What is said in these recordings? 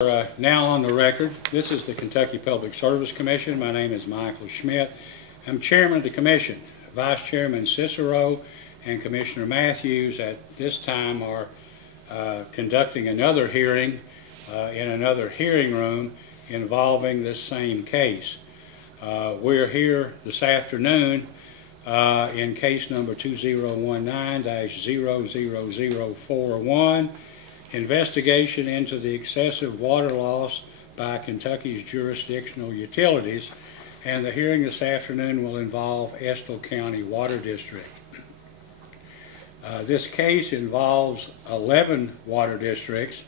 Now on the record, this is the Kentucky Public Service Commission. My name is Michael Schmidt. I'm chairman of the commission. Vice Chairman Cicero and Commissioner Matthews at this time are conducting another hearing in another hearing room involving this same case. We're here this afternoon in case number 2019-00041, investigation into the excessive water loss by Kentucky's jurisdictional utilities, and the hearing this afternoon will involve Estill County Water District. This case involves 11 water districts,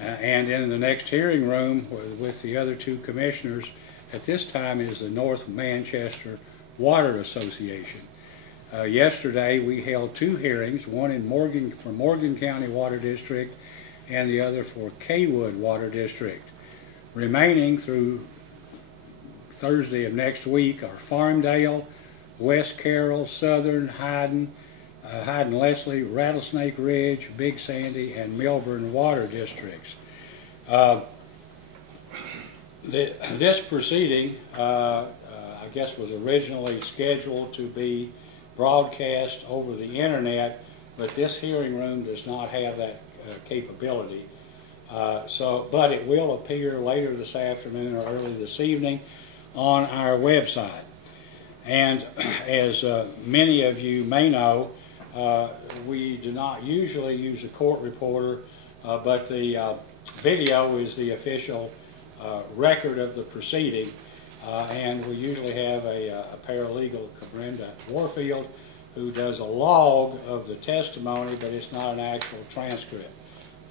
and in the next hearing room with the other two commissioners at this time is the North Manchester Water Association. Yesterday we held two hearings, one in Morgan County Water District and the other for Kaywood Water District. Remaining through Thursday of next week are Farmdale, West Carroll, Southern, Hyden, Leslie, Rattlesnake Ridge, Big Sandy, and Milburn Water Districts. This proceeding, I guess, was originally scheduled to be broadcast over the internet, but this hearing room does not have that capability. But it will appear later this afternoon or early this evening on our website. And as many of you may know, we do not usually use a court reporter, but the video is the official record of the proceeding, and we usually have a paralegal, Brenda Warfield, who does a log of the testimony, but it's not an actual transcript.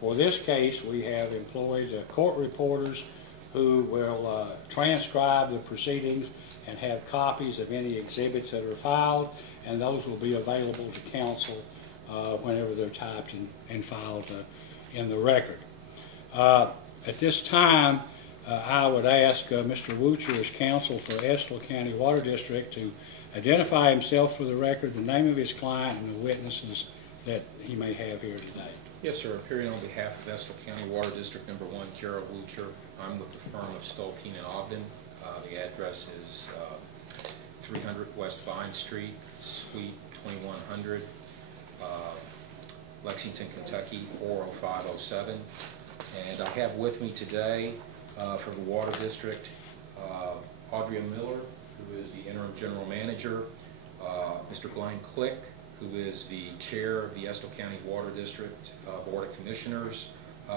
For this case, we have employed court reporters who will transcribe the proceedings and have copies of any exhibits that are filed, and those will be available to counsel whenever they're typed and filed in the record. At this time, I would ask Mr. Wucher, as counsel for Estill County Water District, to identify himself for the record, the name of his client, and the witnesses that he may have here today. Yes, sir. Appearing on behalf of Estill County Water District Number 1, Gerald Wucher. I'm with the firm of Stoll, Keenan, Ogden. The address is 300 West Vine Street, Suite 2100, Lexington, Kentucky 40507. And I have with me today from the Water District Audrey Miller, who is the interim general manager, Mr. Blaine Click, who is the chair of the Estill County Water District Board of Commissioners.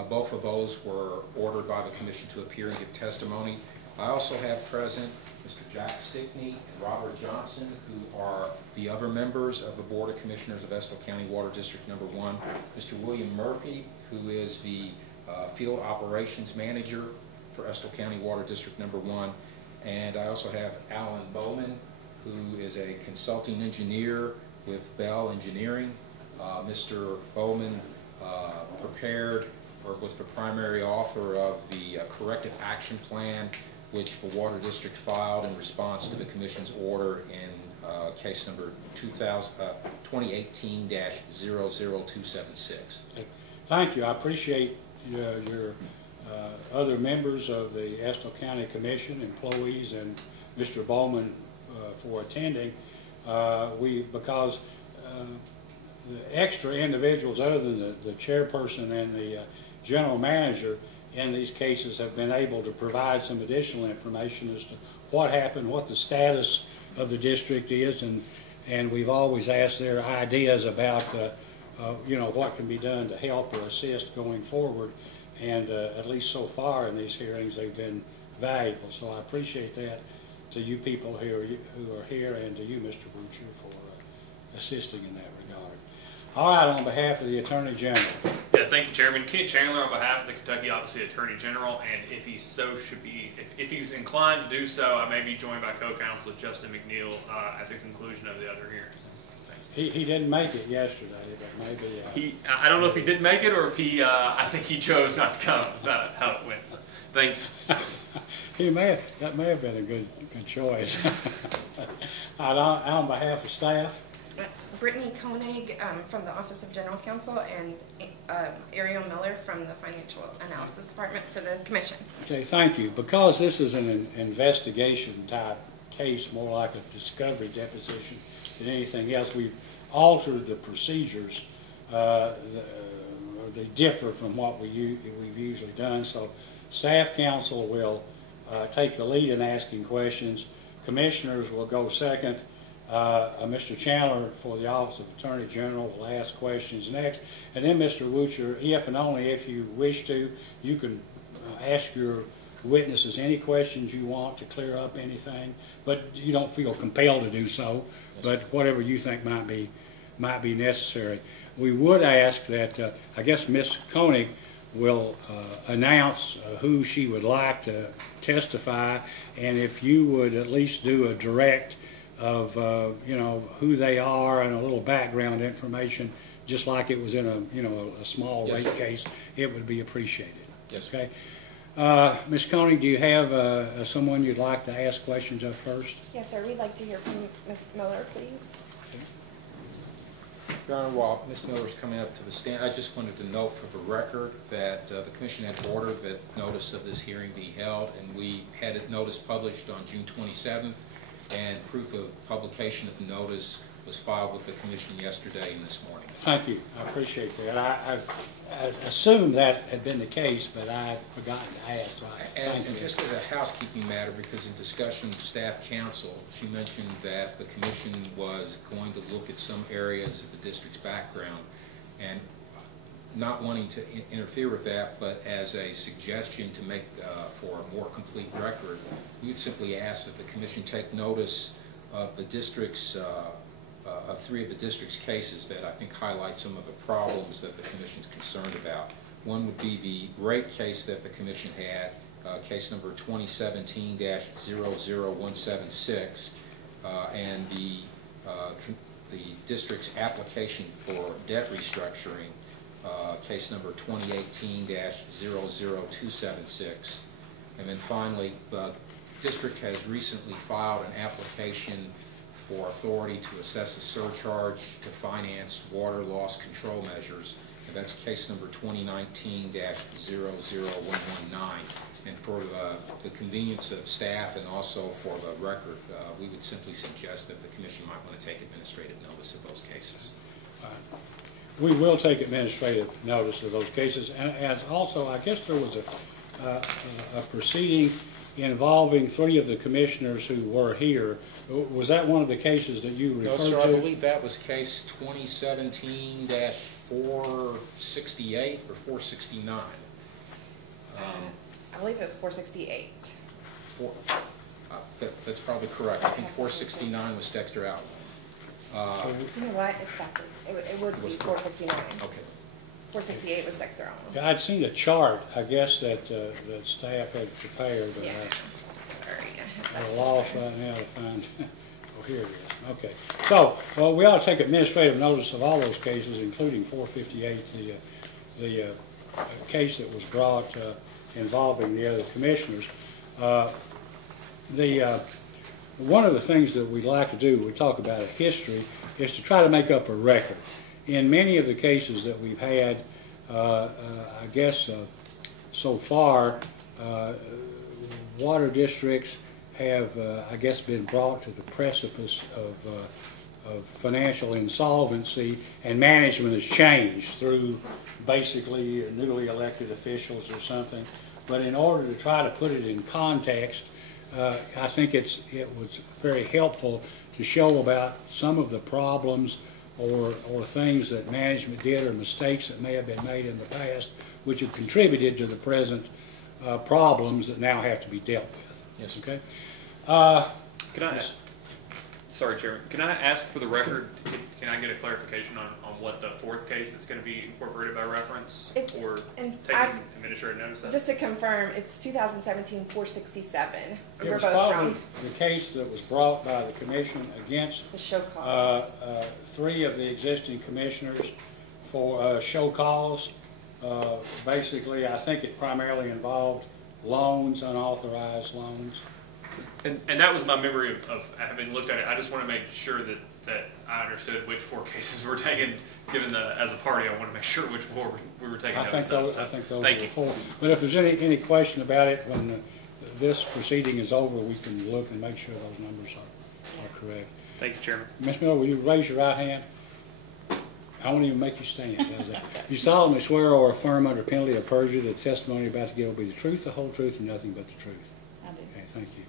Both of those were ordered by the commission to appear and give testimony. I also have present Mr. Jack Stickney and Robert Johnson, who are the other members of the Board of Commissioners of Estill County Water District Number 1. Mr. William Murphy, who is the field operations manager for Estill County Water District Number 1. And I also have Alan Bowman, who is a consulting engineer with Bell Engineering. Mr. Bowman prepared or was the primary author of the corrective action plan which the Water District filed in response to the Commission's order in case number 2018-00276. Thank you. I appreciate your other members of the Estill County Commission, employees, and Mr. Bowman for attending. Because the extra individuals other than the chairperson and the general manager in these cases have been able to provide some additional information as to what happened, what the status of the district is, and we've always asked their ideas about what can be done to help or assist going forward, and at least so far in these hearings they've been valuable. So I appreciate that to you people here who are here, and to you, Mr. Wucher, for assisting in that regard. All right, on behalf of the Attorney General. Yeah, thank you, Chairman. Kent Chandler on behalf of the Kentucky Office of the Attorney General, and if he so should be, if he's inclined to do so, I may be joined by co-counsel Justin McNeil at the conclusion of the other hearing. He didn't make it yesterday, but maybe I don't know if he did make it or if he I think he chose not to come. That's how it went. So, thanks. That may have been a good choice. On behalf of staff. Brittany Koenig from the Office of General Counsel, and Ariel Miller from the Financial Analysis Department for the Commission. Okay, thank you. Because this is an investigation type case, more like a discovery deposition than anything else, we've altered the procedures. They differ from what we've usually done. So staff counsel will take the lead in asking questions. Commissioners will go second. Mr. Chandler for the Office of Attorney General will ask questions next. And then Mr. Woocher, if and only if you wish to, you can ask your witnesses any questions you want to clear up anything, but you don't feel compelled to do so, but whatever you think might be necessary. We would ask that, I guess Ms. Koenig will announce who she would like to testify, and if you would at least do a direct of you know, who they are and a little background information, just like it was in a small Yes, rate sir. case, it would be appreciated. Yes. Okay. Ms. Koenig, do you have someone you'd like to ask questions of first? Yes, sir. We'd like to hear from Ms. Miller, please. Your Honor, while Ms. Miller's coming up to the stand, I just wanted to note for the record that the Commission had ordered that notice of this hearing be held, and we had a notice published on June 27th, and proof of publication of the notice was filed with the Commission yesterday and this morning. Thank you. I appreciate that. I assumed that had been the case, but I had forgotten to ask. And just as a housekeeping matter, because in discussion with staff counsel, she mentioned that the Commission was going to look at some areas of the district's background, and not wanting to interfere with that, but as a suggestion to make for a more complete record, we would simply ask that the Commission take notice of the district's of 3 of the district's cases that I think highlight some of the problems that the Commission is concerned about. One would be the rate case that the Commission had, case number 2017-00176, and the district's application for debt restructuring, case number 2018-00276. And then finally, the district has recently filed an application for authority to assess a surcharge to finance water loss control measures, and that's case number 2019-00119. And for the convenience of staff and also for the record, we would simply suggest that the Commission might want to take administrative notice of those cases. We will take administrative notice of those cases, and as also, I guess there was a proceeding involving 3 of the commissioners who were here. Was that one of the cases that you referred to? No, sir, I believe that was case 2017-468 or 469. I believe it was 468. That's probably correct. I think 469 was Dexter Outlaw. You know what? It's backwards. It would be 469. Okay. 468 was Dexter Allen. Yeah, I'd seen a chart, I guess, that staff had prepared. Yeah. Sorry. I'm at a loss right now to find. Oh, here it is. Okay. So, well, we ought to take administrative notice of all those cases, including 458, the case that was brought involving the other commissioners. One of the things that we'd like to do, we talk about a history, is to try to make up a record. In many of the cases that we've had, I guess so far, water districts have, I guess, been brought to the precipice of financial insolvency, and management has changed through basically newly elected officials or something. But in order to try to put it in context, I think it was very helpful to show about some of the problems or things that management did or mistakes that may have been made in the past, which have contributed to the present problems that now have to be dealt with. Yes. Okay. Can I, sorry, Chairman, can I ask for the record, can I get a clarification on what the 4th case that's going to be incorporated by reference, or taking administrative notice of? Just to confirm, it's 2017-467. It We're was both probably wrong. the case that was brought by the commission against The show cause. 3 of the existing commissioners for show cause. Basically, I think it primarily involved loans, unauthorized loans. And that was my memory of having looked at it. I just want to make sure that that I understood which 4 cases were taken. Given as a party, I want to make sure which 4 we were taking notice of. I think those are Thank the you. 4. But if there's any question about it, when this proceeding is over, we can look and make sure those numbers are correct. Thank you, Chairman. Ms. Miller, will you raise your right hand? I won't even make you stand. How's that? You solemnly swear or affirm under penalty of perjury that the testimony you're about to give will be the truth, the whole truth, and nothing but the truth? I do. Okay, thank you.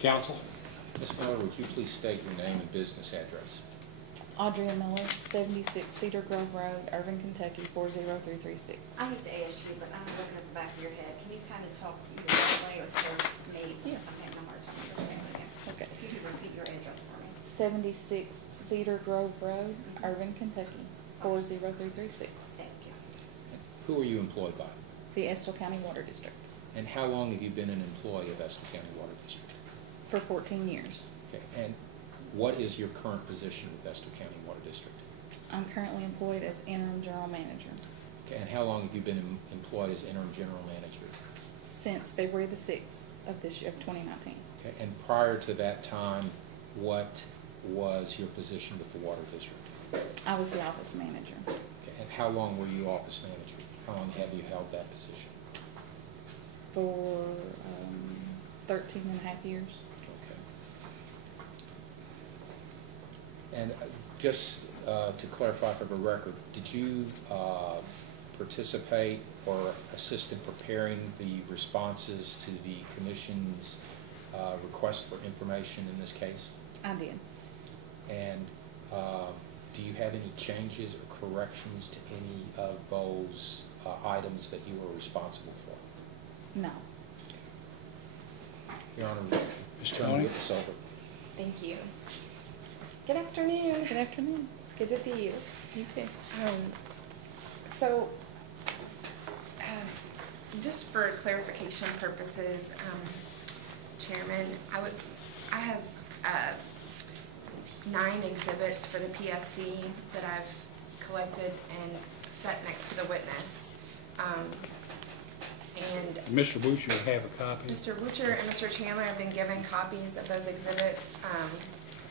Counsel? Ms. Miller, would you please state your name and business address? Audrey Miller, 76 Cedar Grove Road, Irving, Kentucky, 40336. I hate to ask you, but I'm looking at the back of your head. Can you kind of talk either this way or towards me? Yeah. I'm having a hard time understanding it. Okay. If you could repeat your address for me. 76 Cedar Grove Road, Irving, Kentucky, 40336. Thank you. Who are you employed by? The Estill County Water District. And how long have you been an employee of Estill County Water District? For 14 years. Okay. And what is your current position with Estill County Water District? I'm currently employed as interim general manager Okay. And how long have you been employed as interim general manager? since February the 6th of this year, of 2019. Okay. And prior to that time, what was your position with the Water District? I was the office manager Okay. And how long were you office manager? How long have you held that position? for 13 and a half years. Okay. And just to clarify for the record, did you participate or assist in preparing the responses to the Commission's request for information in this case? I did. And do you have any changes or corrections to any of those items that you were responsible for? No. Your Honor, Ms. turn Tony? the witness over. Thank you. Good afternoon. Good afternoon. It's good to see you. You too. So, just for clarification purposes, Chairman, I have 9 exhibits for the PSC that I've collected and set next to the witness. And Mr. Butcher will have a copy. Mr. Butcher and Mr. Chandler have been given copies of those exhibits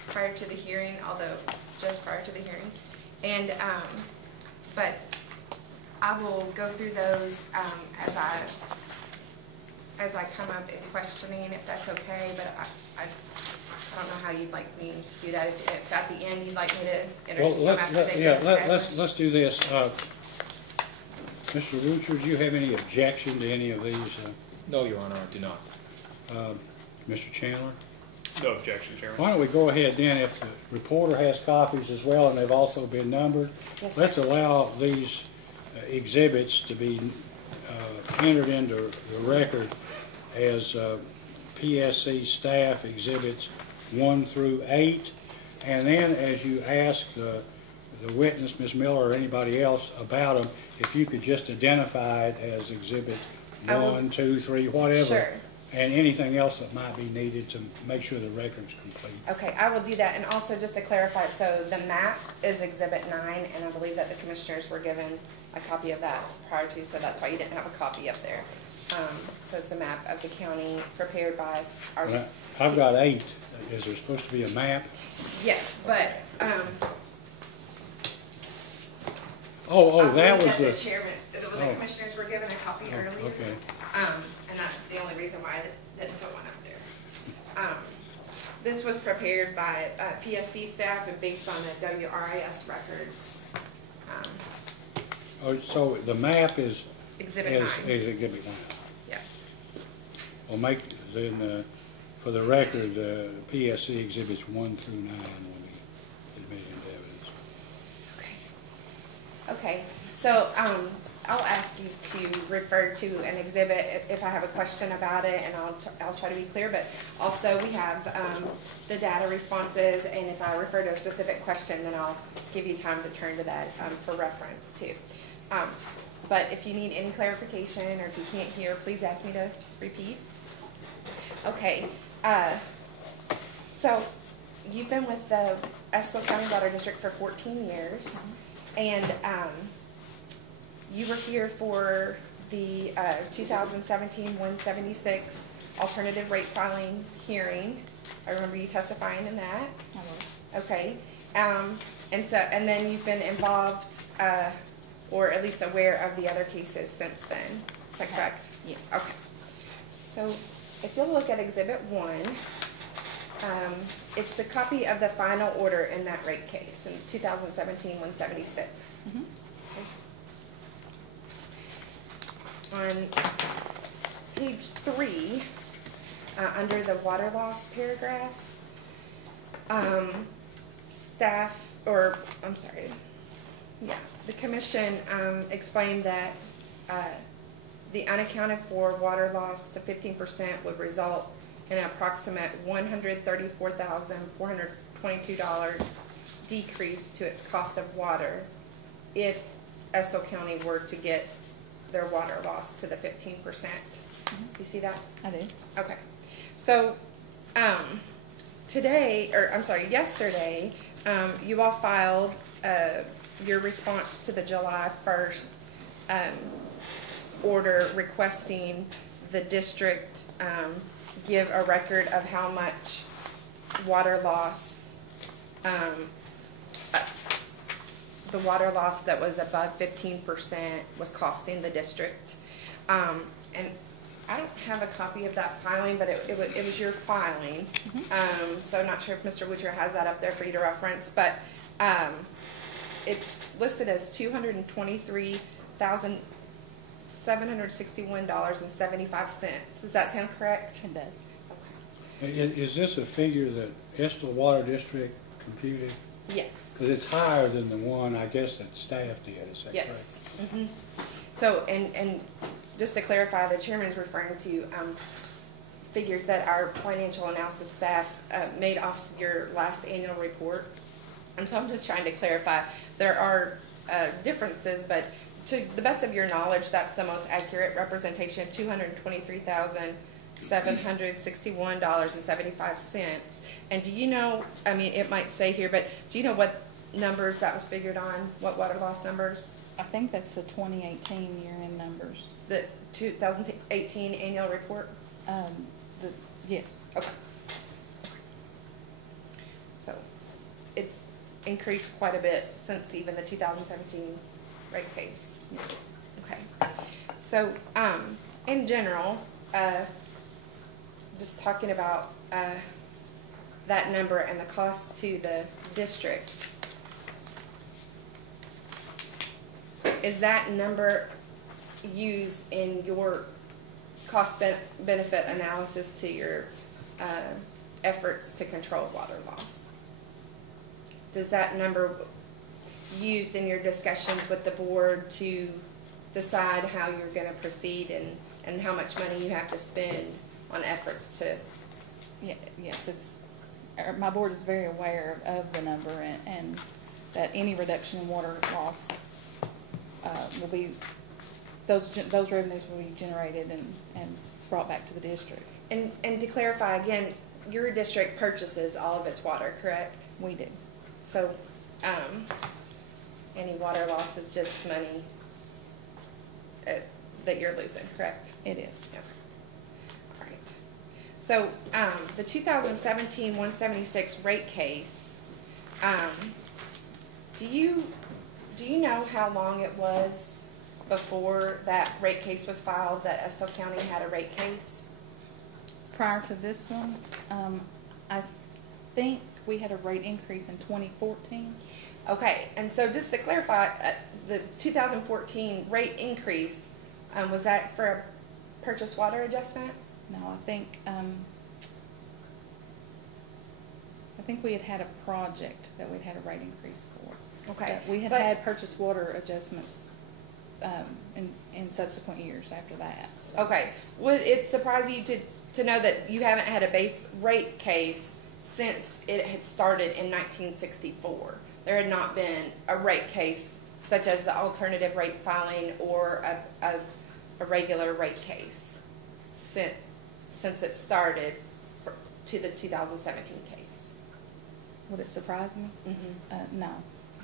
prior to the hearing, although just prior to the hearing. And, but I will go through those as I come up in questioning, if that's okay, but I don't know how you'd like me to do that. If at the end you'd like me to introduce them after they get established. Let's do this. Mr. Butcher, do you have any objection to any of these? No, Your Honor, I do not. Mr. Chandler? No objection, Chairman. Why don't we go ahead then, if the reporter has copies as well, and they've also been numbered, Yes, let's sir. allow these exhibits to be entered into the record as PSC staff exhibits 1 through 8, and then as you ask the witness, Ms. Miller, or anybody else about them, if you could just identify it as exhibit 1, 2, 3, whatever. Sure. And anything else that might be needed to make sure the record's complete. Okay, I will do that. And also, just to clarify, so the map is Exhibit 9, and I believe that the commissioners were given a copy of that prior to, so that's why you didn't have a copy up there. So it's a map of the county prepared by our... Well, I've got 8. Is there supposed to be a map? Yes, but... that was the the... chairman, the commissioners were given a copy earlier. Okay. And that's the only reason why I didn't put one up there. This was prepared by PSC staff and based on the WRIS records. So the map is... Exhibit 9. Is Exhibit 9. Yeah. Well, make, then, for the record, PSC exhibits 1 through 9 will be admitted into evidence. Okay, so I'll ask you to refer to an exhibit if I have a question about it, and I'll try to be clear, but also we have the data responses, and if I refer to a specific question, then I'll give you time to turn to that for reference too. But if you need any clarification or if you can't hear, please ask me to repeat. Okay, so you've been with the Estill County Water District for 14 years, and you were here for the 2017-176 alternative rate filing hearing. I remember you testifying in that. I was. Okay, And then you've been involved, or at least aware of the other cases since then. Is that correct? Yes. Okay. So if you'll look at Exhibit 1, it's a copy of the final order in that rate case in 2017-176. Mhm. On page 3, under the water loss paragraph, the commission explained that the unaccounted for water loss to 15% would result in an approximate $134,422 decrease to its cost of water if Estill County were to get their water loss to the 15%. You see that? I do. Okay. So, yesterday, you all filed your response to the July 1st order requesting the district give a record of how much water loss, the water loss that was above 15% was costing the district. And I don't have a copy of that filing, but it was your filing. So I'm not sure if Mr. Witcher has that up there for you to reference, but it's listed as $223,761.75. Does that sound correct? It does. Okay. Is this a figure that Estill Water District computed? Yes. Because it's higher than the one, I guess, that staff did, is that correct? Yes. So, and just to clarify, the chairman is referring to figures that our financial analysis staff made off your last annual report. And so I'm just trying to clarify. There are differences, but to the best of your knowledge, that's the most accurate representation, $223,761.75. And do you know, I mean, it might say here, but do you know what numbers that was figured on? What water loss numbers? I think that's the 2018 year-end numbers. The 2018 annual report? Yes. Okay. So it's increased quite a bit since even the 2017 rate case. Yes. Okay. So in general, just talking about that number and the cost to the district, is that number used in your cost benefit analysis to your efforts to control water loss? Does that number used in your discussions with the board to decide how you're going to proceed and how much money you have to spend on efforts to? Yeah, yes, my board is very aware of the number and that any reduction in water loss will be, those revenues will be generated and brought back to the district. And to clarify again, your district purchases all of its water, correct? We do. So any water loss is just money that you're losing, correct? It is. Okay. All right. So the 2017-176 rate case, do you know how long it was before that rate case was filed that Estill County had a rate case? Prior to this one, I think we had a rate increase in 2014. Okay, and so just to clarify, the 2014 rate increase, was that for a purchase water adjustment? No, I think we had a project that we'd had a rate increase for. Okay. But we had purchase water adjustments in subsequent years after that. So. Okay. Would it surprise you to know that you haven't had a base rate case since it had started in 1964? There had not been a rate case such as the alternative rate filing or a regular rate case since it started to the 2017 case. Would it surprise me? Mm-hmm. No.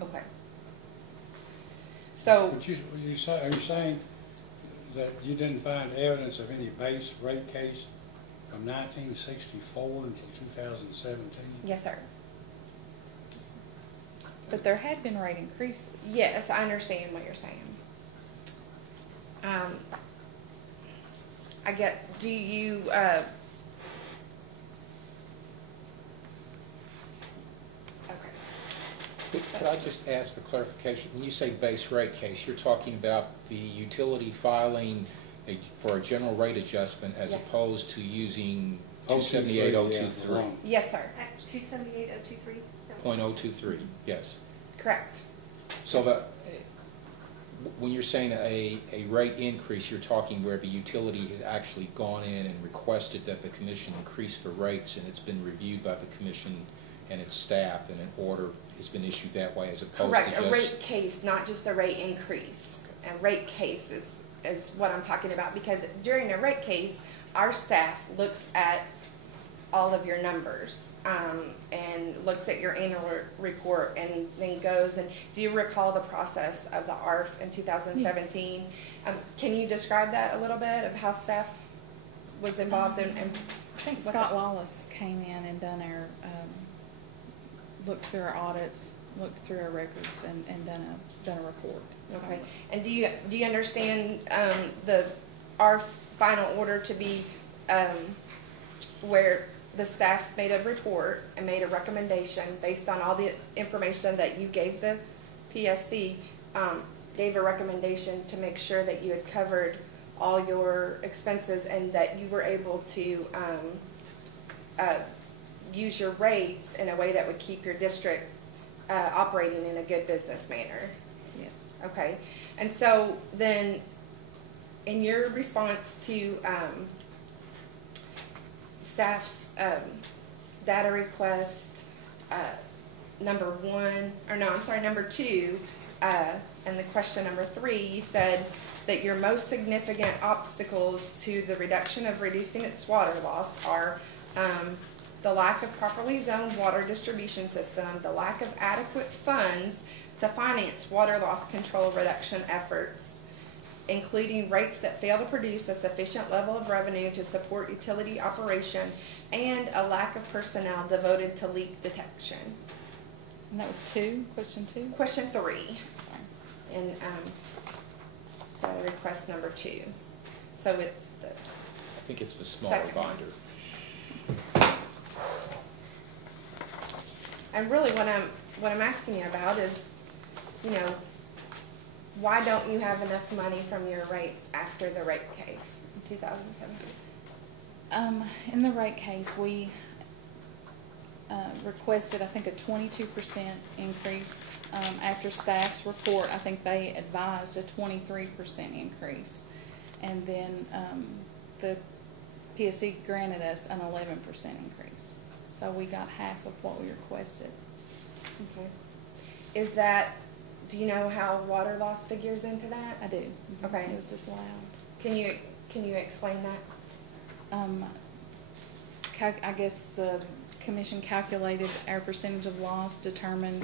Okay. So, But are you saying that you didn't find evidence of any base rate case from 1964 until 2017? yes, sir. But there had been rate increases. Yes, I understand what you're saying. I get, do you, okay. Could I just ask for clarification? When you say base rate case, you're talking about the utility filing for a general rate adjustment as Yes. opposed to using 023, 278.023? yeah. Yes, sir. 278,023? 0.023, yes. Correct. So when you're saying a rate increase, you're talking where the utility has actually gone in and requested that the commission increase the rates, and it's been reviewed by the commission and its staff, and an order has been issued that way, as opposed to Correct, just... a rate case, not just a rate increase. A rate case is what I'm talking about, because during a rate case, our staff looks at all of your numbers, and looks at your annual report, and then goes and, do you recall the process of the ARF in 2017? Yes. Can you describe that a little bit of how staff was involved in? I think Scott Wallace came in and done our, looked through our audits, looked through our records, and done a report. Okay, and do you understand our final order to be where the staff made a report and made a recommendation based on all the information that you gave the PSC, gave a recommendation to make sure that you had covered all your expenses and that you were able to use your rates in a way that would keep your district operating in a good business manner? Yes. Okay, and so then in your response to staff's data request number 2, and the question number 3, you said that your most significant obstacles to the reducing its water loss are the lack of properly zoned water distribution system, the lack of adequate funds to finance water loss control reduction efforts, including rates that fail to produce a sufficient level of revenue to support utility operation, and a lack of personnel devoted to leak detection. And that was 2, question 2? Question 3, Sorry. and data request number 2. So it's the... I think it's the smaller Second. binder. And really what I'm asking you about is, you know, why don't you have enough money from your rates after the rate case in 2017? In the rate case, we requested, I think, a 22% increase. After staff's report, I think they advised a 23% increase. And then the PSC granted us an 11% increase. So we got half of what we requested. Okay. Is that, do you know how water loss figures into that? I do. Okay. It was just loud. Can you explain that? I guess the commission calculated our percentage of loss, determined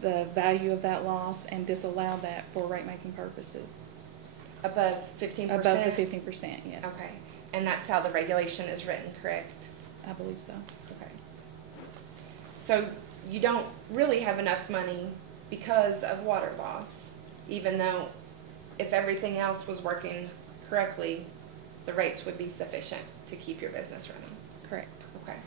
the value of that loss, and disallowed that for rate-making purposes. Above 15%? Above the 15%, yes. Okay. And that's how the regulation is written, correct? I believe so. Okay. So you don't really have enough money because of water loss, even though if everything else was working correctly, the rates would be sufficient to keep your business running. Correct. Okay.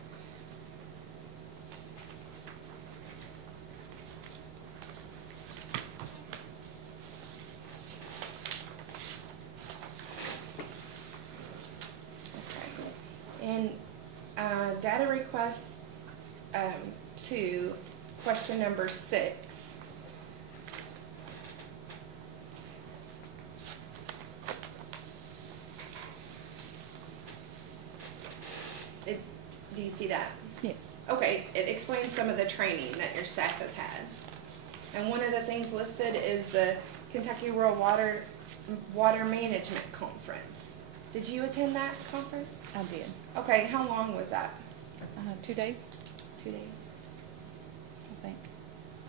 And data request 2, question number 6. Do you see that? Yes. Okay, it explains some of the training that your staff has had. And one of the things listed is the Kentucky Rural Water Management Conference. Did you attend that conference? I did. Okay, how long was that? 2 days, 2 days. I think.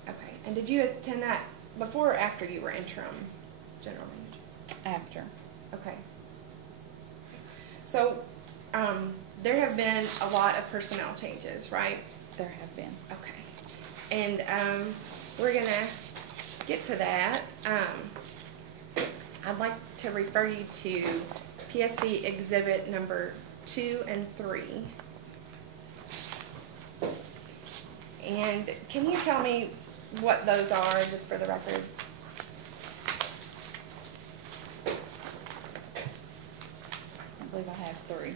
Okay, and did you attend that before or after you were interim general manager? After. Okay. So, there have been a lot of personnel changes, right? There have been. Okay. And we're gonna get to that. I'd like to refer you to PSC exhibit number 2 and 3. And can you tell me what those are, just for the record? I believe I have 3.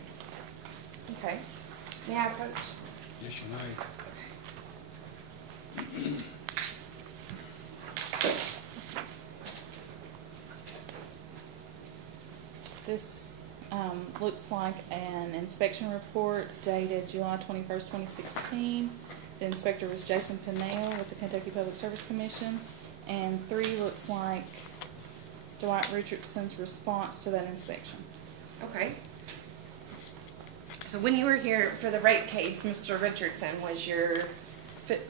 Okay. May I approach? Yes, you may. This looks like an inspection report dated July 21st, 2016. The inspector was Jason Pinnell with the Kentucky Public Service Commission. And 3 looks like Dwight Richardson's response to that inspection. Okay. So when you were here for the rape case, Mr. Richardson was your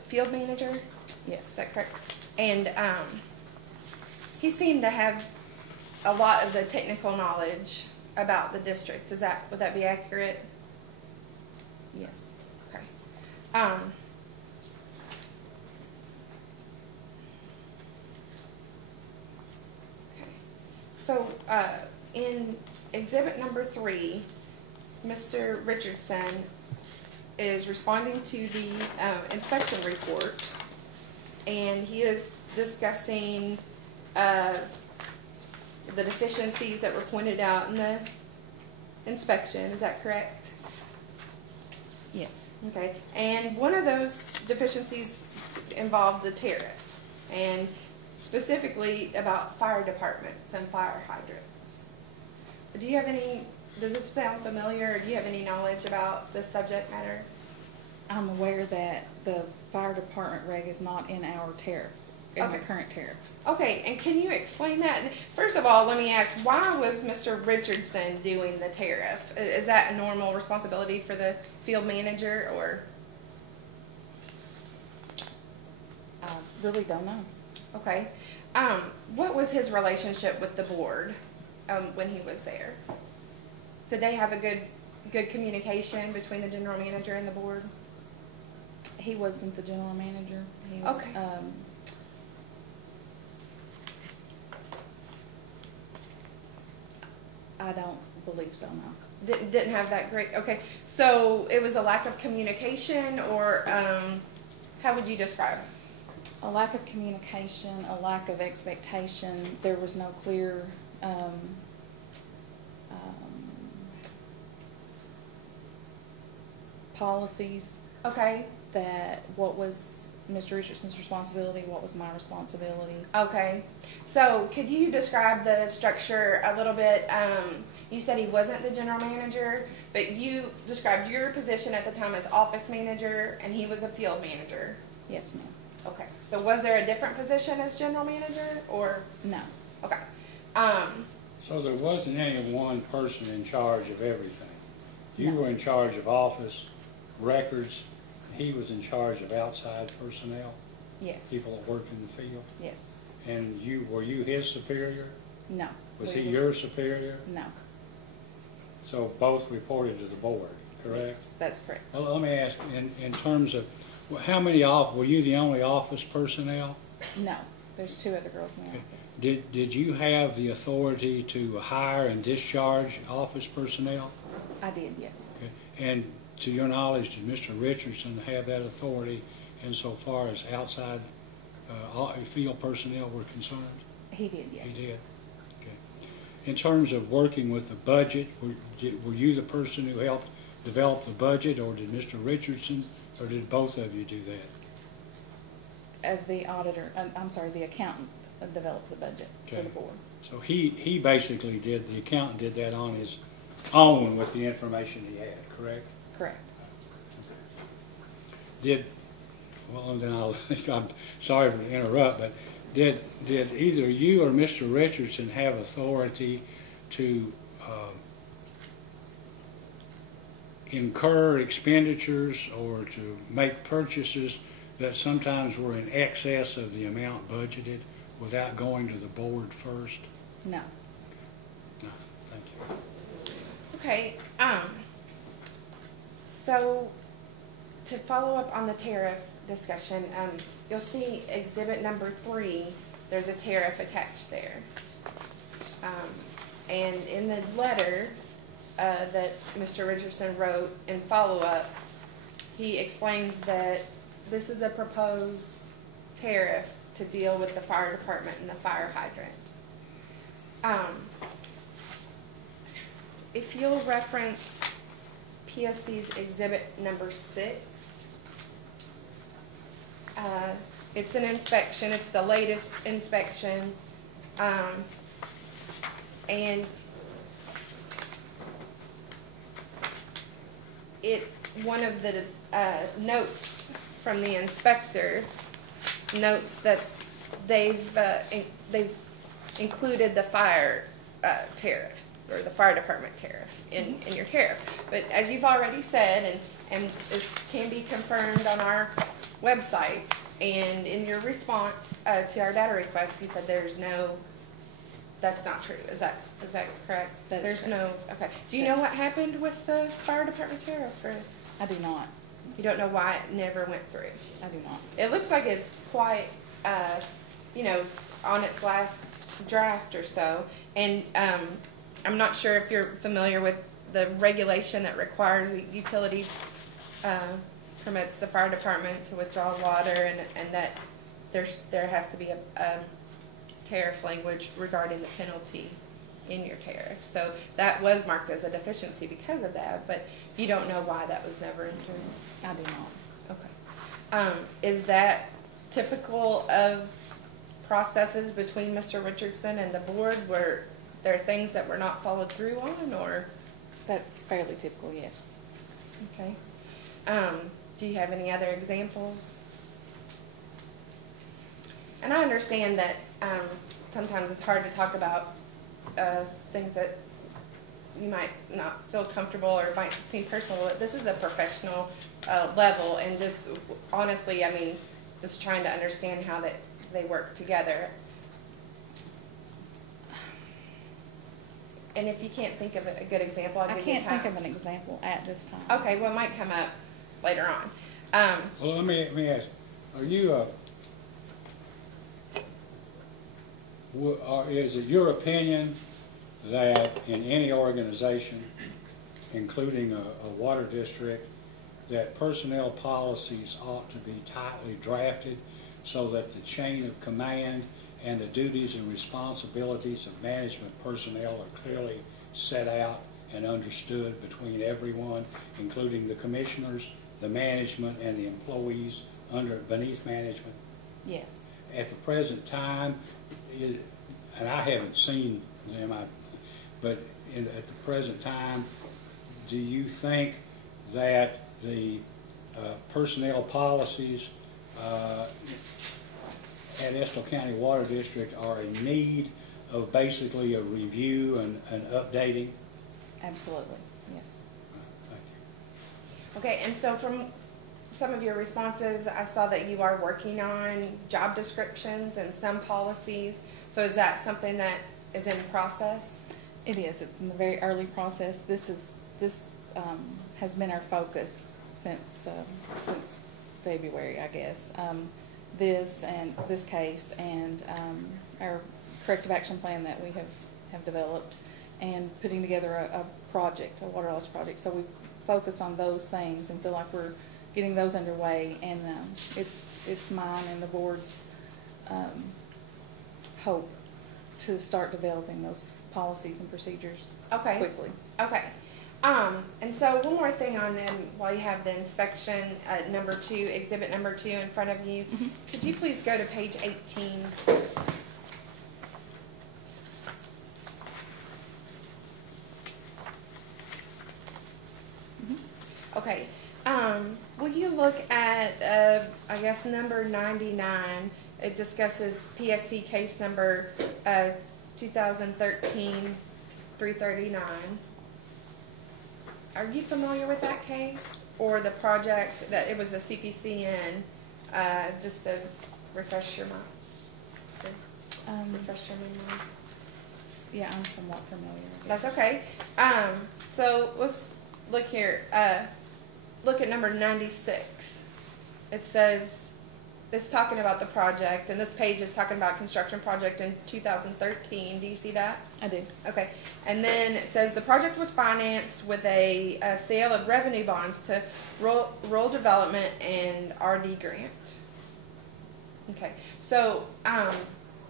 field manager? Is Yes. that correct? And he seemed to have a lot of the technical knowledge about the district. Would that be accurate? Yes. Okay. Okay. So in exhibit number 3, Mr. Richardson is responding to the inspection report, and he is discussing the deficiencies that were pointed out in the inspection. Is that correct? Yes. Okay. And one of those deficiencies involved the tariff, and specifically about fire departments and fire hydrants. Do you have any, does this sound familiar, or do you have any knowledge about this subject matter? I'm aware that the fire department reg is not in our tariff, in the Okay. current tariff. Okay, and can you explain that? First of all, let me ask, why was Mr. Richardson doing the tariff? Is that a normal responsibility for the field manager, or? I really don't know. Okay. What was his relationship with the board when he was there? Did they have a good communication between the general manager and the board? He wasn't the general manager. He was, Okay. I don't believe so, no. Didn't have that great, okay. So it was a lack of communication, or how would you describe it? A lack of communication, a lack of expectation. There was no clear policies Okay, that what was Mr. Richardson's responsibility, what was my responsibility. okay. So could you describe the structure a little bit? You said he wasn't the general manager, but you described your position at the time as office manager, and he was a field manager. Yes, ma'am. Okay, so was there a different position as general manager, or? No. Okay. So there wasn't any one person in charge of everything. You were in charge of office, records. He was in charge of outside personnel, Yes. people that worked in the field. Yes. And were you his superior? No. Was he your superior? No. So both reported to the board, correct? Yes, that's correct. Well, let me ask, in terms of, how many were you the only office personnel? No. There's 2 other girls in the office. Did you have the authority to hire and discharge office personnel? I did, yes. Okay. And to your knowledge, did Mr. Richardson have that authority insofar as outside field personnel were concerned? He did, yes. He did. Okay. In terms of working with the budget, were you the person who helped develop the budget, or did Mr. Richardson, or did both of you do that? The auditor, I'm sorry, the accountant developed the budget for Okay. the board. So he basically did, the accountant did that on his own with the information he had, correct? Correct. Well, and then I'm sorry to interrupt, but did either you or Mr. Richardson have authority to incur expenditures or to make purchases that sometimes were in excess of the amount budgeted without going to the board first? No. No, thank you. Okay, so to follow up on the tariff, discussion. You'll see exhibit number 3, there's a tariff attached there. And in the letter that Mr. Richardson wrote in follow-up, he explains that this is a proposed tariff to deal with the fire department and the fire hydrant. If you'll reference PSC's exhibit number 6, it's an inspection. It's the latest inspection, and one of the notes from the inspector notes that they've included the fire tariff, or the fire department tariff in your tariff. But as you've already said, and it can be confirmed on our website, and in your response to our data request, you said that's not true. Is that correct? There's correct. No, okay. Do you know what happened with the fire department tariff? Or I do not. you don't know why it never went through? I do not. It looks like it's quite, it's on its last draft or so. And I'm not sure if you're familiar with the regulation that requires utility permits the fire department to withdraw water, and that there has to be a tariff language regarding the penalty in your tariff. So that was marked as a deficiency because of that, but you don't know why that was never entered? I do not. Okay. Is that typical of processes between Mr. Richardson and the board, where there are things that were not followed through on, or? That's fairly typical, yes. Okay. Do you have any other examples? And I understand that sometimes it's hard to talk about things that you might not feel comfortable or might seem personal, but this is a professional level, and just honestly, I mean, just trying to understand how they work together. And if you can't think of a good example, I'll give you time. I can't think of an example at this time. Okay, well, it might come up later on. Well, let me ask, are you, is it your opinion that in any organization, including a water district, that personnel policies ought to be tightly drafted so that the chain of command and the duties and responsibilities of management personnel are clearly set out and understood between everyone, including the commissioners, the management, and the employees beneath management? Yes. At the present time, and I haven't seen them, but at the present time, do you think that the personnel policies at Estill County Water District are in need of basically a review and updating? Absolutely, yes. Thank you. Okay, and so from some of your responses, I saw that you are working on job descriptions and some policies. So is that something that is in process? It is. It's in the very early process. This has been our focus since February, I guess. This case and our corrective action plan that we have developed, and putting together a project, a water loss project. So we focus on those things and feel like we're getting those underway, and it's mine and the board's hope to start developing those policies and procedures quickly. Okay. And so one more thing on them while you have the inspection number 2, exhibit number 2 in front of you. Mm-hmm. Could you please go to page 18? Mm-hmm. Okay. Will you look at, I guess, number 99? It discusses PSC case number 2013-339. Are you familiar with that case, or the project that it was a CPCN? Just to refresh your mind. Refresh your memory. Yeah, I'm somewhat familiar. That's okay. So let's look here. Look at number 96. it says, it's talking about the project, and this page is talking about construction project in 2013. Do you see that? I do. Okay. And then it says the project was financed with a sale of revenue bonds to rural development and RD grant. Okay. So,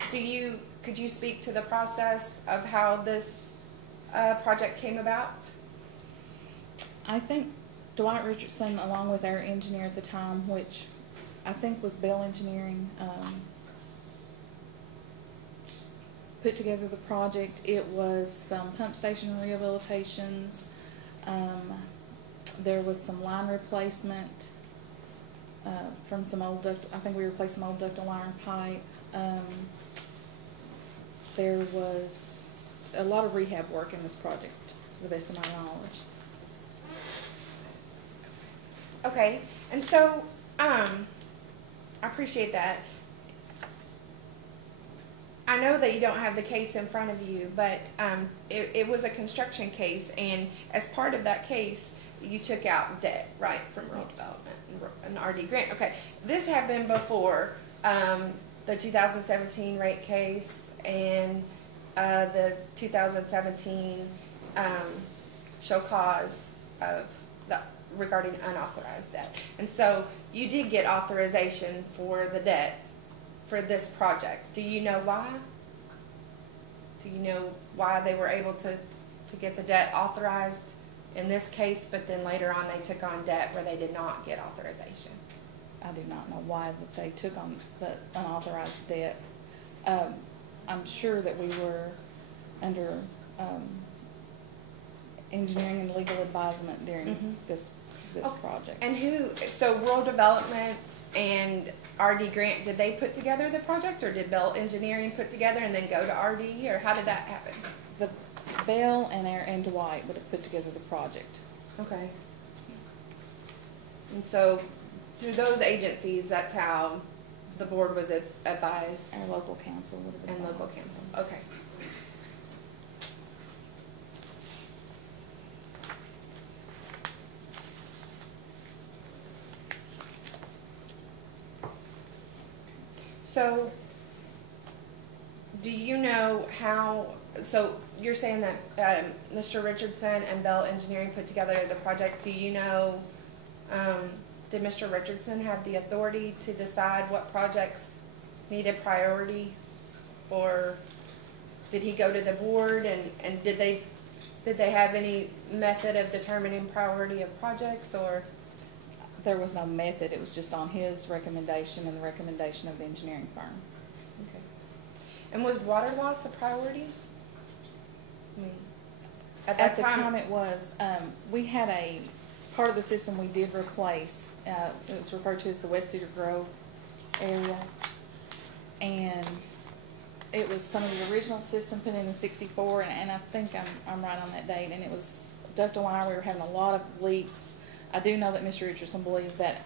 could you speak to the process of how this project came about? I think Dwight Richardson, along with our engineer at the time, which I think was Bell Engineering, put together the project. It was some pump station rehabilitations. There was some line replacement from some old duct. I think we replaced some old ductile iron pipe. There was a lot of rehab work in this project, to the best of my knowledge. Okay, and so I appreciate that. I know that you don't have the case in front of you, but it was a construction case, and as part of that case, you took out debt, right, from rural development and RD grant. Okay, this had been before the 2017 rate case and the 2017 show cause of regarding unauthorized debt. And so you did get authorization for the debt for this project. Do you know why? Do you know why they were able to get the debt authorized in this case, but then later on they took on debt where they did not get authorization? I do not know why that they took on the unauthorized debt. I'm sure that we were under engineering and legal advisement during this project. And so rural development and RD grant, did they put together the project, or did Bell Engineering put together and then go to RD, or how did that happen? The Bell and Dwight would have put together the project. Okay. And so through those agencies, that's how the board was advised? Our local council would have advised. And local council, okay. So, do you know how, so you're saying that Mr. Richardson and Bell Engineering put together the project. Do you know, did Mr. Richardson have the authority to decide what projects needed priority? Or did he go to the board and did they have any method of determining priority of projects, or? There was no method. It was just on his recommendation and the recommendation of the engineering firm. Okay. And was water loss a priority? I mean, at the time it was. We had a part of the system we did replace. It was referred to as the West Cedar Grove area, and it was some of the original system put in 64, and I think I'm right on that date. And it was ductile iron. We were having a lot of leaks. I do know that Mr. Richardson believed that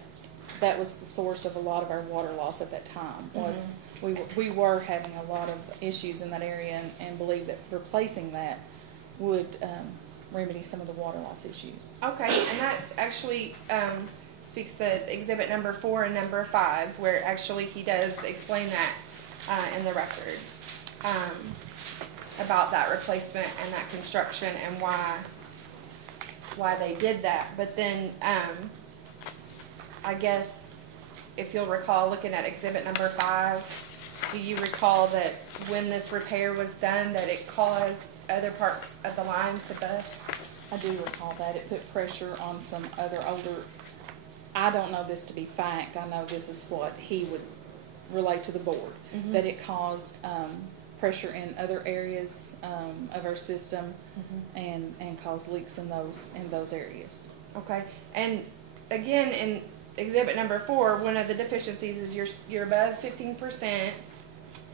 that was the source of a lot of our water loss at that time. Was we were having a lot of issues in that area, and believed that replacing that would remedy some of the water loss issues. Okay, and that actually speaks to exhibit number 4 and number 5, where actually he does explain that in the record about that replacement and that construction and why they did that. But then I guess if you'll recall looking at exhibit number 5, do you recall that when this repair was done that it caused other parts of the line to bust? I do recall that. It put pressure on some other older, I don't know this to be fact, I know this is what he would relate to the board, that it caused pressure in other areas of our system and caused leaks in those areas. Okay, and again in exhibit number 4, one of the deficiencies is you're above 15%.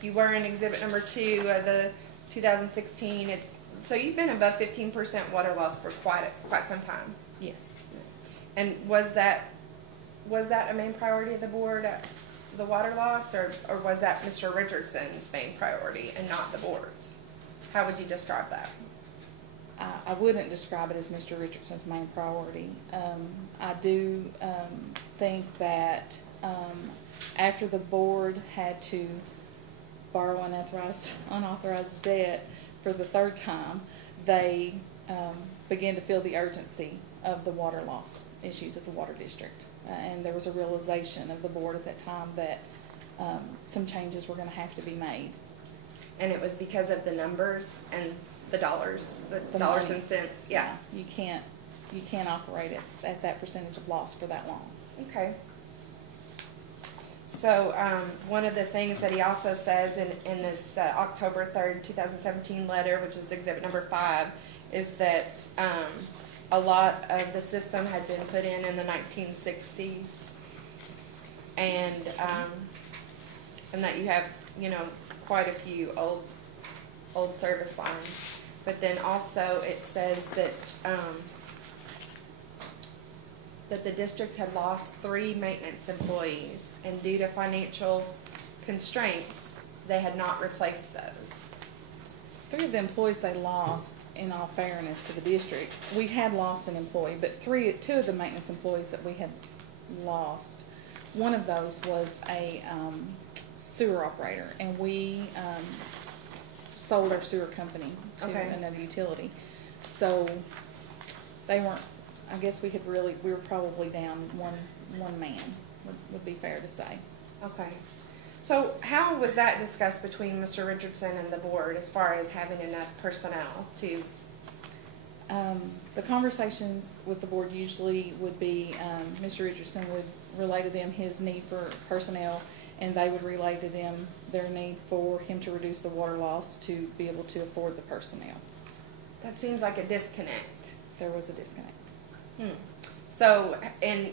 You were in exhibit number 2 of the 2016. So you've been above 15% water loss for quite some time. Yes. And was that a main priority of the board, the water loss, or was that Mr. Richardson's main priority and not the board's? How would you describe that? I wouldn't describe it as Mr. Richardson's main priority. I do think that after the board had to borrow unauthorized debt for the third time, they began to feel the urgency of the water loss issues of the water district. And there was a realization of the board at that time that some changes were going to have to be made. And it was because of the numbers and the dollars money. and cents. Yeah. You can't operate at that percentage of loss for that long. Okay. So one of the things that he also says in this October 3rd, 2017 letter, which is exhibit number 5, is that a lot of the system had been put in the 1960s, and that you have, you know, quite a few old service lines. But then also it says that that the district had lost 3 maintenance employees, and due to financial constraints, they had not replaced those. 3 of the employees they lost, in all fairness to the district, we had lost an employee, but 2 of the maintenance employees that we had lost, one of those was a sewer operator, and we sold our sewer company to another utility. So they weren't, I guess we were probably down one man, would be fair to say. Okay. So how was that discussed between Mr. Richardson and the board as far as having enough personnel to? The conversations with the board usually would be, Mr. Richardson would relay to them his need for personnel, and they would relay to them their need for him to reduce the water loss to be able to afford the personnel. That seems like a disconnect. There was a disconnect. So, and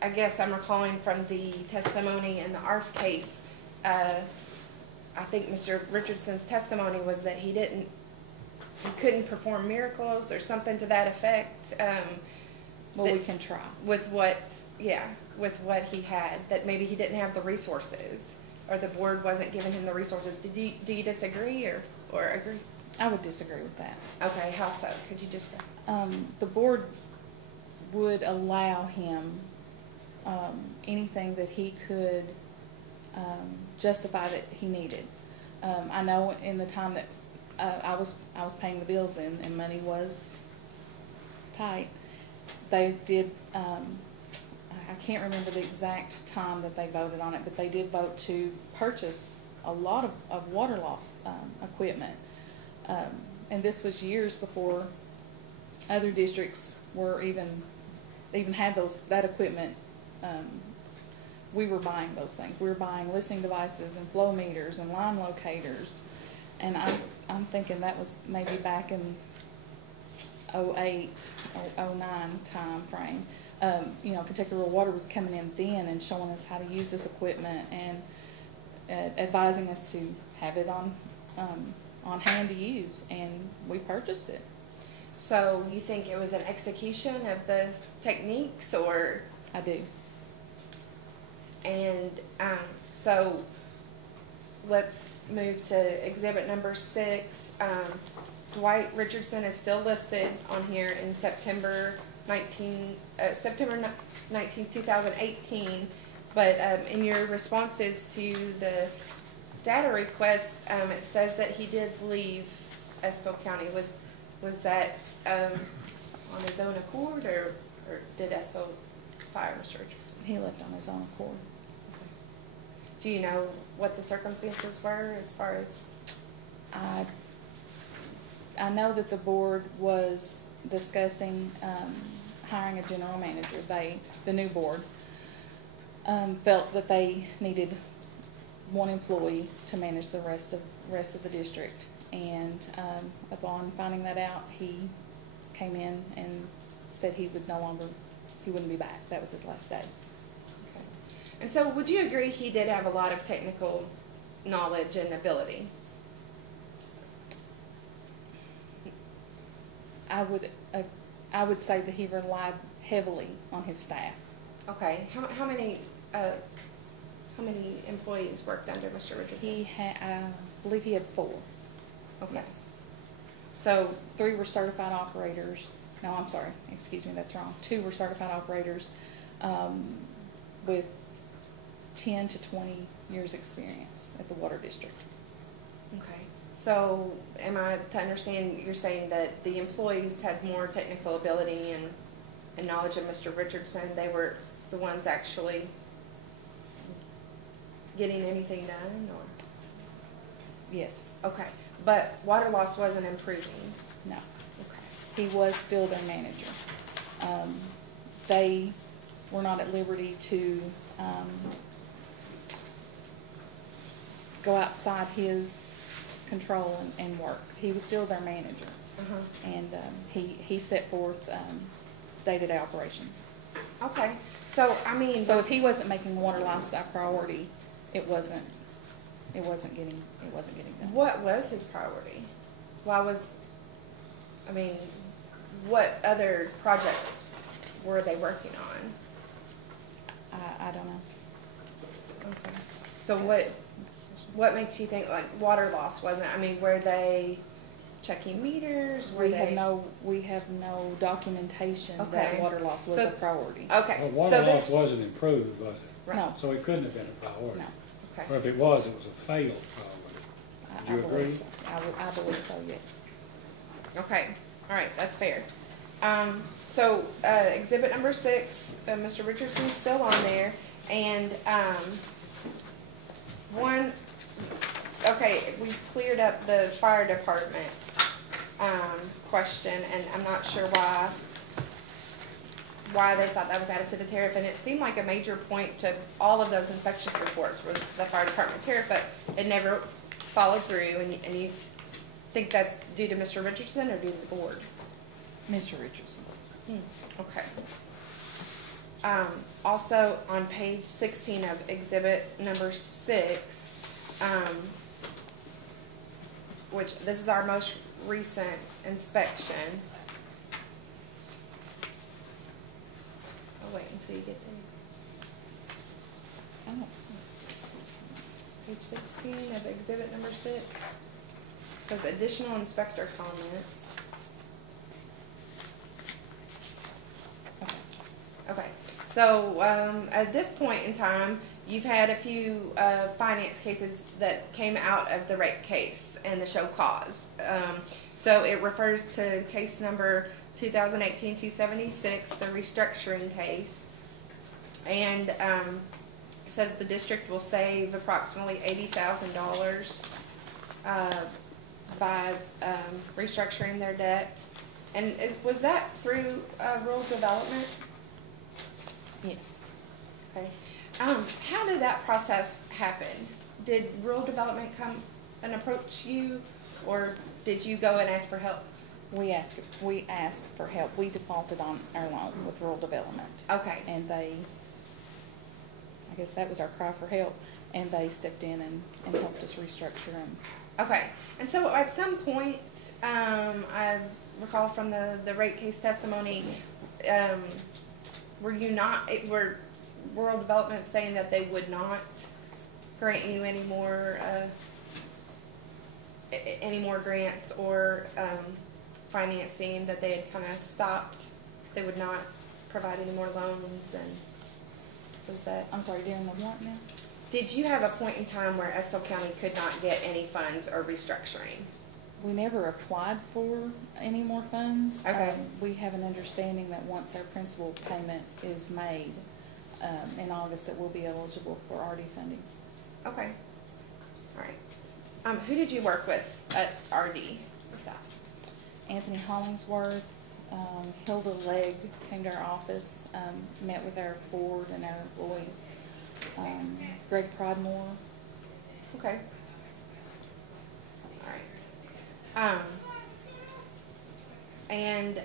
I guess I'm recalling from the testimony in the ARF case, I think Mr. Richardson's testimony was that he couldn't perform miracles or something to that effect. Well, we can try. With what he had, that maybe he didn't have the resources, or the board wasn't giving him the resources. Do you disagree or agree? I would disagree with that. Okay, how so? Could you just? The board would allow him anything that he could justify that he needed. I know in the time that I was paying the bills and money was tight, they did, I can't remember the exact time that they voted on it, but they did vote to purchase a lot of water loss equipment. And this was years before other districts were even had that equipment. We were buying those things. We were buying listening devices and flow meters and line locators. And I'm thinking that was maybe back in 08, 09 time frame. You know, Kentucky Rural Water was coming in then and showing us how to use this equipment and advising us to have it on hand to use, and we purchased it. So you think it was an execution of the techniques, or? I do. And so let's move to exhibit number 6. Dwight Richardson is still listed on here in September 19, 2018, but in your responses to the data request, it says that he did leave Estill County. Was that on his own accord, or did Estill fire Mr. Richardson? He left on his own accord. Okay. Do you know what the circumstances were as far as? I know that the board was discussing hiring a general manager. The new board, felt that they needed one employee to manage the rest of the district. And upon finding that out, he came in and said he wouldn't be back. That was his last day. Okay. And so would you agree he did have a lot of technical knowledge and ability? I would say that he relied heavily on his staff. Okay. How many employees worked under Mr. Richardson? I believe he had 4. Okay. Yes. So, 3 were certified operators. No, I'm sorry, excuse me, that's wrong. 2 were certified operators with 10 to 20 years experience at the water district. okay. So, am I to understand you're saying that the employees had more technical ability and knowledge of Mr. Richardson? They were the ones actually getting anything done, or? Yes, Okay, but water loss wasn't improving? no. Okay. He was still their manager. They were not at liberty to go outside his control and work. He was still their manager. And he set forth day-to-day operations. Okay, so, I mean. So if he wasn't making water loss a priority, it wasn't getting done. What was his priority? What other projects were they working on? I don't know. Okay. So what makes you think like water loss wasn't, were they checking meters? We have no documentation Okay. that water loss was So- a priority. Okay. Well, water so loss wasn't improved, was it? Right. No. So it couldn't have been a priority. No. Or Okay. if it was a failed priority. I Would you believe agree? so. I believe so, yes. Okay. All right. That's fair. So exhibit number 6, Mr. Richardson's still on there, and we cleared up the fire department's question, and I'm not sure why they thought that was added to the tariff, and it seemed like a major point to all of those inspection reports was the fire department tariff, but it never followed through, and you think that's due to Mr. Richardson or due to the board? Mr. Richardson. Okay. Also, on page 16 of exhibit number 6, which this is our most recent inspection. I'll wait until you get there. I don't see 16. Page 16 of exhibit number 6 says additional inspector comments. Okay, so at this point in time, you've had a few finance cases that came out of the rate case and the show cause. So it refers to case number 2018-276, the restructuring case, and says the district will save approximately $80,000 by restructuring their debt. And was that through rural development? Yes. Okay. How did that process happen? Did rural development come and approach you, or did you go and ask for help? We asked for help. We defaulted on our loan with rural development. Okay. And I guess that was our cry for help, and they stepped in and helped us restructure and. Okay. And so at some point, I recall from the rate case testimony, were rural development saying that they would not grant you any more grants or financing, that they had kind of stopped? They would not provide any more loans, and was that? I'm sorry, during the what now? Did you have a point in time where Estill County could not get any funds or restructuring? We never applied for any more funds. Okay. We have an understanding that once our principal payment is made in August, that we'll be eligible for RD funding. Okay. All right. Who did you work with at RD with that? Anthony Hollingsworth, Hilda Legg came to our office, met with our board and our employees. Greg Pridemore. Okay. All right. And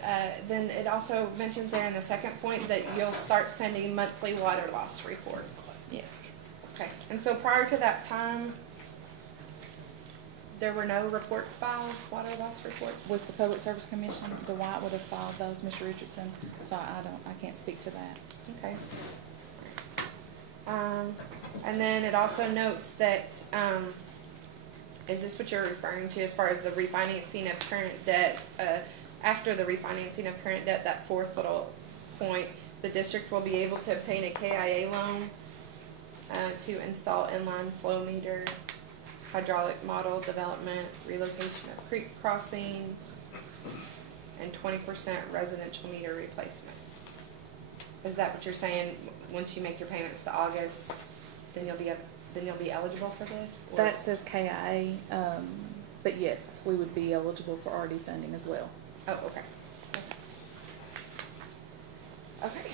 then it also mentions there in the second point that you'll start sending monthly water loss reports. Yes. Okay. And so prior to that time, there were no reports filed, water loss reports? With the Public Service Commission, the White would have filed those, Mr. Richardson, so I can't speak to that. Okay. And then it also notes that is this what you're referring to as far as the refinancing of current debt? After the refinancing of current debt, that fourth little point, the district will be able to obtain a KIA loan to install inline flow meter, hydraulic model development, relocation of creek crossings, and 20% residential meter replacement. Is that what you're saying? Once you make your payments to August, then you'll be eligible for this? Or? That says KIA, but yes, we would be eligible for RD funding as well. Oh, okay. Okay.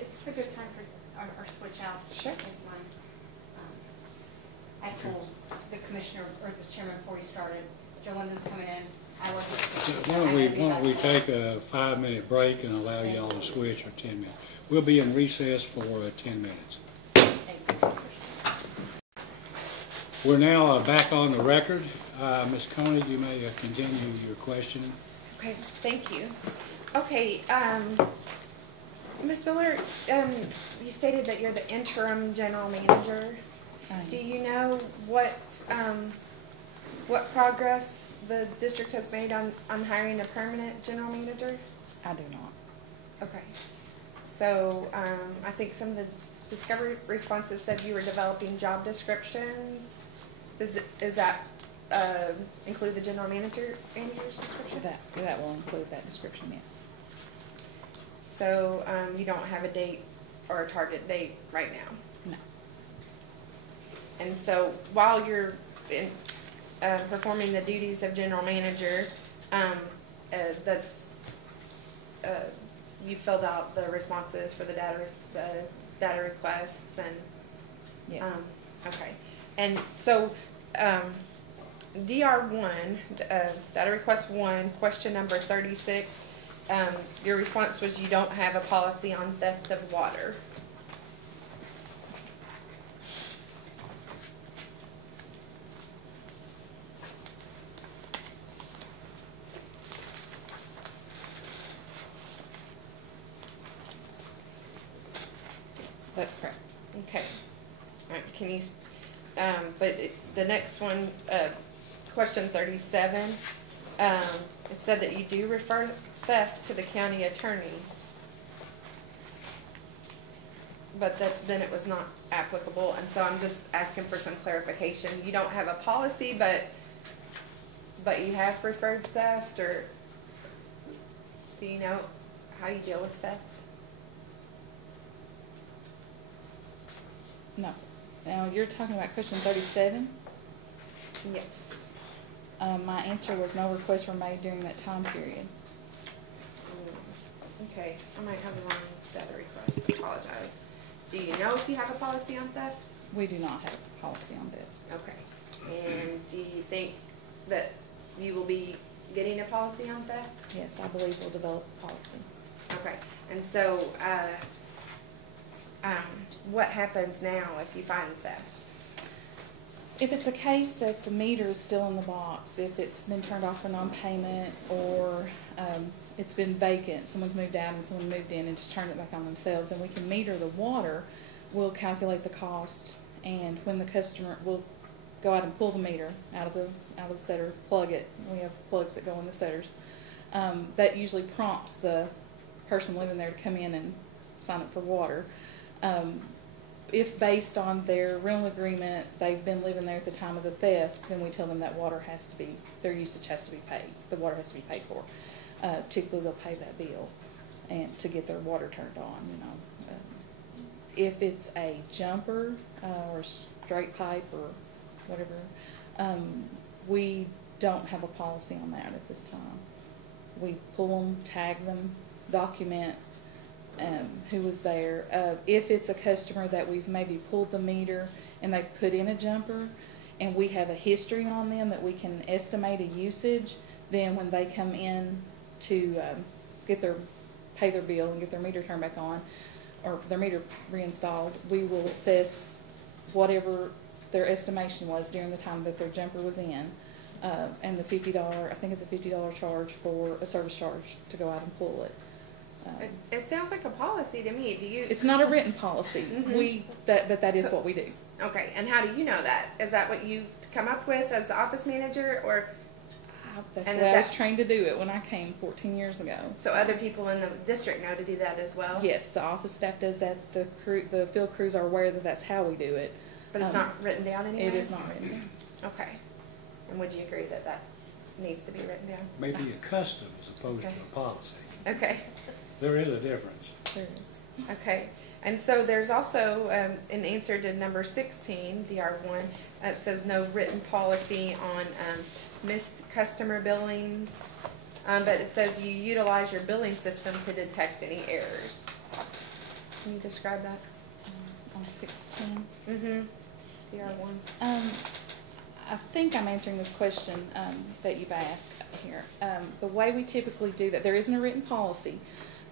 Is this a good time for our switch out? Sure. Is I told the commissioner or the chairman before we started, Jolinda's coming in. I wasn't. Why don't we take a 5-minute break and allow y'all to switch for 10 minutes? We'll be in recess for 10 minutes. We're now back on the record. Ms. Koenig, you may continue your questioning. Okay, thank you. Okay, Ms. Miller, you stated that you're the interim general manager. Do you know what progress the district has made on hiring a permanent general manager? I do not. Okay. So I think some of the discovery responses said you were developing job descriptions. Does that include the general manager's description? That will include that description, yes. So you don't have a date or a target date right now? No. And so while you're performing the duties of general manager, you filled out the responses for the data requests and yes. Okay. And so DR1, data request 1, question number 36, your response was you don't have a policy on theft of water. That's correct. Okay. All right. Can you? The next one, question 37, it said that you do refer theft to the county attorney, but then it was not applicable, and so I'm just asking for some clarification. You don't have a policy, but you have referred theft, or do you know how you deal with theft? No. Now, you're talking about question 37? Yes. My answer was no requests were made during that time period. Okay, I might have the wrong data request. I apologize. Do you know if you have a policy on theft? We do not have a policy on theft. Okay. And do you think that you will be getting a policy on theft? Yes, I believe we'll develop a policy. Okay. And so, what happens now if you find theft? If it's a case that the meter is still in the box, if it's been turned off for non-payment, or it's been vacant, someone's moved out and someone moved in and just turned it back on themselves, and we can meter the water, we'll calculate the cost, and when the customer will go out and pull the meter out of the setter, plug it. We have plugs that go in the setters. That usually prompts the person living there to come in and sign up for water. If based on their rental agreement, they've been living there at the time of the theft, then we tell them that water has to be, their usage has to be paid. The water has to be paid for. Typically they'll pay that bill and to get their water turned on, you know. If it's a jumper or straight pipe or whatever, we don't have a policy on that at this time. We pull them, tag them, document who was there. If it's a customer that we've maybe pulled the meter and they've put in a jumper and we have a history on them that we can estimate a usage, then when they come in to pay their bill and get their meter turned back on or their meter reinstalled, we will assess whatever their estimation was during the time that their jumper was in, and the $50, I think it's a $50 charge for a service charge to go out and pull it. It sounds like a policy to me. Do you? It's not a written policy. But that is So- what we do. Okay, and how do you know that? Is that what you've come up with as the office manager, or That's And the way is I was that- trained to do it when I came 14 years ago. so other people in the district know to do that as well? Yes, the office staff does that. The field crews are aware that that's how we do it. But it's not written down anywhere? It is not written down. Okay. And would you agree that that needs to be written down? Maybe a custom as opposed to Okay. a policy. Okay. There is a difference. There is. Okay, and so there's also, an answer to number 16, DR1, it says no written policy on, missed customer billings, but it says you utilize your billing system to detect any errors. Can you describe that? On 16. Mm-hmm. DR1. I think I'm answering this question that you've asked here. The way we typically do that, there isn't a written policy.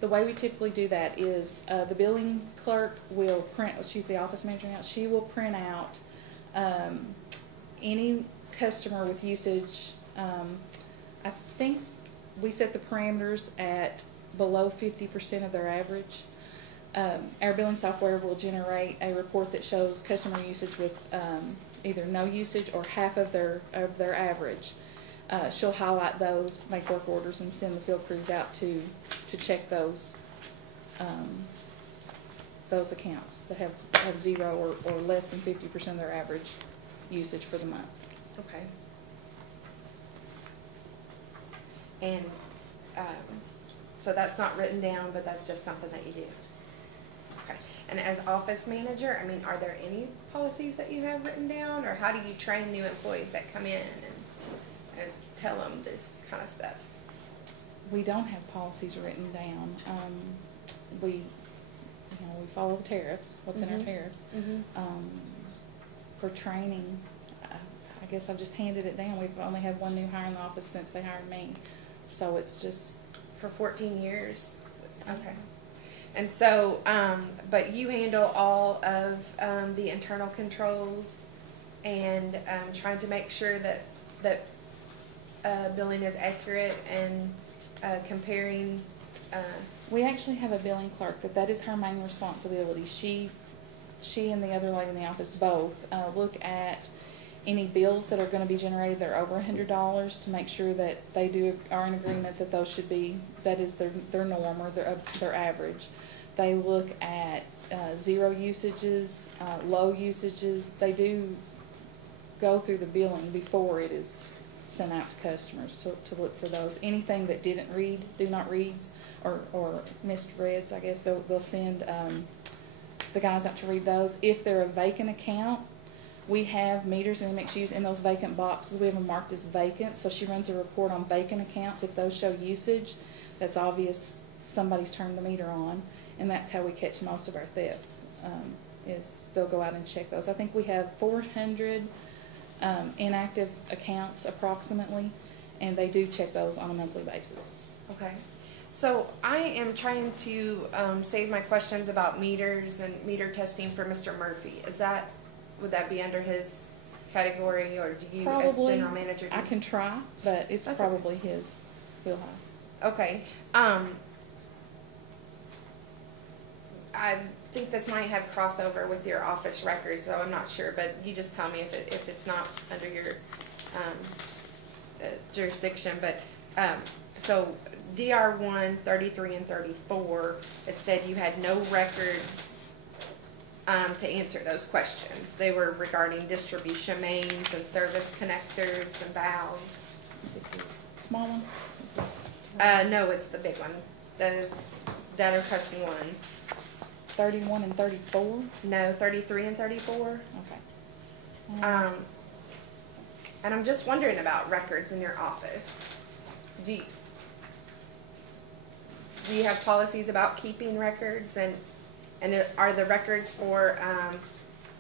The way we typically do that is the billing clerk will print, she's the office manager now, she will print out any customer with usage. I think we set the parameters at below 50% of their average. Our billing software will generate a report that shows customer usage with either no usage or half of their average. She'll highlight those, make work orders, and send the field crews out to check those accounts that have 0 or less than 50% of their average usage for the month. Okay. And, so that's not written down, but that's just something that you do. Okay. And as office manager, I mean, are there any policies that you have written down, or how do you train new employees that come in and tell them this kind of stuff? We don't have policies written down. We follow the tariffs, what's in our tariffs. For training, I guess I've just handed it down. We've only had one new hire in the office since they hired me. So it's just... For 14 years? Okay. And so, but you handle all of the internal controls and trying to make sure that billing is accurate and comparing. We actually have a billing clerk that is her main responsibility. She and the other lady in the office both look at any bills that are going to be generated that are over $100 to make sure that they are in agreement that those should be, that is their norm or their average. They look at 0 usages, low usages. They do go through the billing before it is sent out to customers to look for those. Anything that didn't read, do not reads, or missed reads, I guess, they'll send the guys out to read those. If they're a vacant account, we have meters and MXUs in those vacant boxes. We have them marked as vacant, so she runs a report on vacant accounts. If those show usage, that's obvious somebody's turned the meter on, and that's how we catch most of our thefts, is they'll go out and check those. I think we have 400 inactive accounts approximately, and they do check those on a monthly basis. Okay. So I am trying to save my questions about meters and meter testing for Mr. Murphy. Would that be under his category, or do you as Probably, general manager? I can try, but it's That's probably his wheelhouse. Okay. I think this might have crossover with your office records, so I'm not sure, but you just tell me if it's not under your jurisdiction. But so DR1, 33, and 34, it said you had no records to answer those questions. They were regarding distribution mains and service connectors and valves. Is it this small one? Is it No, it's the big one. The data question 1. 31 and 34? No, 33 and 34. Okay. And I'm just wondering about records in your office. Do you have policies about keeping records, and are the records for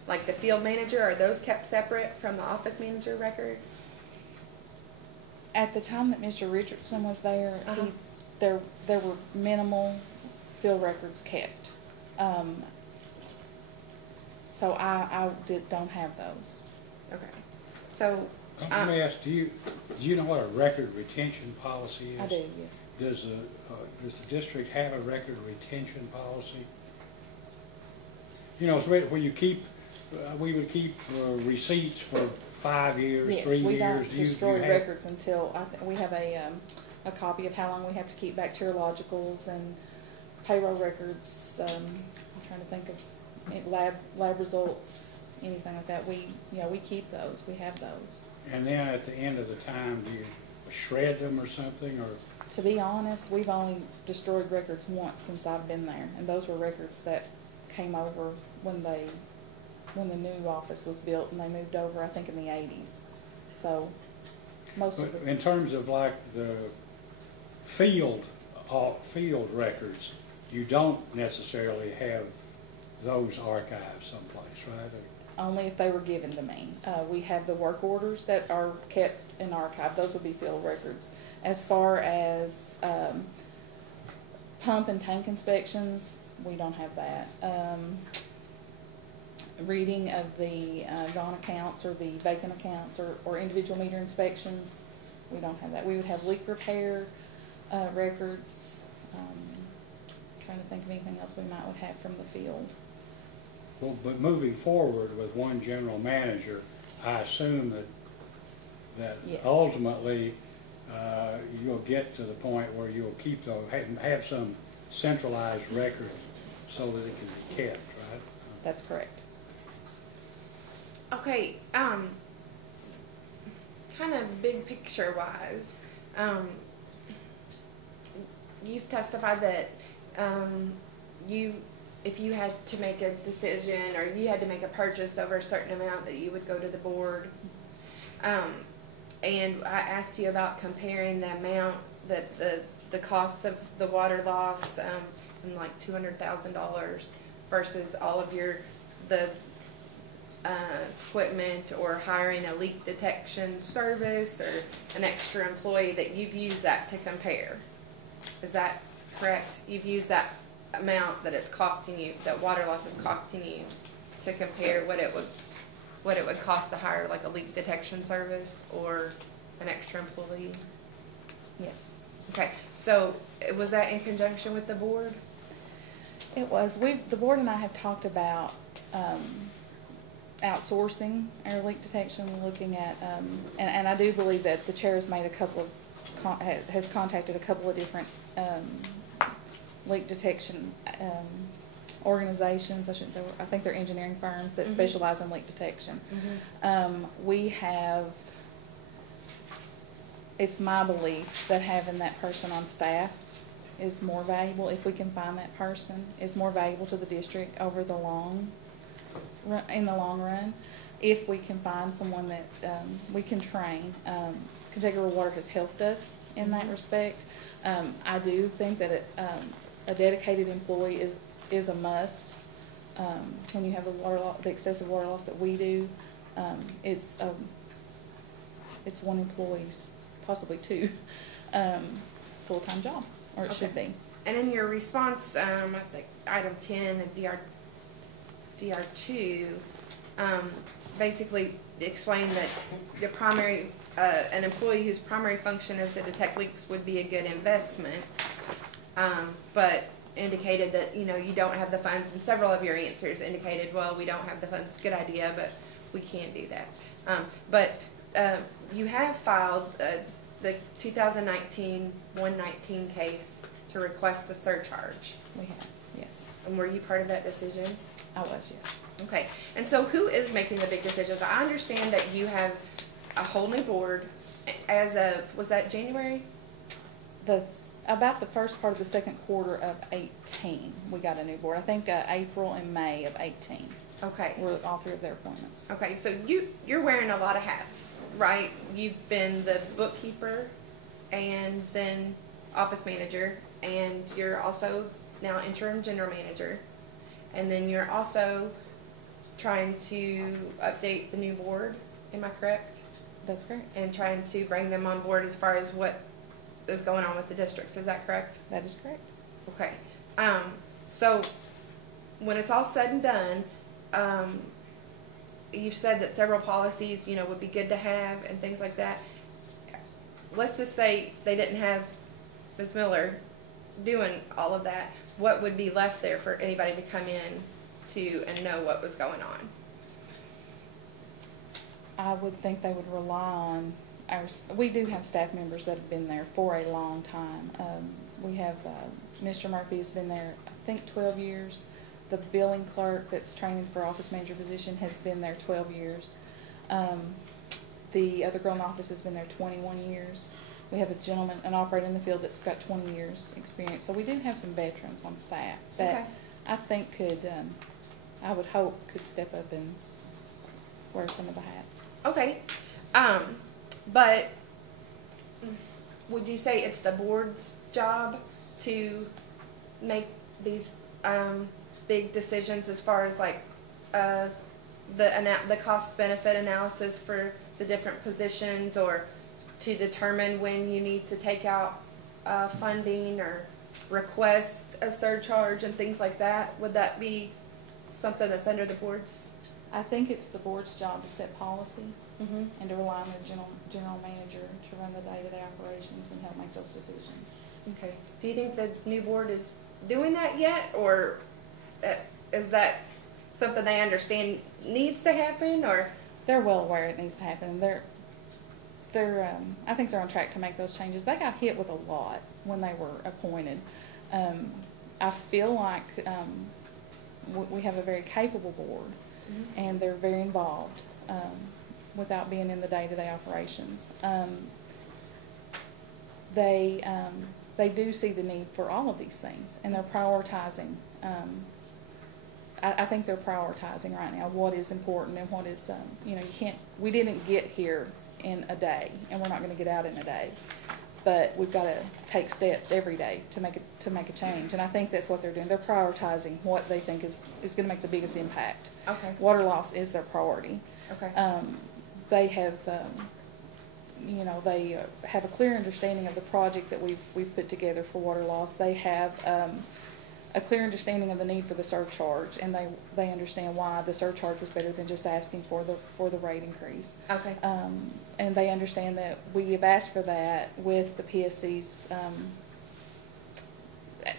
like the field manager, are those kept separate from the office manager records? At the time that Mr. Richardson was there, there were minimal field records kept. So I don't have those. Okay. So Let me ask, do you know what a record retention policy is? I do, yes. Does the district have a record retention policy? You know, it's where you keep, we would keep receipts for 5 years, 3 years. Yes, we don't Do you destroy have- records until, we have a copy of how long we have to keep bacteriologicals and payroll records. I'm trying to think of lab results, anything like that. We keep those, we have those. And then at the end of the time, do you shred them or something, or? To be honest, we've only destroyed records once since I've been there, and those were records that came over when the new office was built, and they moved over, I think, in the 80s. So most of it. In terms of like the field records, you don't necessarily have those archived someplace, right? Only if they were given to me. We have the work orders that are kept in archive. Those would be field records. As far as pump and tank inspections, we don't have that. Reading of the gone accounts or the vacant accounts or individual meter inspections, we don't have that. We would have leak repair records. Trying to think of anything else we might would have from the field. Well, but moving forward with one general manager, I assume that Yes. ultimately you'll get to the point where you'll keep have some centralized record so that it can be kept, right? That's correct. Okay, kind of big picture wise, you've testified that if you had to make a decision or you had to make a purchase over a certain amount, that you would go to the board. And I asked you about comparing the amount that the costs of the water loss, in like $200,000 versus all of the equipment or hiring a leak detection service or an extra employee, that you've used that to compare. Is that correct? You've used that amount that it's costing you, that water loss is costing you, to compare what it would cost to hire like a leak detection service or an extra employee? Yes. Okay, so was that in conjunction with the board? It was. The board and I have talked about outsourcing our leak detection, looking at, and I do believe that the chair has made has contacted a couple of different leak detection organizations. I think they're engineering firms that specialize in leak detection. We have, it's my belief that having that person on staff is more valuable, if we can find that person, is more valuable to the district in the long run, if we can find someone that we can train. Kentucky Water has helped us in that respect. I do think that a dedicated employee is a must. When you have the excessive water loss that we do, it's one employee's, possibly two, full-time job, or it should be. And in your response, I think item 10 and DR2, basically explained that the primary, an employee whose primary function is to detect leaks would be a good investment, but indicated that, you don't have the funds, and several of your answers indicated, well, we don't have the funds, it's a good idea, but we can't do that. But you have filed the 2019-119 case to request a surcharge. We have, yes. And were you part of that decision? I was, yes. Okay, and so who is making the big decisions? I understand that you have a whole new board as of, was that January? That's about the first part of the second quarter of 18, we got a new board. I think April and May of 18. Okay. Were all three of their appointments. Okay, so you're wearing a lot of hats, right? You've been the bookkeeper and then office manager, and you're also now interim general manager, and then you're also trying to update the new board. Am I correct? That's correct. And trying to bring them on board as far as what is going on with the district. Is that correct? That is correct. Okay. So when it's all said and done, you've said that several policies, you know, would be good to have and things like that. Let's just say they didn't have Ms. Miller doing all of that. What would be left there for anybody to come in to and know what was going on? I would think they would rely on we do have staff members that have been there for a long time. We have, Mr. Murphy has been there, I think 12 years. The billing clerk that's training for office manager position has been there 12 years. The other girl in the office has been there 21 years. We have a gentleman, an operator in the field that's got 20 years experience. So we do have some veterans on staff that Okay. I think could, I would hope could step up and wear some of the hats. Okay. But would you say it's the board's job to make these big decisions as far as like the cost benefit analysis for the different positions, or to determine when you need to take out funding or request a surcharge and things like that? Would that be something that's under the board's? I think it's the board's job to set policy Mm-hmm. and to rely on their general manager to run the day-to-day operations and help make those decisions. Okay. Do you think the new board is doing that yet, or is that something they understand needs to happen, or? They're well aware it needs to happen. I think they're on track to make those changes. They got hit with a lot when they were appointed. I feel like we have a very capable board, Mm-hmm. and they're very involved without being in the day-to-day operations. They do see the need for all of these things, and they're prioritizing. I think they're prioritizing right now what is important and what is, we didn't get here in a day, and we're not going to get out in a day, but we've got to take steps every day to make a change. And I think that's what they're doing. They're prioritizing what they think is going to make the biggest impact. Okay. Water loss is their priority. Okay. They have, they have a clear understanding of the project that we've put together for water loss. They have a clear understanding of the need for the surcharge, and they understand why the surcharge was better than just asking for the rate increase. Okay. And they understand that we have asked for that with the PSC's,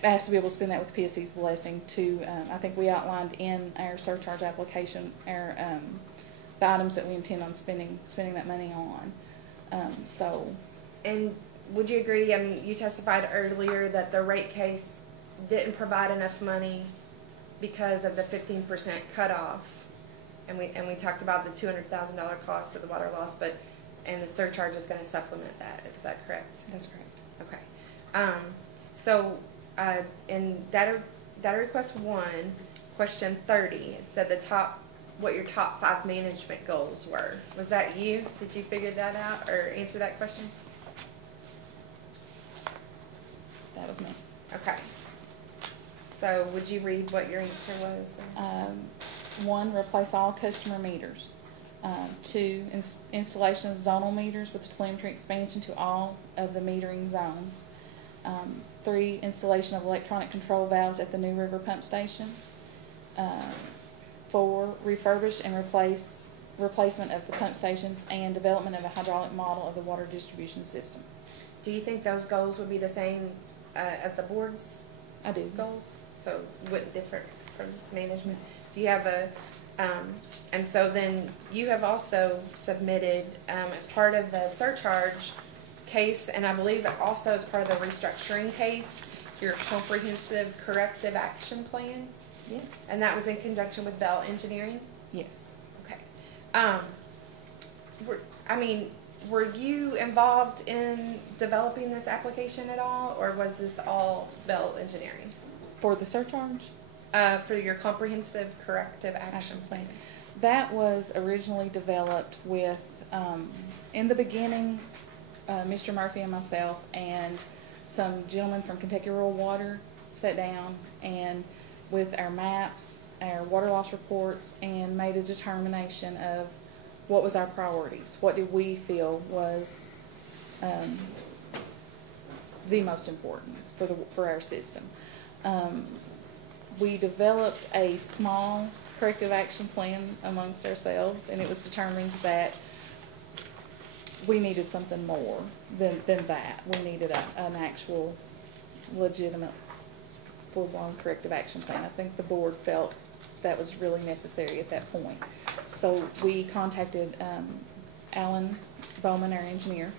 asked to be able to spend that with PSC's blessing to, I think we outlined in our surcharge application, the items that we intend on spending that money on. And would you agree, I mean, you testified earlier that the rate case didn't provide enough money because of the 15% cutoff, and we talked about the $200,000 cost of the water loss, and the surcharge is going to supplement that. Is that correct? That's correct. Okay. So in data request 1, question 30, it said what your top 5 management goals were. Was that you? Did you figure that out or answer that question? That was me. Okay. So would you read what your answer was? 1, replace all customer meters. 2, installation of zonal meters with telemetry expansion to all of the metering zones. 3, installation of electronic control valves at the New River pump station. 4, refurbish and replacement of the pump stations and development of a hydraulic model of the water distribution system. Do you think those goals would be the same as the board's I do. goals? So wouldn't differ from management? Do you have and so then you have also submitted as part of the surcharge case, and I believe also as part of the restructuring case, your comprehensive corrective action plan? Yes. And that was in conjunction with Bell Engineering? Yes. Okay. Were you involved in developing this application at all, or was this all Bell Engineering? For the surcharge? For your comprehensive corrective action plan? That was originally developed with, in the beginning, Mr. Murphy and myself and some gentlemen from Kentucky Rural Water sat down and with our maps, our water loss reports, and made a determination of what was our priorities. What did we feel was the most important for our system. We developed a small corrective action plan amongst ourselves, and it was determined that we needed something more than that. We needed an actual legitimate full-blown corrective action plan. I think the board felt that was really necessary at that point. So we contacted Alan Bowman, our engineer.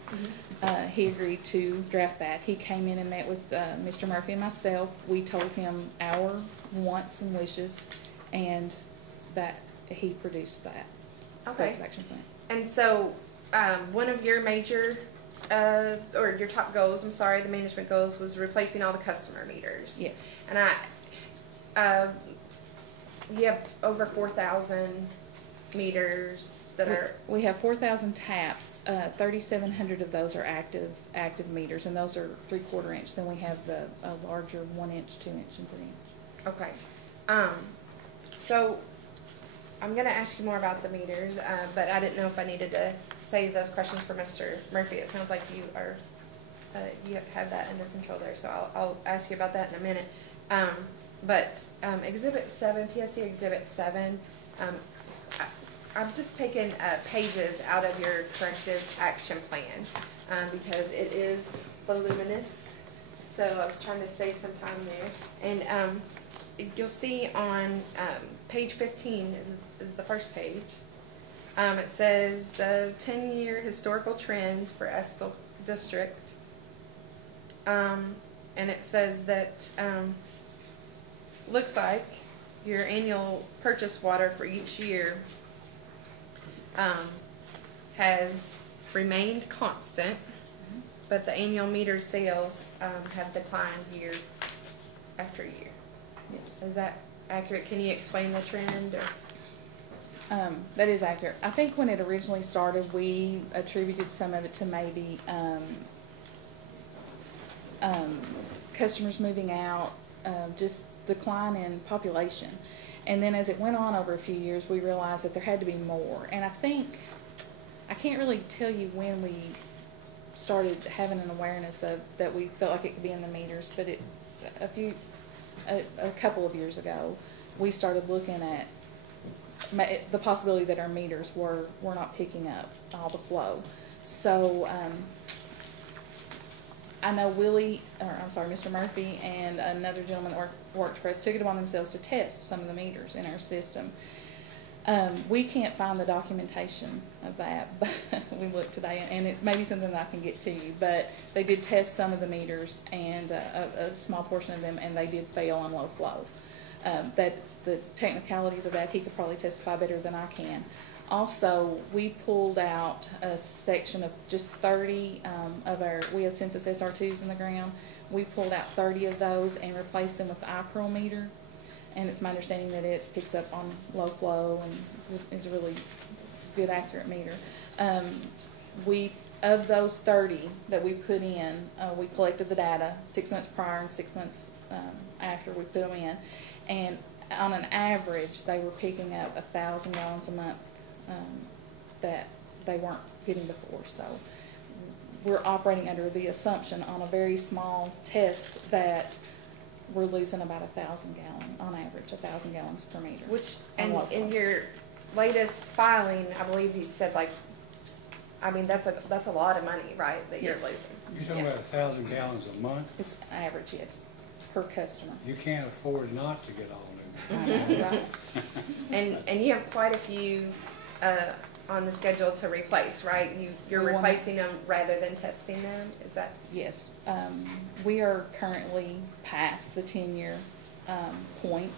He agreed to draft that. He came in and met with Mr. Murphy and myself. We told him our wants and wishes, and that he produced that corrective action plan. And so one of your major or your top goals, I'm sorry, the management goals, was replacing all the customer meters. Yes. And you have over 4,000 meters that are. We have 4,000 taps. 3,700 of those are active meters, and those are 3/4 inch. Then we have the larger 1 inch, 2 inch, and 3 inch. Okay. So I'm going to ask you more about the meters, but I didn't know if I needed to save those questions for Mr. Murphy. It sounds like you are you have that under control there, so I'll ask you about that in a minute. But Exhibit 7, PSC Exhibit 7, I've just taken pages out of your corrective action plan because it is voluminous, so I was trying to save some time there. And you'll see on page 15 is the first page. It says 10-year historical trend for Estill District. And it says that looks like your annual purchase water for each year has remained constant, but the annual meter sales have declined year after year. Yes. Is that accurate? Can you explain the trend? Or? That is accurate. I think when it originally started, we attributed some of it to maybe customers moving out, just decline in population. And then as it went on over a few years, we realized that there had to be more. And I think, I can't really tell you when we started having an awareness of that we felt like it could be in the meters, but a couple of years ago, we started looking at the possibility that our meters were not picking up all the flow. So I know Mr. Murphy and another gentleman that worked for us took it upon themselves to test some of the meters in our system. We can't find the documentation of that, but we looked today, and it's maybe something that I can get to you. But they did test some of the meters, and a small portion of them, and they did fail on low flow. That the technicalities of that, he could probably testify better than I can. Also, we pulled out a section of just 30 we have census SR2s in the ground. We pulled out 30 of those and replaced them with the iPearl meter. And it's my understanding that it picks up on low flow and is a really good, accurate meter. Of those 30 that we put in, we collected the data 6 months prior and 6 months after we put them in. And on an average, they were picking up 1,000 gallons a month that they weren't getting before. So we're operating under the assumption on a very small test that we're losing about 1,000 gallons, on average, 1,000 gallons per meter. Which, and in your latest filing, I believe you said that's a lot of money, right, that you're losing. You're talking about 1,000 gallons a month? It's average, yes, per customer. You can't afford not to get all new. Right. And you have quite a few on the schedule to replace, right? You're replacing them rather than testing them, is that? Yes. We are currently past the 10-year point.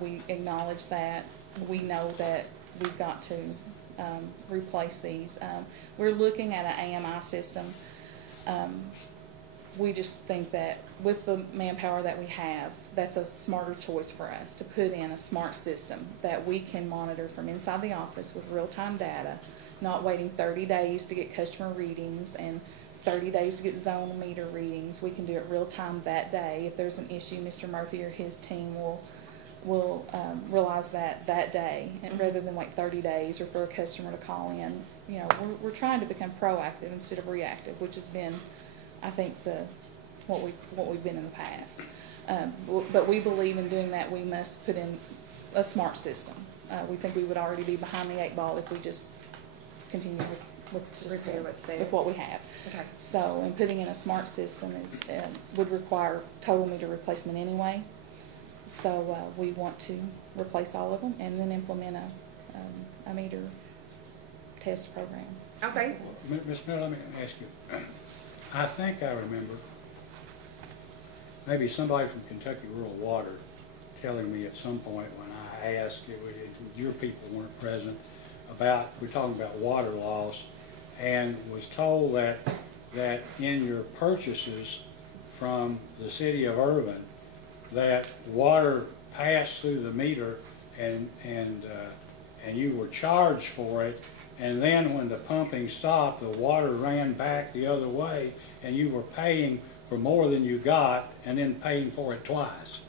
We acknowledge that. We know that we've got to replace these. We're looking at an AMI system. We just think that with the manpower that we have, that's a smarter choice for us to put in a smart system that we can monitor from inside the office with real-time data, not waiting 30 days to get customer readings and 30 days to get zone meter readings. We can do it real-time that day. If there's an issue, Mr. Murphy or his team will realize that day, and rather than wait 30 days or for a customer to call in. You know, we're trying to become proactive instead of reactive, which has been, I think, what we've been in the past. But we believe in doing that, we must put in a smart system. We think we would already be behind the 8 ball if we just continue with just Repair what's there. with what we have. Okay. So, and putting in a smart system is, would require total meter replacement anyway. So, we want to replace all of them and then implement a meter test program. Okay. Ms. Miller, let me ask you. I think I remember maybe somebody from Kentucky Rural Water telling me at some point when I asked, your people weren't present, about, we're talking about water loss, and was told that in your purchases from the city of Irvine, that water passed through the meter and you were charged for it, and then when the pumping stopped, the water ran back the other way, and you were paying for more than you got, and then paying for it twice.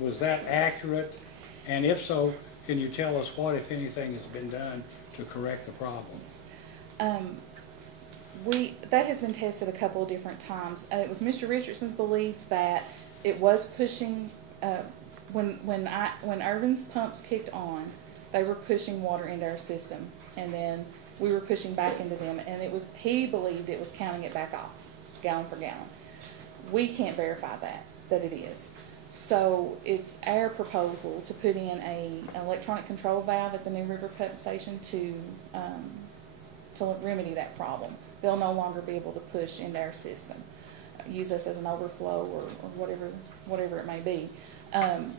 Was that accurate? And if so, can you tell us what, if anything, has been done to correct the problem? That has been tested a couple of different times. It was Mr. Richardson's belief that it was pushing, when Irvin's pumps kicked on, they were pushing water into our system, and then we were pushing back into them, and he believed it was counting it back off, gallon for gallon. We can't verify that it is. So it's our proposal to put in an electronic control valve at the new river pump station to remedy that problem. They'll no longer be able to push into our system, use us as an overflow or whatever it may be.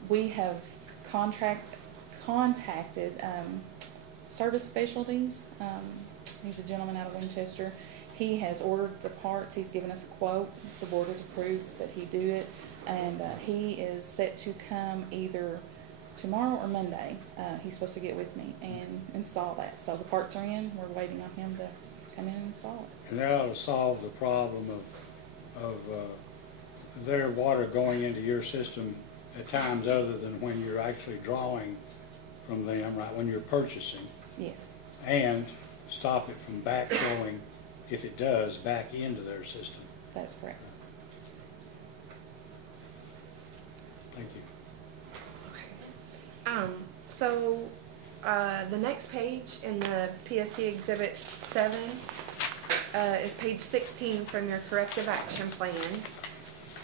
We have contacted Service Specialties. He's a gentleman out of Winchester. He has ordered the parts. He's given us a quote. The board has approved that he do it, and he is set to come either tomorrow or Monday. He's supposed to get with me and install that. So the parts are in. We're waiting on him to come in and install it. And that ought to solve the problem of their water going into your system at times other than when you're actually drawing from them, right, when you're purchasing. Yes. And stop it from backflowing, if it does, back into their system. That's correct. Thank you. So the next page in the PSC Exhibit 7 is page 16 from your corrective action plan.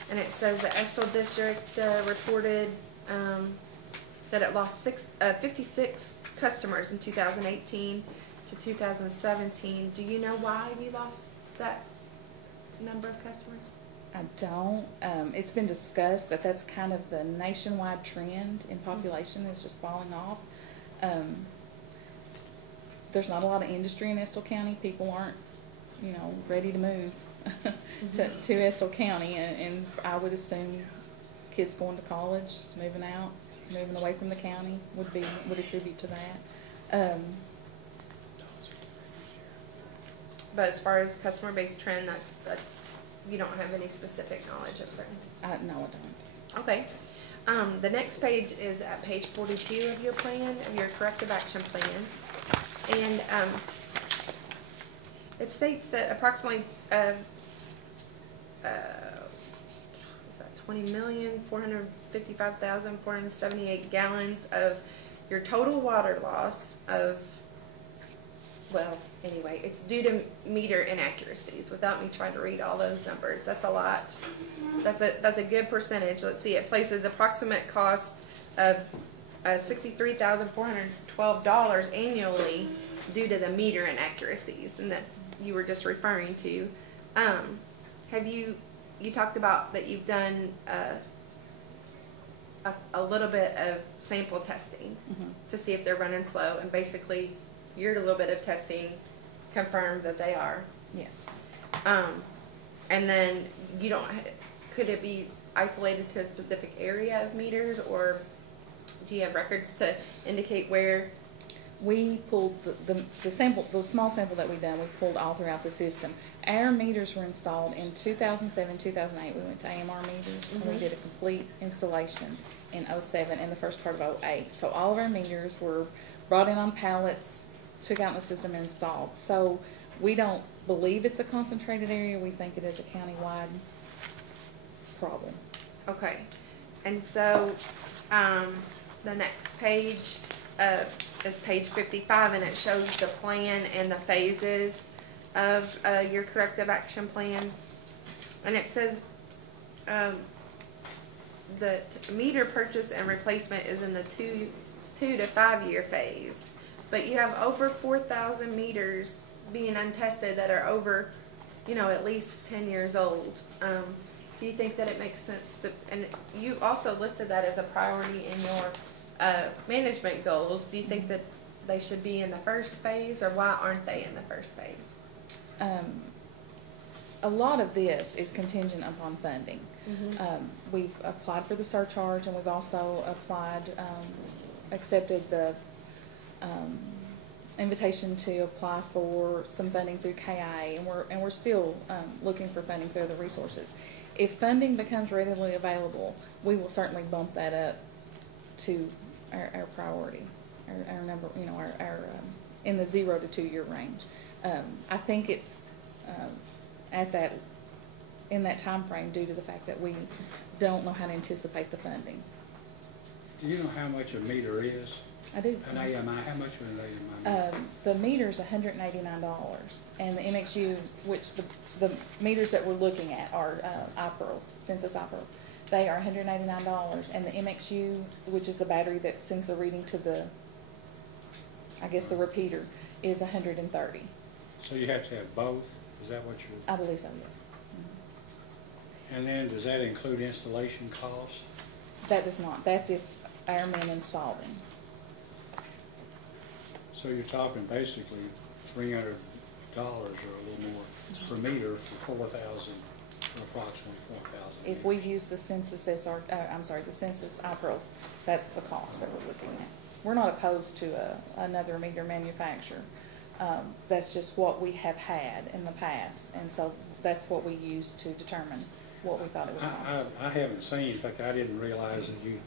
And it says the Estill District reported that it lost 56 customers in 2018 to 2017. Do you know why you lost that number of customers? I don't. It's been discussed that that's kind of the nationwide trend in population is just falling off. There's not a lot of industry in Estill County. People aren't, ready to move to Estill County, and I would assume kids going to college, moving out, moving away from the county would attribute to that. But as far as customer base trend, that's you don't have any specific knowledge of certain. No, I don't. Okay. The next page is at page 42 of your plan, of your corrective action plan, and it states that approximately 20,455,478 gallons of your total water loss of, well, anyway, it's due to meter inaccuracies. Without me trying to read all those numbers, that's a lot. That's a good percentage. Let's see, it places approximate cost of $63,412 annually due to the meter inaccuracies, and that you were just referring to. Have you talked about that you've done a little bit of sample testing to see if they're running slow, and basically your little bit of testing confirmed that they are? Yes. And then could it be isolated to a specific area of meters, or do you have records to indicate where? We pulled the sample, the small sample that we done, we pulled all throughout the system. Our meters were installed in 2007, 2008. We went to AMR meters, and we did a complete installation in 2007 and the first part of 2008. So all of our meters were brought in on pallets, took out in the system, and installed. So we don't believe it's a concentrated area. We think it is a county-wide problem. Okay. And so the next page, is page 55, and it shows the plan and the phases of your corrective action plan. And it says that meter purchase and replacement is in the 2 to 5 year phase. But you have over 4,000 meters being untested that are over, you know, at least 10 years old. Do you think that it makes sense to, and you also listed that as a priority in your management goals. Do you think that they should be in the first phase, or why aren't they in the first phase? A lot of this is contingent upon funding. Mm-hmm. We've applied for the surcharge, and we've also applied, accepted the invitation to apply for some funding through KIA, and we're still looking for funding through other resources. If funding becomes readily available, we will certainly bump that up to our priority, our number, you know, our in the 0 to 2 year range. I think it's in that time frame due to the fact that we don't know how to anticipate the funding. Do you know how much a meter is? I do. An AMI, how much of an AMI? The meter's $189, and the MXU, which the meters that we're looking at are iPearls, census iPearls. They are $189, and the MXU, which is the battery that sends the reading to the, I guess, the repeater, is $130. So you have to have both? Is that what you're? I believe so, yes. Mm-hmm. And then does that include installation costs? That does not. That's if our men install them. So you're talking basically $300 or a little more per meter for 4,000, or approximately 4,000. If we've used the census the census iPearls, that's the cost that we're looking at. We're not opposed to another meter manufacturer. That's just what we have had in the past, and so that's what we use to determine what we thought it would cost. I haven't seen, in fact, I didn't realize that you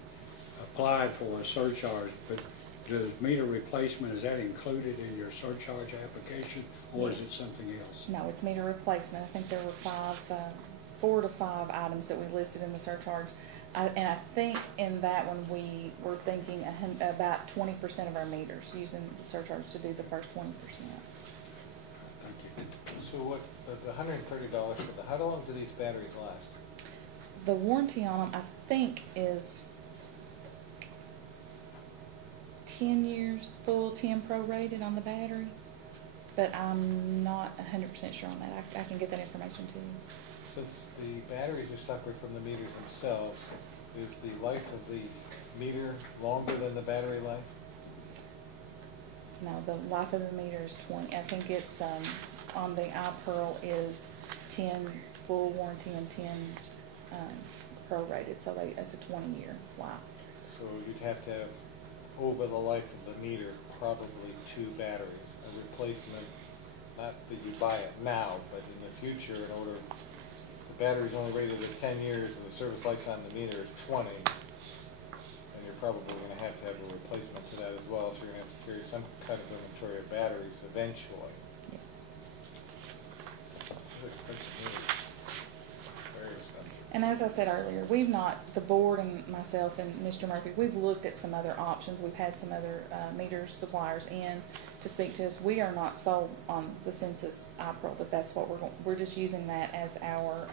applied for a surcharge, but the meter replacement, is that included in your surcharge application, or is it something else? No, it's meter replacement. I think there were 4 to 5 items that we listed in the surcharge. And I think in that one we were thinking about 20% of our meters using the surcharge to do the first 20%. Thank you. So what, the $130 for how long do these batteries last? The warranty on them, I think, is 10 years full, 10 prorated on the battery, but I'm not 100% sure on that. I can get that information to you. Since the batteries are separate from the meters themselves, is the life of the meter longer than the battery life? No, the life of the meter is 20. I think it's on the iPearl is 10 full warranty and 10 prorated, so it's a 20-year life. So you'd have to have, over the life of the meter, probably 2 batteries. A replacement, not that you buy it now, but in the future, in order, the battery's only rated at 10 years and the service life on the meter is 20, and you're probably going to have a replacement to that as well, so you're going to have to carry some kind of inventory of batteries eventually. Yes. Very expensive meters. Very expensive. And as I said earlier, we've not, the board and myself and Mr. Murphy, we've looked at some other options. We've had some other meter suppliers in to speak to us. We are not sold on the census iPearl, but that's what we're just using that as our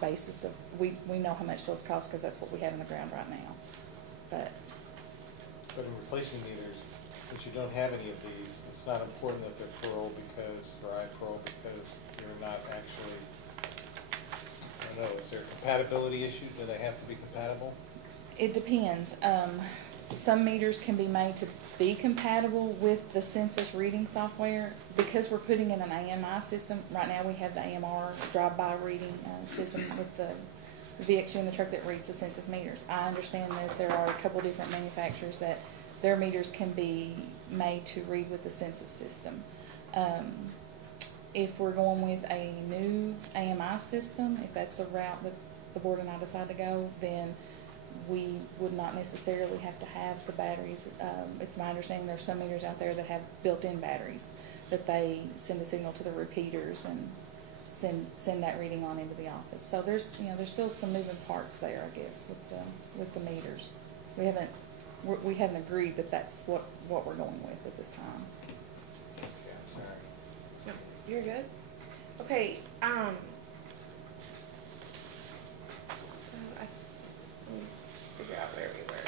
basis of, we know how much those cost because that's what we have in the ground right now. But in replacing meters, since you don't have any of these, it's not important that they're Pearl or iPearl because you're not actually, I don't know, is there a compatibility issue? Do they have to be compatible? it depends. Some meters can be made to be compatible with the census reading software. Because we're putting in an AMI system, right now we have the AMR drive-by reading system with the VXU in the truck that reads the census meters. I understand that there are a couple different manufacturers that their meters can be made to read with the census system. If we're going with a new AMI system, if that's the route that the board and I decide to go, then we would not necessarily have to have the batteries. It's my understanding there's some meters out there that have built-in batteries that they send a signal to the repeaters, and send that reading on into the office. So there's, you know, there's still some moving parts there, I guess, with the meters. We haven't agreed that that's what we're going with at this time. Yeah, sorry. No, you're good. Okay, let me figure out where we were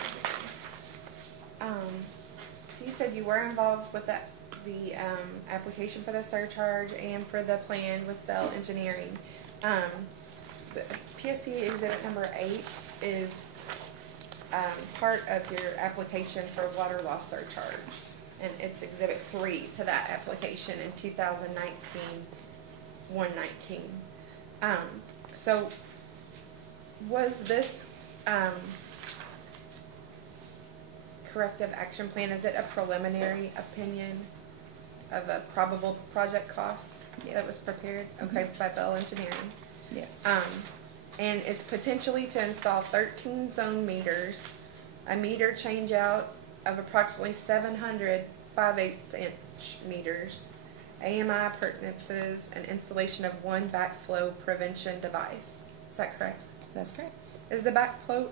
here. So you said you were involved with the application for the surcharge and for the plan with Bell Engineering. PSC exhibit number 8 is part of your application for water loss surcharge, and it's exhibit 3 to that application in 2019-119. So was this corrective action plan, is it a preliminary opinion of a probable project cost? Yes. That was prepared, okay, by Bell Engineering? Yes. And it's potentially to install 13 zone meters, a meter change out of approximately 700 5/8" meters, AMI appurtenances, and installation of 1 backflow prevention device. Is that correct? That's correct. Is the backflow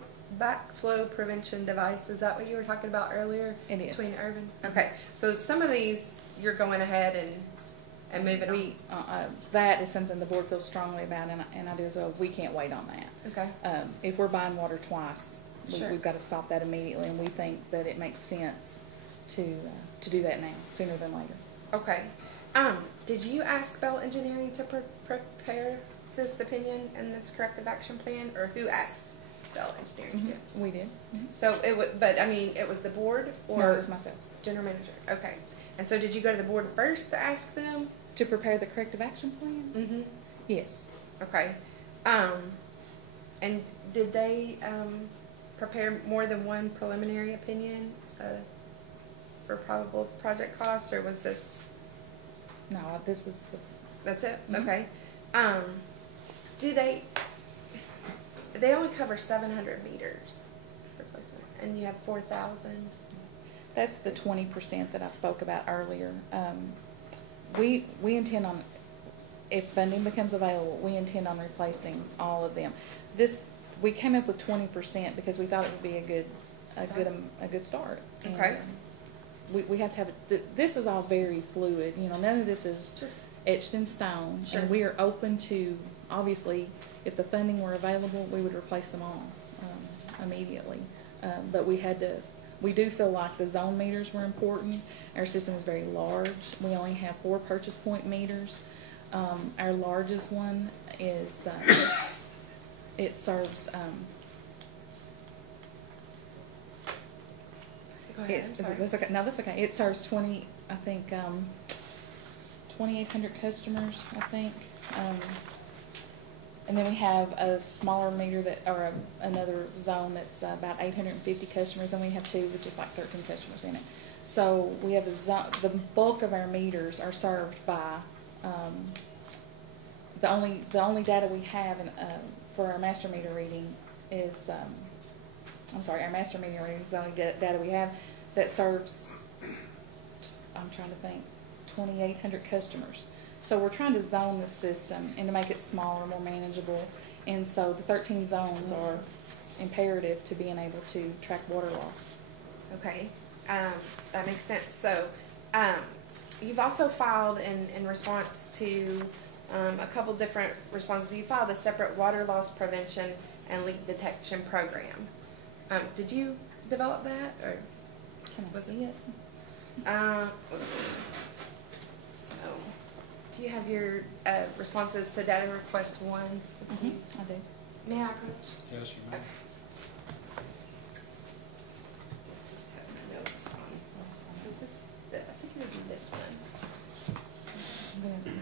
prevention device, is that what you were talking about earlier? It is. Between urban? Okay, so some of these, you're going ahead and moving on? That is something the board feels strongly about, and I do as well. We can't wait on that. Okay. If we're buying water twice, Sure. we've got to stop that immediately, and we think that it makes sense to do that now, sooner than later. Okay. Did you ask Bell Engineering to prepare this opinion and this corrective action plan, or who asked Bell Engineering to do it? We did. So it would, but I mean, it was the board or? No, it was myself. General manager. Okay. And so did you go to the board first to ask them? To prepare the corrective action plan? Mm-hmm. Yes. Okay. And did they prepare more than one preliminary opinion for probable project costs, or was this? No, this is the. That's it? Mhm. Okay. Do they only cover 700 meters replacement, and you have 4,000? That's the 20% that I spoke about earlier. We intend on, if funding becomes available, we intend on replacing all of them. We came up with 20% because we thought it would be a good start. Okay. And, we have to have it. This is all very fluid. You know, none of this is Sure. etched in stone, Sure. and we are open to, obviously, if the funding were available, we would replace them all immediately. But we do feel like the zone meters were important. Our system is very large. We only have 4 purchase point meters. Our largest one is, it serves, Go ahead, I'm sorry. that's okay. No, that's okay. It serves 2,800 customers, I think. And then we have a smaller meter another zone that's about 850 customers. Then we have 2 with just like 13 customers in it. So we have the bulk of our meters are served by, the only data we have for our master meter reading is, our master meter reading is the only data we have that serves, I'm trying to think, 2,800 customers. So we're trying to zone the system and to make it smaller, more manageable. And so the 13 zones are imperative to being able to track water loss. Okay, that makes sense. So you've also filed in response to a couple different responses. You filed a separate water loss prevention and leak detection program. Did you develop that, or Can I was see it? Let's see. So, do you have your responses to data request 1? I do. May I approach? Yes, you may. Okay. Just have my notes on. So is this I think it would be this one. I'm going to try to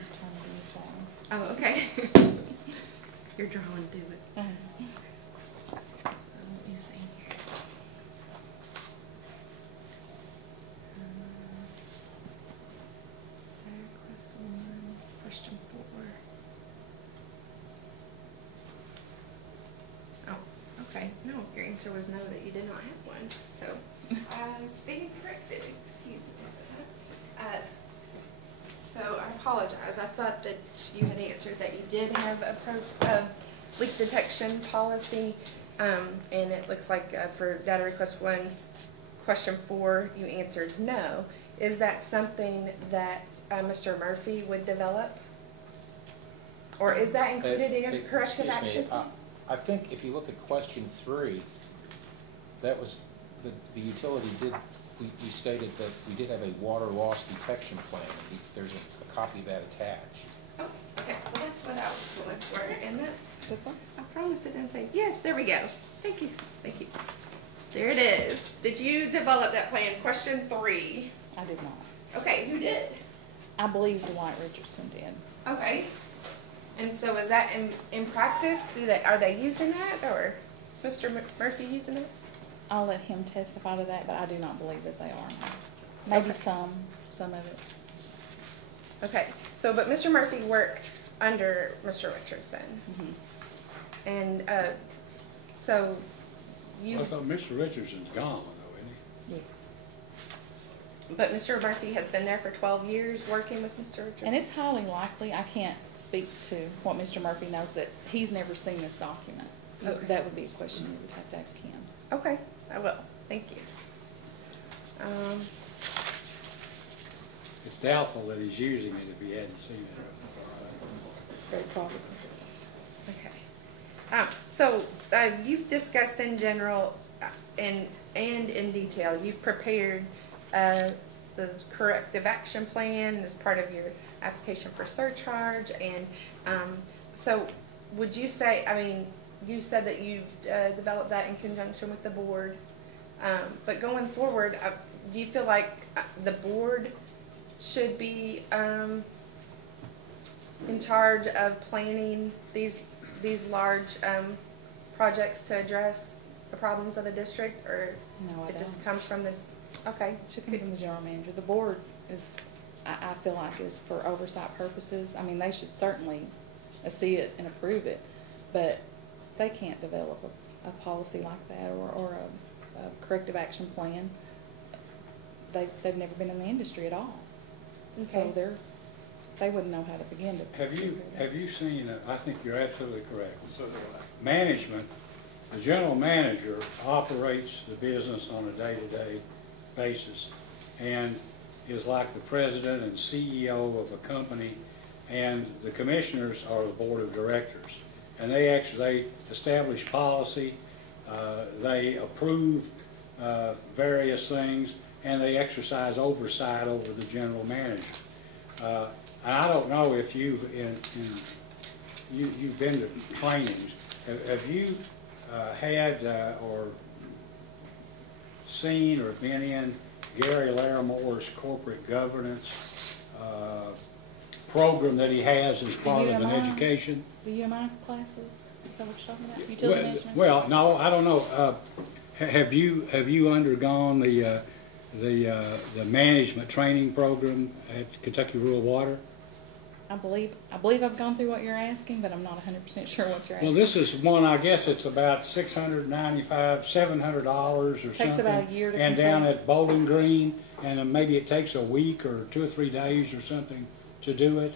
use that one. Oh, okay. You're drawing to it. So let me see here. Request 1, question 4. Oh, okay. No, your answer was no, that you did not have one. So I stand corrected. Excuse me. So I apologize. I thought that you had answered that you did have a leak detection policy, and it looks like for data request 1, question 4, you answered no. Is that something that Mr. Murphy would develop? Or is that included in your corrective action? I think if you look at question 3, that was, the utility did, we stated that we did have a water loss detection plan. There's a copy of that attached. Oh, okay. Well, that's what I was going for, isn't it? This one? I promise it didn't say, yes, there we go. Thank you. Thank you. There it is. Did you develop that plan? Question 3. I did not. Okay, who did? I believe Dwight Richardson did. Okay. And so is that in practice? Are they using that, or is Mr. Murphy using it? I'll let him testify to that, but I do not believe that they are now. Maybe Okay. some of it. Okay. So, but Mr. Murphy worked under Mr. Richardson. Mm-hmm. And so you... I thought Mr. Richardson's gone, though, isn't he? Yes. But Mr. Murphy has been there for 12 years working with Mr. Richardson? And it's highly likely, I can't speak to what Mr. Murphy knows, that he's never seen this document. Okay. That would be a question you would have to ask him. Okay, I will. Thank you. It's doubtful that he's using it if he hadn't seen it. Very probably. Okay. So you've discussed in general and in detail, you've prepared the corrective action plan as part of your application for surcharge. And so would you say, I mean, you said that you developed that in conjunction with the board, but going forward, do you feel like the board should be in charge of planning these large projects to address the problems of the district, or No, I it just don't. comes from the, okay. Should come from the general manager. The board is, I feel like, is for oversight purposes. I mean, they should certainly see it and approve it, but they can't develop a policy like that or a corrective action plan. They've never been in the industry at all. Okay. So they wouldn't know how to begin to. Have you seen, I think you're absolutely correct. Management, the general manager operates the business on a day-to-day basis and is like the president and CEO of a company, and the commissioners are the board of directors. And they establish policy, they approve various things, and they exercise oversight over the general manager. And I don't know if you've been to trainings. Have you had or seen or been in Gary Laramore's corporate governance program that he has as part of an education? The UMI classes? Is that what you're talking about? Utility management? Well, no, I don't know. Have you undergone the management training program at Kentucky Rural Water? I believe I've gone through what you're asking, but I'm not 100% sure what you're asking. Well, this is one, I guess it's about $695, $700 or something. Takes about a year to And complete. down at Bowling Green, and maybe it takes a week or 2 or 3 days or something to do it.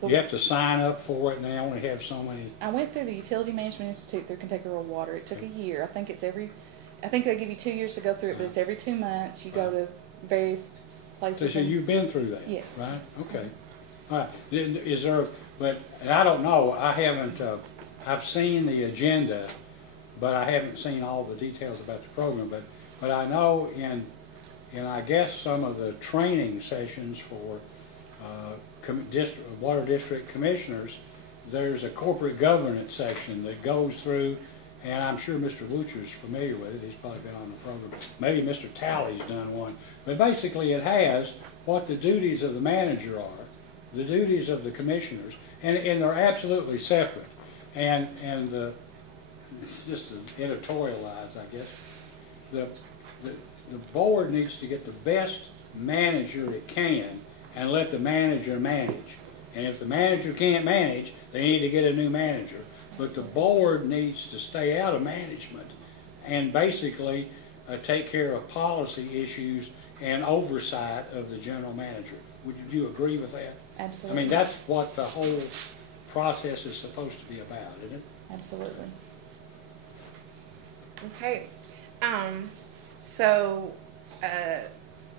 You have to sign up for it, and they only have so many. I went through the Utility Management Institute through Kentucky Rural Water. It took a year. I think they give you 2 years to go through it, but it's every 2 months. You go to various places. So you've been through that? Yes. Right? Okay. All right. Is there, and I don't know, I haven't, I've seen the agenda, but I haven't seen all the details about the program. But I know in I guess some of the training sessions for water district commissioners, there's a corporate governance section that goes through, and I'm sure Mr. Woocher's familiar with it. He's probably been on the program. Maybe Mr. Talley's done one. But basically it has what the duties of the manager are, the duties of the commissioners, and they're absolutely separate. And just to editorialize, I guess, the board needs to get the best manager it can and let the manager manage. And if the manager can't manage, they need to get a new manager. But the board needs to stay out of management and basically take care of policy issues and oversight of the general manager. Would you agree with that? Absolutely. I mean, that's what the whole process is supposed to be about, isn't it? Absolutely. Okay, so,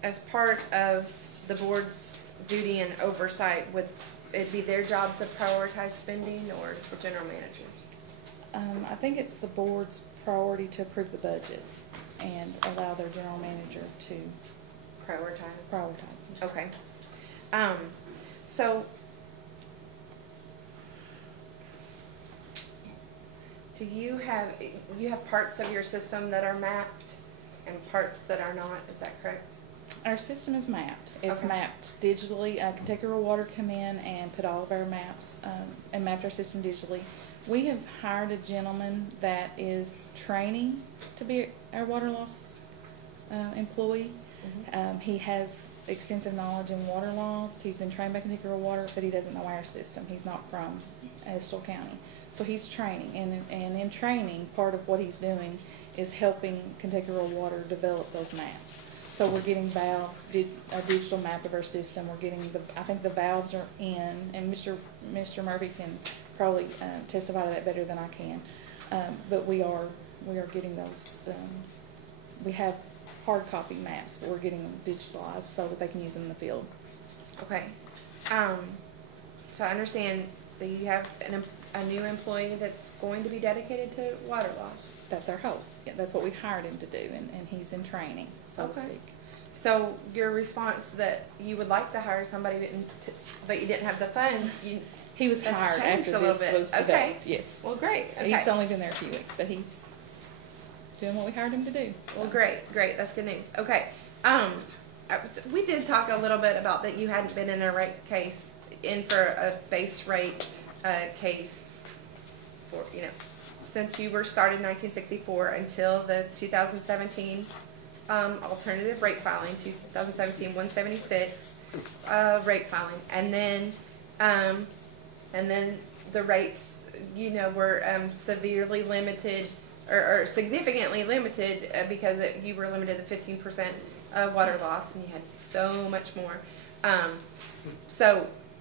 as part of the board's duty and oversight, would it be their job to prioritize spending or the general managers? I think it's the board's priority to approve the budget and allow their general manager to Prioritize? prioritize. Okay. So, do you have parts of your system that are mapped and parts that are not, is that correct? Our system is mapped. It's Okay. mapped digitally. Kentucky Rural Water come in and put all of our maps and mapped our system digitally. We have hired a gentleman that is training to be our water loss employee. He has extensive knowledge in water loss. He's been trained by Kentucky Rural Water, but he doesn't know our system. He's not from Estill County. So he's training, and in training, part of what he's doing is helping Kentucky Rural Water develop those maps. So we're getting valves, a digital map of our system. We're getting I think the valves are in, and Mr. Murphy can probably testify to that better than I can. But we are getting those. We have hard copy maps, but we're getting them digitalized so that they can use them in the field. Okay. So I understand that you have a new employee that's going to be dedicated to water loss. That's our hope. Yeah, that's what we hired him to do, and he's in training, so to speak. So your response that you would like to hire somebody, but you didn't have the funds, He was that's hired changed after a little this bit. was Okay. developed, yes. Well, great. Okay. He's only been there a few weeks, but he's doing what we hired him to do. Well, so. great. That's good news. Okay. We did talk a little bit about that you hadn't been in a rate case, for a base rate case for, since you were started in 1964 until the 2017 alternative rate filing, 2017-176 rate filing, and then the rates, were severely limited or significantly limited because you were limited to 15% water loss, and you had so much more.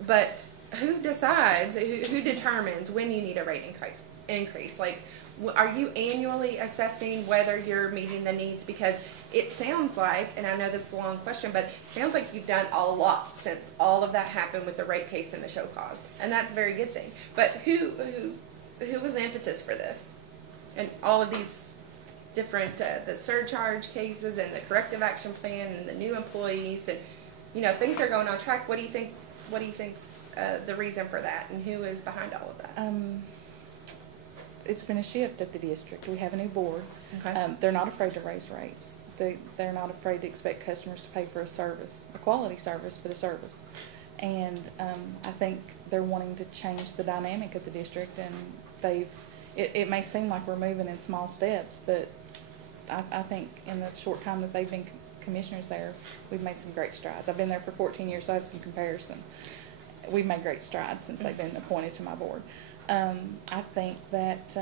But who decides? Who determines when you need a rate increase? Like, are you annually assessing whether you're meeting the needs? Because it sounds like, and I know this is a long question, but it sounds like you've done a lot since all of that happened with the rate case and the show cause, and that's a very good thing. But who was the impetus for this, and all of these different the surcharge cases and the corrective action plan and the new employees, and things are going on track. What do you think? What do you think's the reason for that, and who is behind all of that? It's been a shift at the district. We have a new board. Okay. They're not afraid to raise rates. They're not afraid to expect customers to pay for a service, a quality service, but a service. And I think they're wanting to change the dynamic of the district, and it may seem like we're moving in small steps, but I think in the short time that they've been commissioners there, we've made some great strides. I've been there for 14 years, so I have some comparison. We've made great strides since they've been appointed to my board. I think that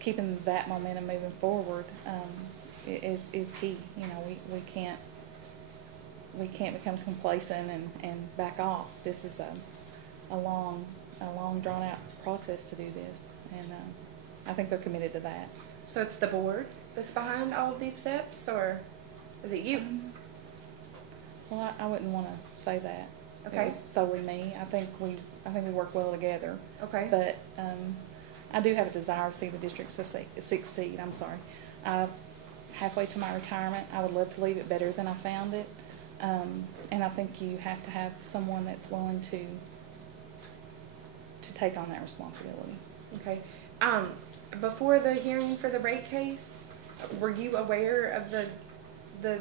keeping that momentum moving forward is key. We can't become complacent and back off. This is a long drawn out process to do this, and I think they're committed to that. So it's the board that's behind all of these steps, or is it you? Well, I wouldn't want to say that. Okay. It was solely me. I think we work well together. Okay. But I do have a desire to see the district succeed. I'm sorry. Halfway to my retirement, I would love to leave it better than I found it. And I think you have to have someone that's willing to take on that responsibility. Okay. Before the hearing for the rate case, were you aware of the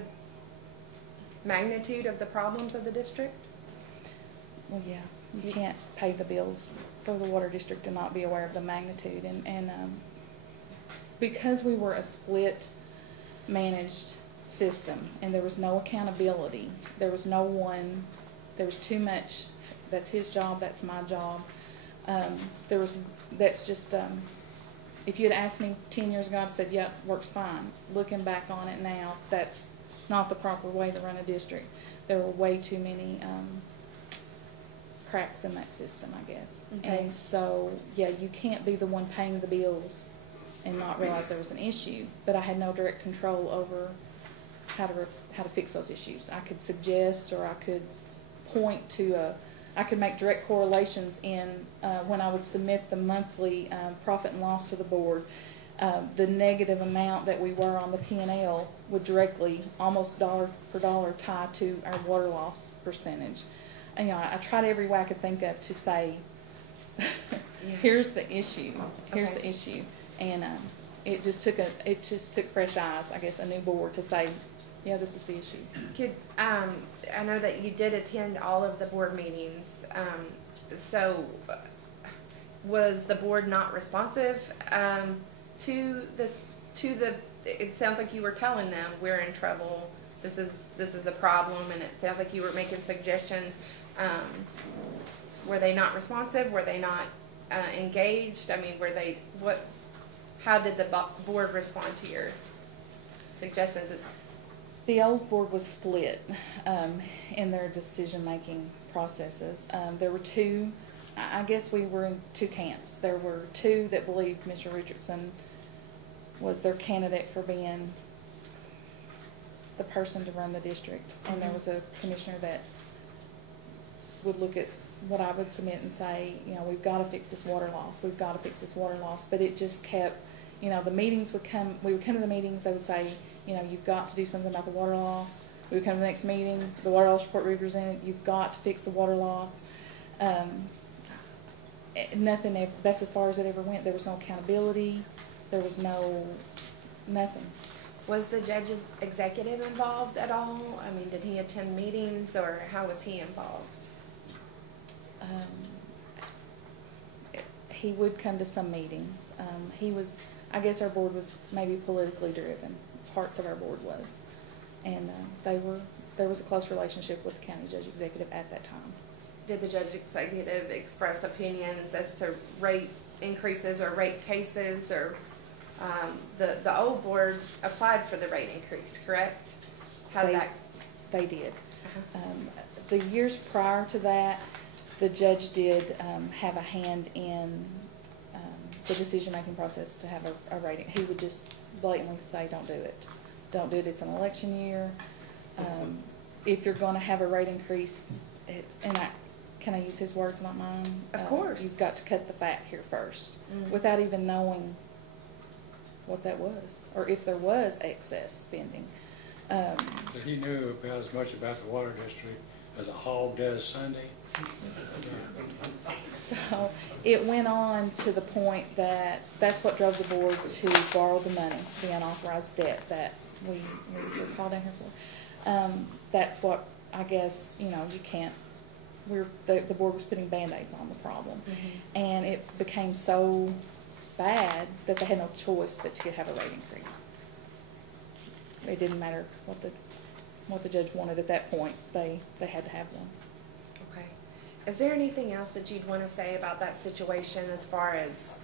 magnitude of the problems of the district? Well, yeah. You can't pay the bills for the water district and not be aware of the magnitude. And because we were a split managed system and there was no accountability, there was no one, there was too much, that's his job, that's my job. If you had asked me 10 years ago, I'd said, yeah, it works fine. Looking back on it now, that's not the proper way to run a district. there were way too many, cracks in that system, I guess. Okay. And so, yeah, you can't be the one paying the bills and not realize there was an issue. But I had no direct control over how to fix those issues. I could suggest, or I could point to I could make direct correlations in when I would submit the monthly profit and loss to the board. The negative amount that we were on the P&L would directly, almost dollar per dollar, tie to our water loss percentage. And, I tried every way I could think of to say, here's the issue, here's the issue, and it just took fresh eyes, I guess, a new board to say, yeah, this is the issue. Could I know that you did attend all of the board meetings, so was the board not responsive to this? It sounds like you were telling them we're in trouble. This is a problem, and it sounds like you were making suggestions. Were they not responsive? Were they not engaged? I mean, how did the board respond to your suggestions? The old board was split in their decision-making processes. There were two, I guess we were in two camps. There were two that believed Mr. Richardson was their candidate for being the person to run the district. And there was a commissioner that would look at what I would submit and say, we've got to fix this water loss. We've got to fix this water loss. But it just kept, the meetings would come, we would come to the meetings, they would say, you've got to do something about the water loss. We would come to the next meeting, the water loss report would be presented, you've got to fix the water loss. Nothing, that's as far as it ever went. There was no accountability. There was nothing. Was the judge executive involved at all? I mean, did he attend meetings, or how was he involved? He would come to some meetings. I guess our board was maybe politically driven. Parts of our board was. And there was a close relationship with the county judge executive at that time. Did the judge executive express opinions as to rate increases or rate cases, or the old board applied for the rate increase, correct? They did. The years prior to that, the judge did have a hand in the decision-making process to have a rating. He would just blatantly say, don't do it. Don't do it. It's an election year. If you're going to have a rate increase, can I use his words, not mine? Of course. You've got to cut the fat here first, without even knowing what that was, or if there was excess spending. So he knew about as much about the water district as a hog does Sunday. So it went on to the point that that's what drove the board to borrow the money, the unauthorized debt that we were called in here for. That's what, I guess, you can't, the board was putting Band-Aids on the problem. And it became so bad that they had no choice but to have a rate increase. It didn't matter what the judge wanted at that point. They had to have one. Okay. Is there anything else that you'd want to say about that situation as far as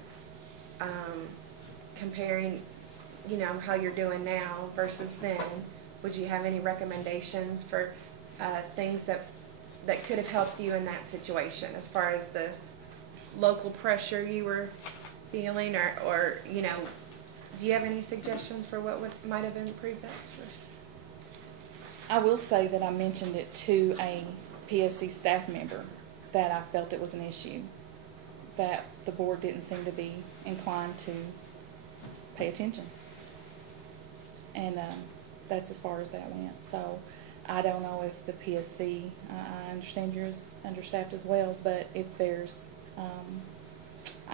comparing, how you're doing now versus then? Would you have any recommendations for things that could have helped you in that situation, as far as the local pressure you were feeling, or do you have any suggestions for what might have improved that situation? I will say that I mentioned it to a PSC staff member, that I felt it was an issue, that the board didn't seem to be inclined to pay attention. And that's as far as that went. So I don't know if the PSC, I understand you're understaffed as well, but if there's,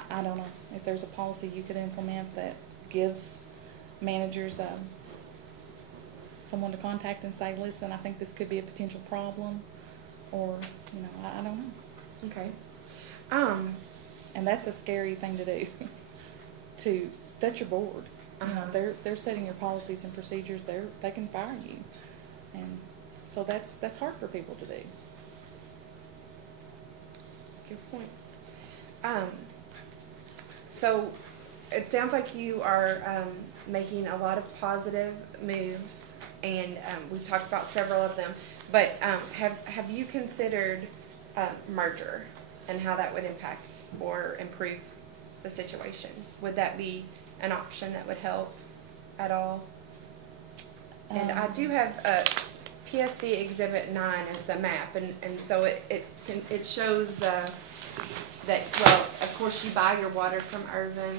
I don't know, if there's a policy you could implement that gives managers someone to contact and say, listen, I think this could be a potential problem, or, I don't know. Okay. And that's a scary thing to do. That's your board. They're setting your policies and procedures. They can fire you, and so that's hard for people to do. Good point. So it sounds like you are making a lot of positive moves, and we've talked about several of them. But have you considered merger and how that would impact or improve the situation? Would that be an option that would help at all? And I do have PSC Exhibit 9 as the map, and so it shows that, well, of course you buy your water from Irvin.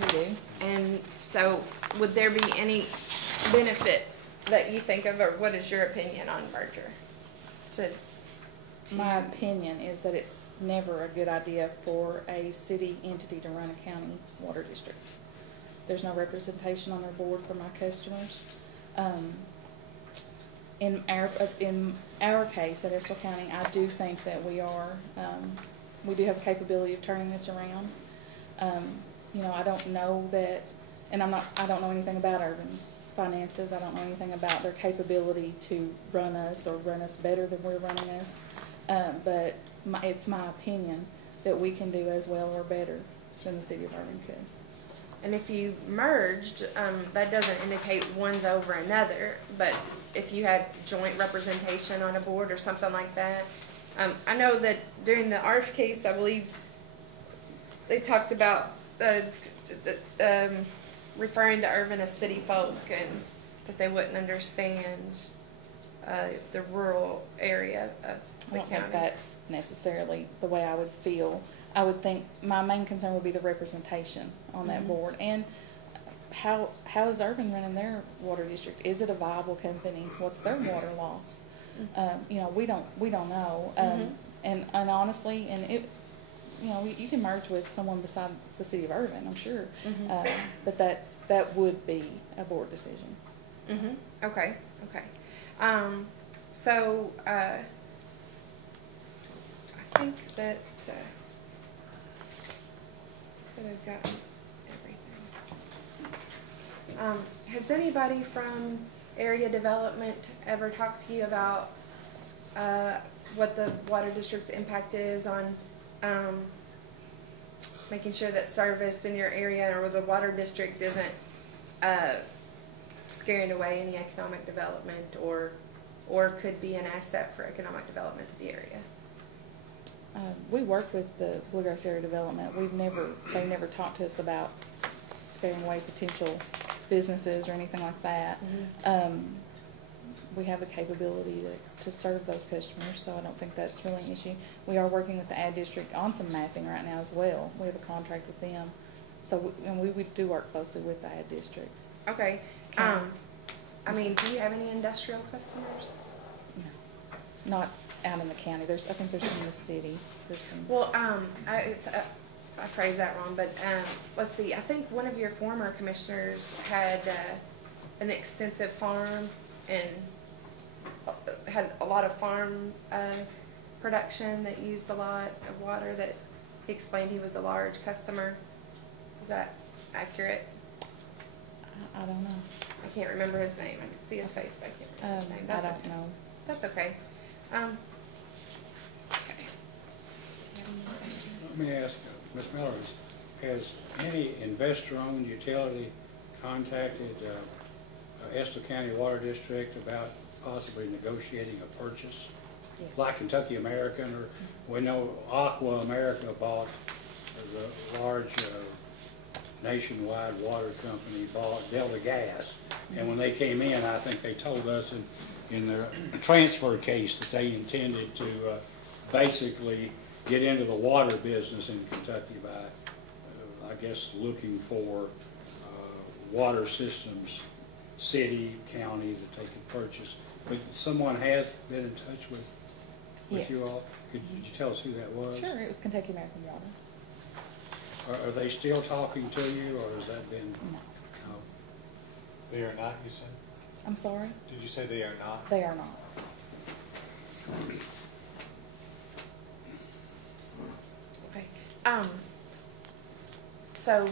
We do. And so would there be any benefit that you think of, or what is your opinion on merger? My opinion is that it's never a good idea for a city entity to run a county water district. There's no representation on their board for my customers. In our case at Estill County, I do think that we do have the capability of turning this around. You know, I don't know that, and I don't know anything about Urban's finances. I don't know anything about their capability to run us or run us better than we're running us. But it's my opinion that we can do as well or better than the city of Irvin could. And if you merged, that doesn't indicate one's over another, but if you had joint representation on a board or something like that. I know that during the ARF case, I believe they talked about referring to Irvin as city folk, and that they wouldn't understand the rural area of the I don't county. think that's necessarily the way I would feel. I would think my main concern would be the representation on that board, and how is Irvin running their water district? Is it a viable company? What's their water loss? You know, we don't know. And honestly, and it, you know, you can merge with someone beside the city of Irvin, I'm sure, but that would be a board decision. Okay. So I think that I've gotten everything. Has anybody from area development ever talked to you about what the water district's impact is on making sure that service in your area or the water district isn't scaring away any economic development or could be an asset for economic development of the area? We work with the Bluegrass Area Development. They never talked to us about scaring away potential businesses or anything like that. We have the capability to serve those customers, so I don't think that's really an issue. We are working with the Ad District on some mapping right now as well. We have a contract with them, so we do work closely with the Ad District. Okay. I mean, do you have any industrial customers? No, not out in the county. I think there's some in the city. There's some. Well, I phrased that wrong, but let's see. I think one of your former commissioners had an extensive farm and had a lot of farm production that used a lot of water. That he explained he was a large customer. Is that accurate? I don't know. I can't remember his name. I can see his face, but I can't remember his name. I don't know. That's okay. Okay. Let me ask Ms. Miller, has any investor-owned utility contacted Estill County Water District about possibly negotiating a purchase? Yes. Like Kentucky American, or we know Aqua America bought the large nationwide water company, bought Delta Gas, and when they came in, I think they told us in their transfer case that they intended to basically get into the water business in Kentucky by, I guess, looking for water systems, city, county, that they could purchase. But someone has been in touch with Yes. you all. Could you tell us who that was? Sure, it was Kentucky American Water. Are they still talking to you, or has that been? No. No. They are not, you said? I'm sorry? Did you say they are not? They are not. Okay. So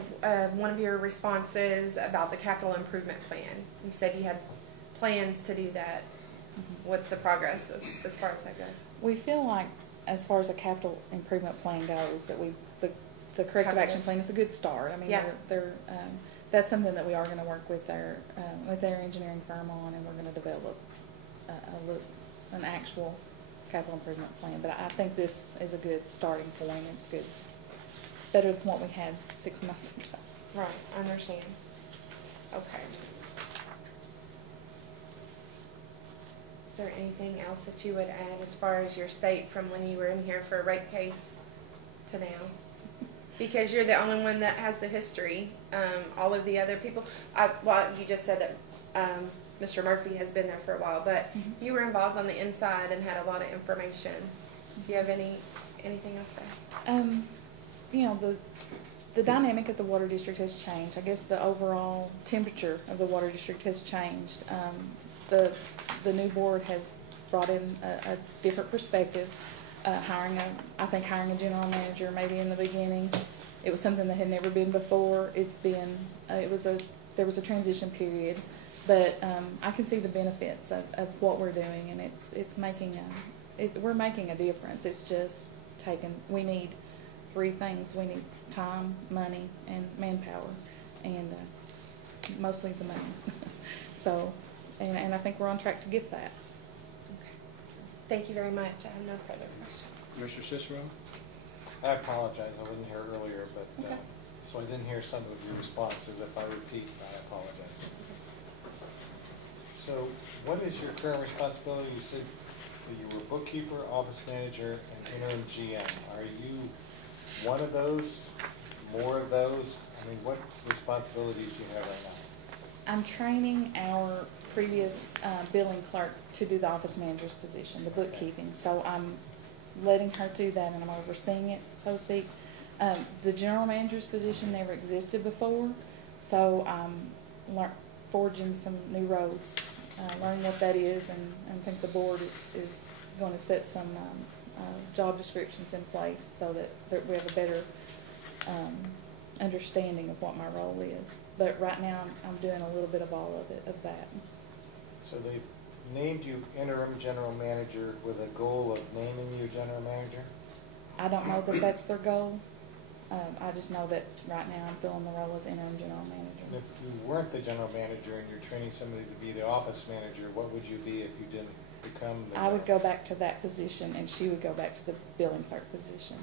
one of your responses about the capital improvement plan, you said you had plans to do that. What's the progress as far as that goes? We feel like as far as a capital improvement plan goes, that the corrective action plan is a good start. I mean, Yeah. that's something that we are going to work with their engineering firm on, and we're going to develop an actual capital improvement plan. But I think this is a good starting point. It's good, better than what we had 6 months ago. Right, I understand. Okay. Is there anything else that you would add as far as your state from when you were in here for a rate case to now? Because you're the only one that has the history. All of the other people, well, you just said that Mr. Murphy has been there for a while, but you were involved on the inside and had a lot of information. Do you have anything else to say? You know, the dynamic of the water district has changed. I guess the overall temperature of the water district has changed. The new board has brought in a different perspective. I think hiring a general manager maybe in the beginning, it was something that had never been before. There was a transition period, but I can see the benefits of what we're doing, and we're making a difference. It's just we need 3 things. We need time, money, and manpower, and mostly the money. So, and I think we're on track to get that. Okay. Thank you very much. I have no further questions. Mr. Cicero? I apologize, I wasn't here earlier, but, Okay. so I didn't hear some of your responses. If I repeat, I apologize. That's okay. So what is your current responsibility? You said that you were bookkeeper, office manager, and interim GM. Are you one of those, more of those? I mean, what responsibilities do you have right now? I'm training our previous billing clerk to do the office manager's position, the bookkeeping. So I'm letting her do that, and I'm overseeing it, so to speak. The general manager's position never existed before, so I'm forging some new roads, learning what that is, and I think the board is going to set some job descriptions in place so that we have a better understanding of what my role is. But right now I'm doing a little bit of all of that. So they've named you interim general manager with a goal of naming you general manager? I don't know that that's their goal. I just know that right now I'm filling the role as interim general manager. And if you weren't the general manager and you're training somebody to be the office manager, what would you be if you didn't become the I would go back to that position, and she would go back to the billing clerk position.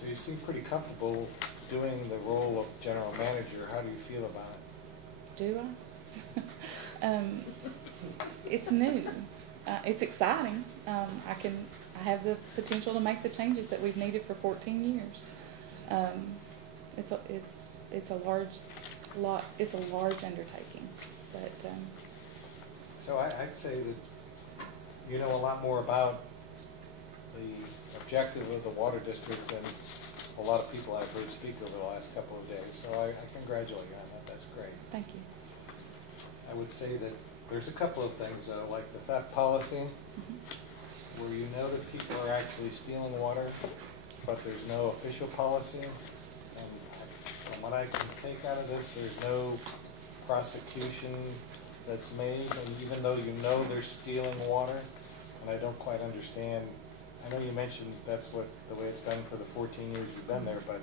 So you seem pretty comfortable doing the role of general manager. How do you feel about it? Do I? It's new. It's exciting. I have the potential to make the changes that we've needed for 14 years. It's a large undertaking, but. So I'd say that you know a lot more about the objective of the water district than a lot of people I've heard speak over the last couple of days. So I congratulate you on that. That's great. Thank you. I would say that there's a couple of things, like the theft policy, where you know that people are actually stealing water, but there's no official policy. And from what I can take out of this, there's no prosecution that's made, and even though you know they're stealing water, and I don't quite understand. I know you mentioned that's the way it's been for the 14 years you've been there, but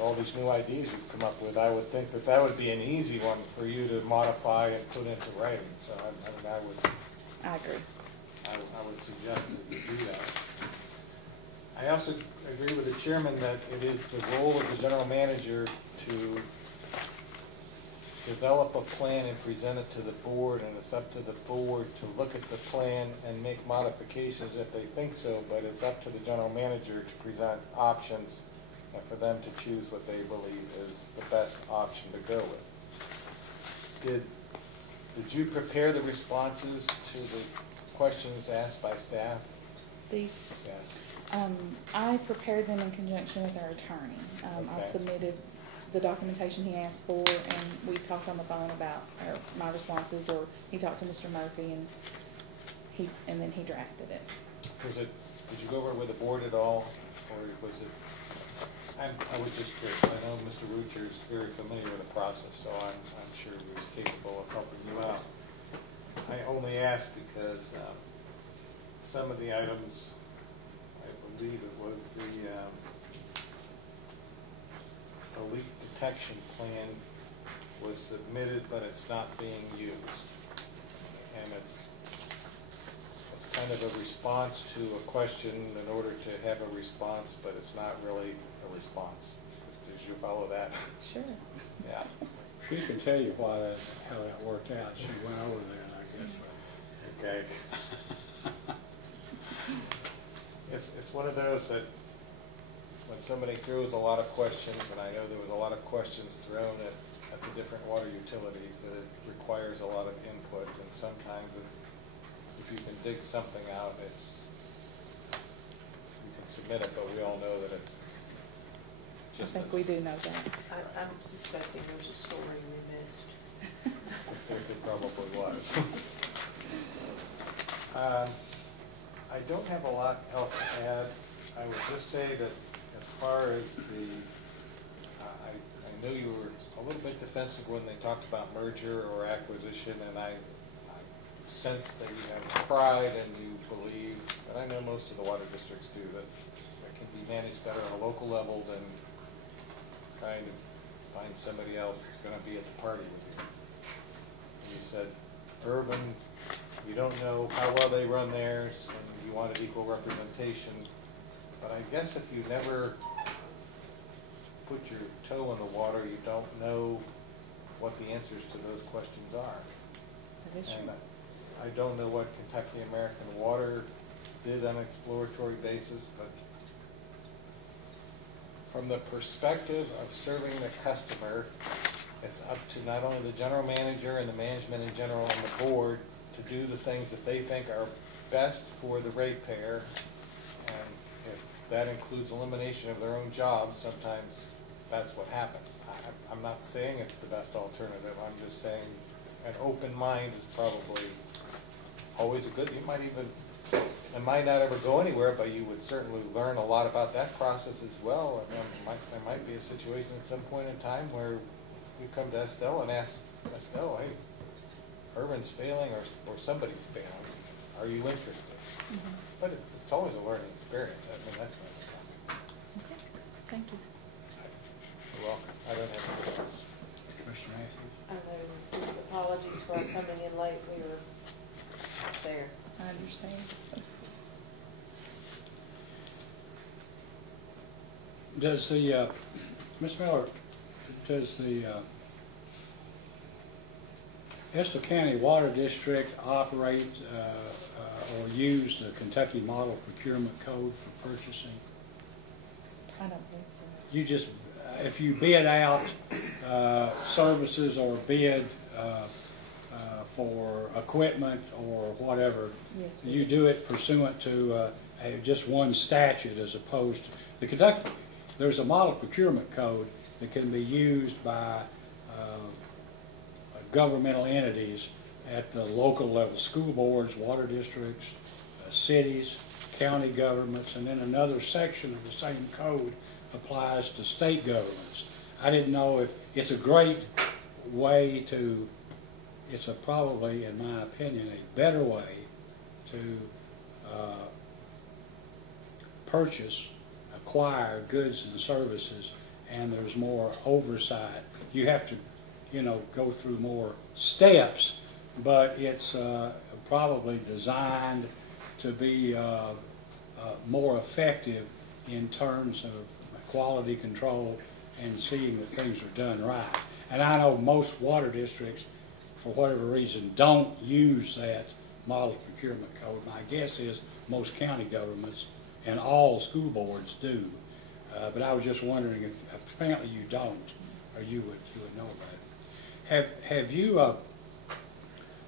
all these new ideas you've come up with, I would think that would be an easy one for you to modify and put into writing. So I agree. I would suggest that you do that. I also agree with the chairman that it is the role of the general manager to develop a plan and present it to the board, and it's up to the board to look at the plan and make modifications if they think so, but it's up to the general manager to present options and for them to choose what they believe is the best option to go with. Did you prepare the responses to the questions asked by staff? These? Yes. I prepared them in conjunction with our attorney. I submitted the documentation he asked for, and we talked on the phone about my responses, or he talked to Mr. Murphy, and then he drafted it. Did you go over it with the board at all, or was it? I was just curious. I know Mr. Rucher is very familiar with the process, so I'm sure he was capable of helping you out. I only asked because some of the items believe it was the leak detection plan was submitted, but it's not being used. And it's kind of a response to a question in order to have a response, but it's not really a response. Did you follow that? Sure. Yeah. She can tell you how that worked out. She went over there, I guess. Okay. It's one of those that when somebody throws a lot of questions, and I know there was a lot of questions thrown at the different water utilities, that it requires a lot of input, and sometimes if you can dig something out, you can submit it, but we all know that it's just. I think we do know that. I'm suspecting there's a story we missed. There probably was. I don't have a lot else to add. I would just say that as far as I know you were a little bit defensive when they talked about merger or acquisition, and I sense that you have pride and you believe, and I know most of the water districts do, that it can be managed better on a local level than trying to find somebody else that's going to be at the party with you. And you said, urban, you don't know how well they run theirs, and you wanted equal representation. But I guess if you never put your toe in the water, you don't know what the answers to those questions are. That is true. And I don't know what Kentucky American Water did on an exploratory basis, but from the perspective of serving the customer, it's up to not only the general manager and the management in general and the board to do the things that they think are best for the ratepayer. And if that includes elimination of their own jobs, sometimes that's what happens. I'm not saying it's the best alternative. I'm just saying an open mind is probably always a good. It might not ever go anywhere, but you would certainly learn a lot about that process as well. And then there might be a situation at some point in time where you come to Estill and ask Estill, hey, Urban's failing or somebody's failing. Are you interested? Mm-hmm. But it's always a learning experience. I mean, that's not the problem. Okay. Thank you. You're welcome. I don't have any questions. Commissioner Matthews? I know, just apologies for coming in late. We were up there. I understand. Does the, Ms. Miller, does the Estill County Water District operate or use the Kentucky Model Procurement Code for purchasing? I don't think so. You just, if you bid out services or bid for equipment or whatever, yes, you do it pursuant to just one statute as opposed to the Kentucky. There's a model procurement code that can be used by governmental entities at the local level, school boards, water districts, cities, county governments, and then another section of the same code applies to state governments. I didn't know if it's a great way to, it's probably, in my opinion, a better way to purchase, acquire goods and services, and there's more oversight. You have to, go through more steps, but it's probably designed to be more effective in terms of quality control and seeing that things are done right. And I know most water districts, for whatever reason, don't use that model procurement code. My guess is most county governments and all school boards do. But I was just wondering if apparently you don't, or you would know about it. Have you,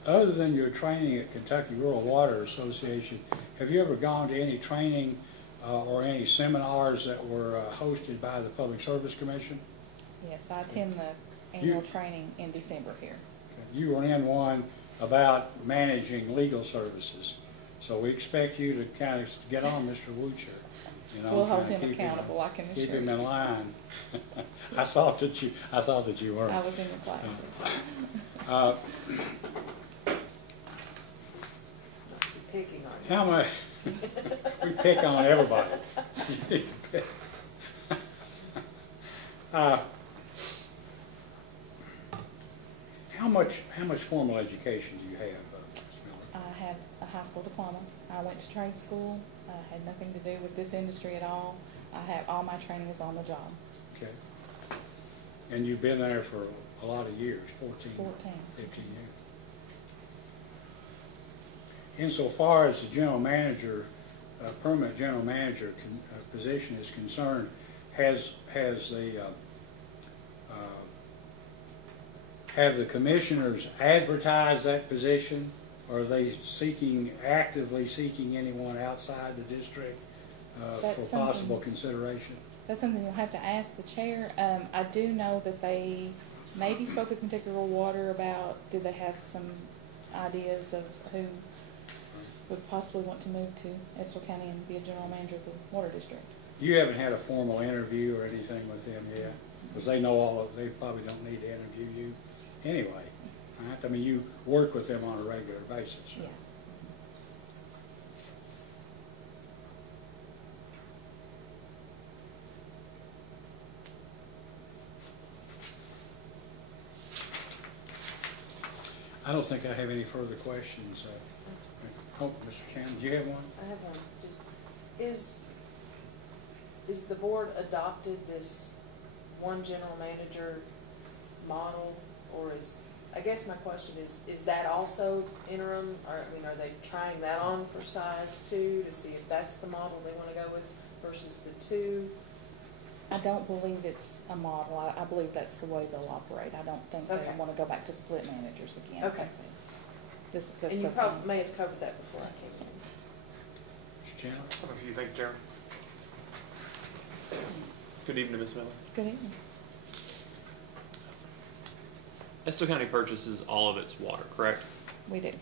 other than your training at Kentucky Rural Water Association, have you ever gone to any training or any seminars that were hosted by the Public Service Commission? Yes, I attend the annual training in December here. Okay. You were in one about managing legal services, so we expect you to kind of get on Mr. Woocher. We'll hold him accountable. I can assure you. Keep him in line. I thought that you were. I was in the class. Not picking on you. We pick on everybody. How much formal education do you have, Ms. Miller? I have a high school diploma. I went to trade school. I had nothing to do with this industry at all. I have all my training is on the job. Okay. And you've been there for a lot of years, 14, 14. 15 years. Insofar as the general manager, permanent general manager position is concerned, have the commissioners advertised that position? Or are they actively seeking anyone outside the district for possible consideration? That's something you'll have to ask the chair. I do know that they maybe spoke with Particular Water about, do they have some ideas of who would possibly want to move to Estill County and be a general manager of the water district. You haven't had a formal interview or anything with them yet? Because they know they probably don't need to interview you anyway. Right? I mean, you work with them on a regular basis. So. Yeah. I don't think I have any further questions. Oh, Mr. Chan, do you have one? I have one. Just, is the board adopted this one general manager model, or I guess my question is that also interim, or I mean, are they trying that on for size too, to see if that's the model they want to go with versus the two? I don't believe it's a model. I believe that's the way they'll operate. I don't think they want to go back to split managers again. Okay. And you probably may have covered that before I came in. Mr. Chandler? What do you think, Chairman? Good evening, Ms. Miller. Good evening. Estill County purchases all of its water, correct? We do.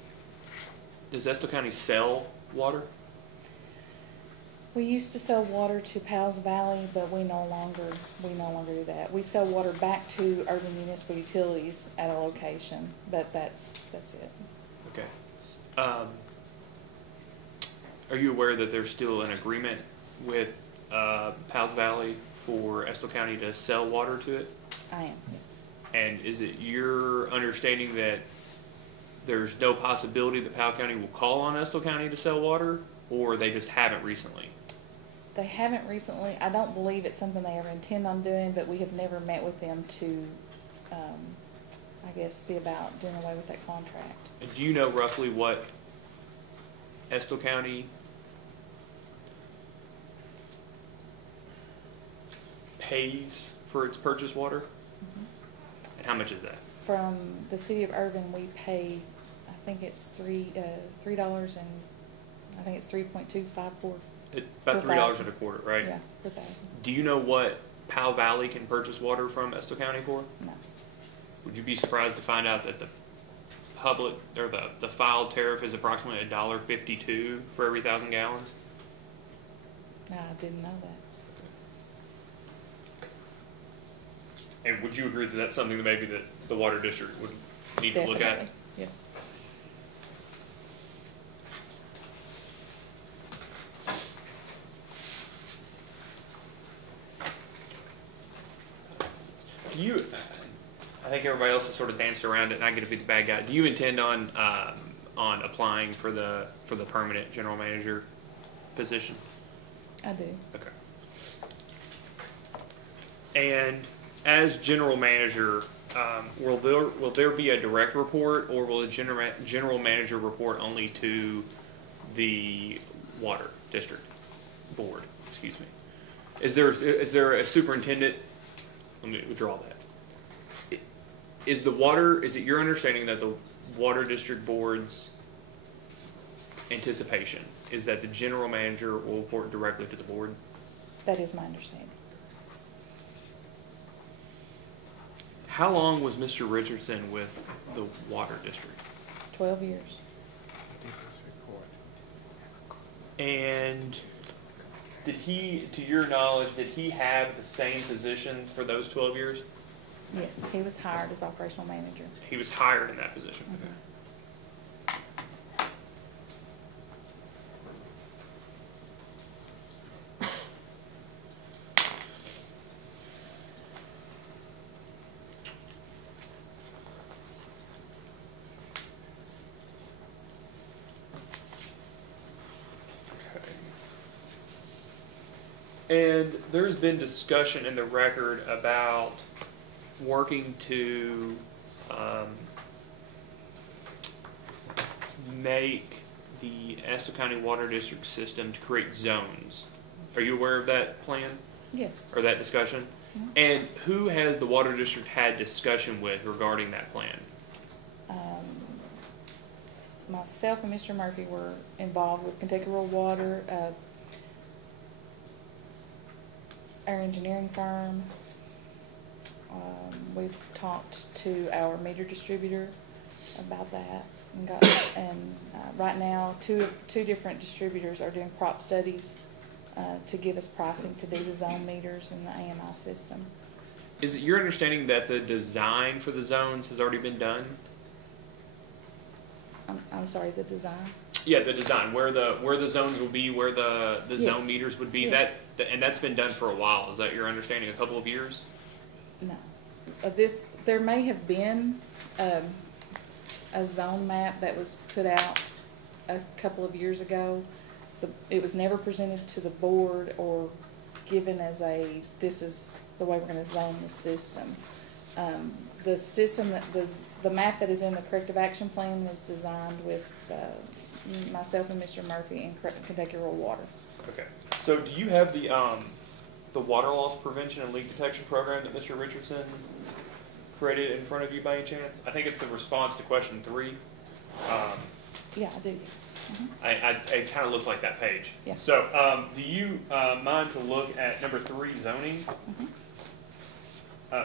Does Estill County sell water? We used to sell water to Powell's Valley, but we no longer do that. We sell water back to urban municipal utilities at a location, but that's it. Okay. Are you aware that there's still an agreement with Powell's Valley for Estill County to sell water to it? I am, yes. And is it your understanding that there's no possibility that Powell County will call on Estill County to sell water, or they just haven't recently? They haven't recently. I don't believe it's something they ever intend on doing, but we have never met with them to, I guess, see about doing away with that contract. And do you know roughly what Estill County pays for its purchased water? Mm-hmm. And how much is that? From the city of Irvin, we pay, I think it's $3 and I think it's 3.254. About $3 a quarter, right? Yeah, per thousand. Do you know what Powell Valley can purchase water from Estill County for? No. Would you be surprised to find out that the public or the filed tariff is approximately $1.52 for every 1,000 gallons? No, I didn't know that. And would you agree that that's something that maybe the water district would need Definitely. to look at? Yes. Do you? I think everybody else has sort of danced around it, and I get to be the bad guy. Do you intend on applying for the permanent general manager position? I do. Okay. And as general manager, will there be a direct report, or will the general manager report only to the water district board? Excuse me. Is there a superintendent? Let me withdraw that. Is it your understanding that the water district board's anticipation is that the general manager will report directly to the board? That is my understanding. How long was Mr. Richardson with the water district? 12 years. And did he, to your knowledge, did he have the same position for those 12 years? Yes, he was hired as operational manager. He was hired in that position. Mm-hmm. And there's been discussion in the record about working to make the Estill County Water District system to create zones. Are you aware of that plan? Yes. Or that discussion? Mm-hmm. And who has the Water District had discussion with regarding that plan? Myself and Mr. Murphy were involved with Kentucky Rural Water, our engineering firm. We've talked to our meter distributor about that, and right now two different distributors are doing prop studies to give us pricing to do the zone meters and the AMI system. Is it your understanding that the design for the zones has already been done? I'm sorry, the design? Yeah, the design, where the zones will be, where the Yes. zone meters would be. Yes. And that's been done for a while. Is that your understanding? A couple of years? No. There may have been a zone map that was put out a couple of years ago. It was never presented to the board or given as this is the way we're going to zone the system. The system the map that is in the corrective action plan was designed with myself and Mr. Murphy and Kentucky Rural Water. Okay. So do you have the water loss prevention and leak detection program that Mr. Richardson created in front of you by any chance? I think it's the response to question 3. Yeah, I do. Mm-hmm. It kind of looks like that page. Yeah. So do you mind to look at number 3, zoning? Mm-hmm.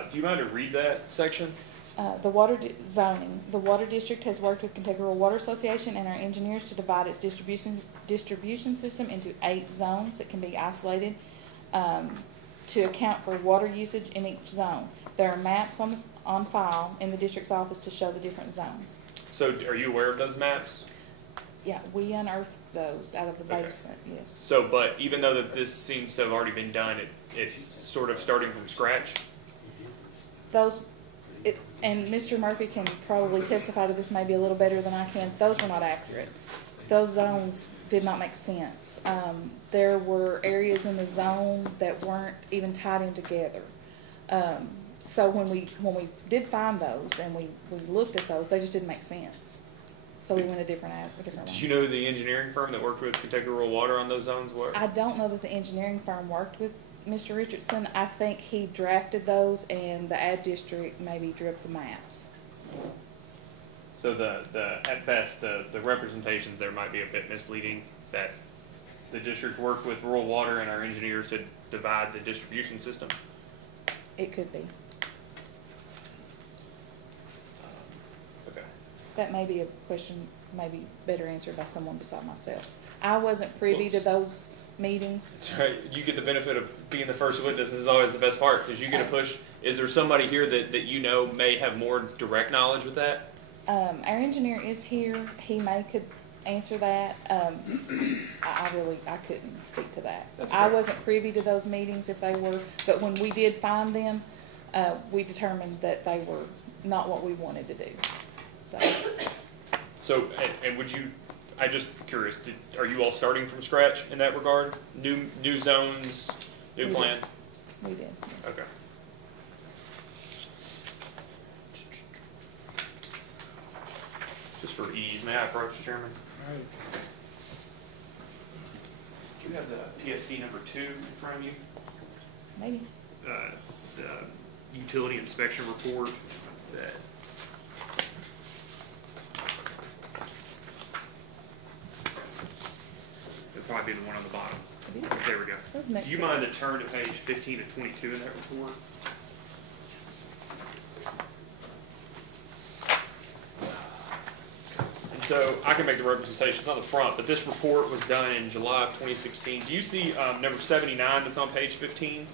Do you mind to read that section? Zoning. The Water District has worked with Kentucky Rural Water Association and our engineers to divide its distribution system into 8 zones that can be isolated to account for water usage in each zone. There are maps on file in the district's office to show the different zones. So are you aware of those maps? Yeah, we unearthed those out of the basement, yes. So, but even though that this seems to have already been done, it's sort of starting from scratch? And Mr. Murphy can probably testify to this maybe a little better than I can. Those were not accurate. Those zones did not make sense. There were areas in the zone that weren't even tied in together. So when we did find those and we looked at those, they just didn't make sense. So we went a different way. Do you know who the engineering firm that worked with Kentucky Rural Water on those zones were? I don't know that the engineering firm worked with Mr. Richardson. I think he drafted those and the ad district maybe drew up the maps. So at best the representations there might be a bit misleading, that the district worked with rural water and our engineers to divide the distribution system. It could be. Okay. That may be a question maybe better answered by someone beside myself. I wasn't privy to those meetings. That's right. You get the benefit of being the first witness. This is always the best part because you get to push. Is there somebody here that you know may have more direct knowledge with that? Our engineer is here. He could answer that. I couldn't speak to that. I wasn't privy to those meetings if they were, but when we did find them, we determined that they were not what we wanted to do. So and would you? I'm just curious. Are you all starting from scratch in that regard? New zones, new plan. We did. Yes. Okay. Just for ease, may I approach the chairman? All right. Do you have the PSC number 2 in front of you? Maybe. The utility inspection report that it'll probably be the one on the bottom. There we go. Do you mind to turn to page 15 to 22 in that report? So I can make the representations on the front, but this report was done in July of 2016. Do you see number 79 that's on page 15?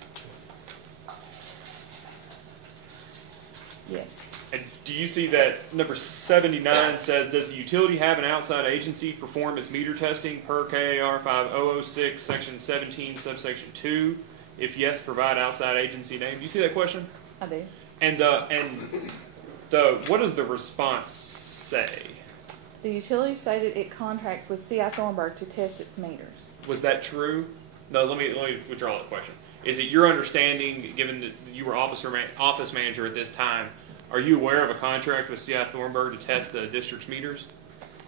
Yes. And do you see that number 79 says, does the utility have an outside agency perform its meter testing per KAR 5006, section 17, subsection 2? If yes, provide outside agency name. Do you see that question? I do. And what does the response say? The utility stated it contracts with C.I. Thornburg to test its meters. Was that true? No, let me withdraw the question. Is it your understanding, given that you were office manager at this time, are you aware of a contract with C.I. Thornburg to test the district's meters?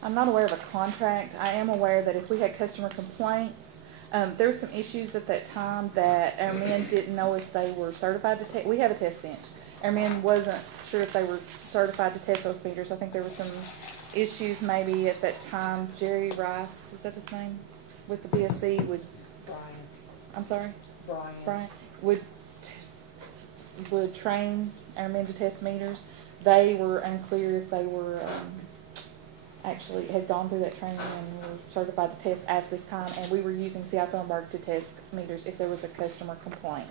I'm not aware of a contract. I am aware that if we had customer complaints, there were some issues at that time that our men didn't know if they were certified to test. We have a test bench. Our men wasn't sure if they were certified to test those meters. I think there were some issues maybe at that time. Jerry Rice, is that his name? With the BSC would, Brian. I'm sorry? Brian. Would train our men to test meters. They were unclear if they were actually had gone through that training and were certified to test at this time, and we were using C.I. Thornburg to test meters if there was a customer complaint.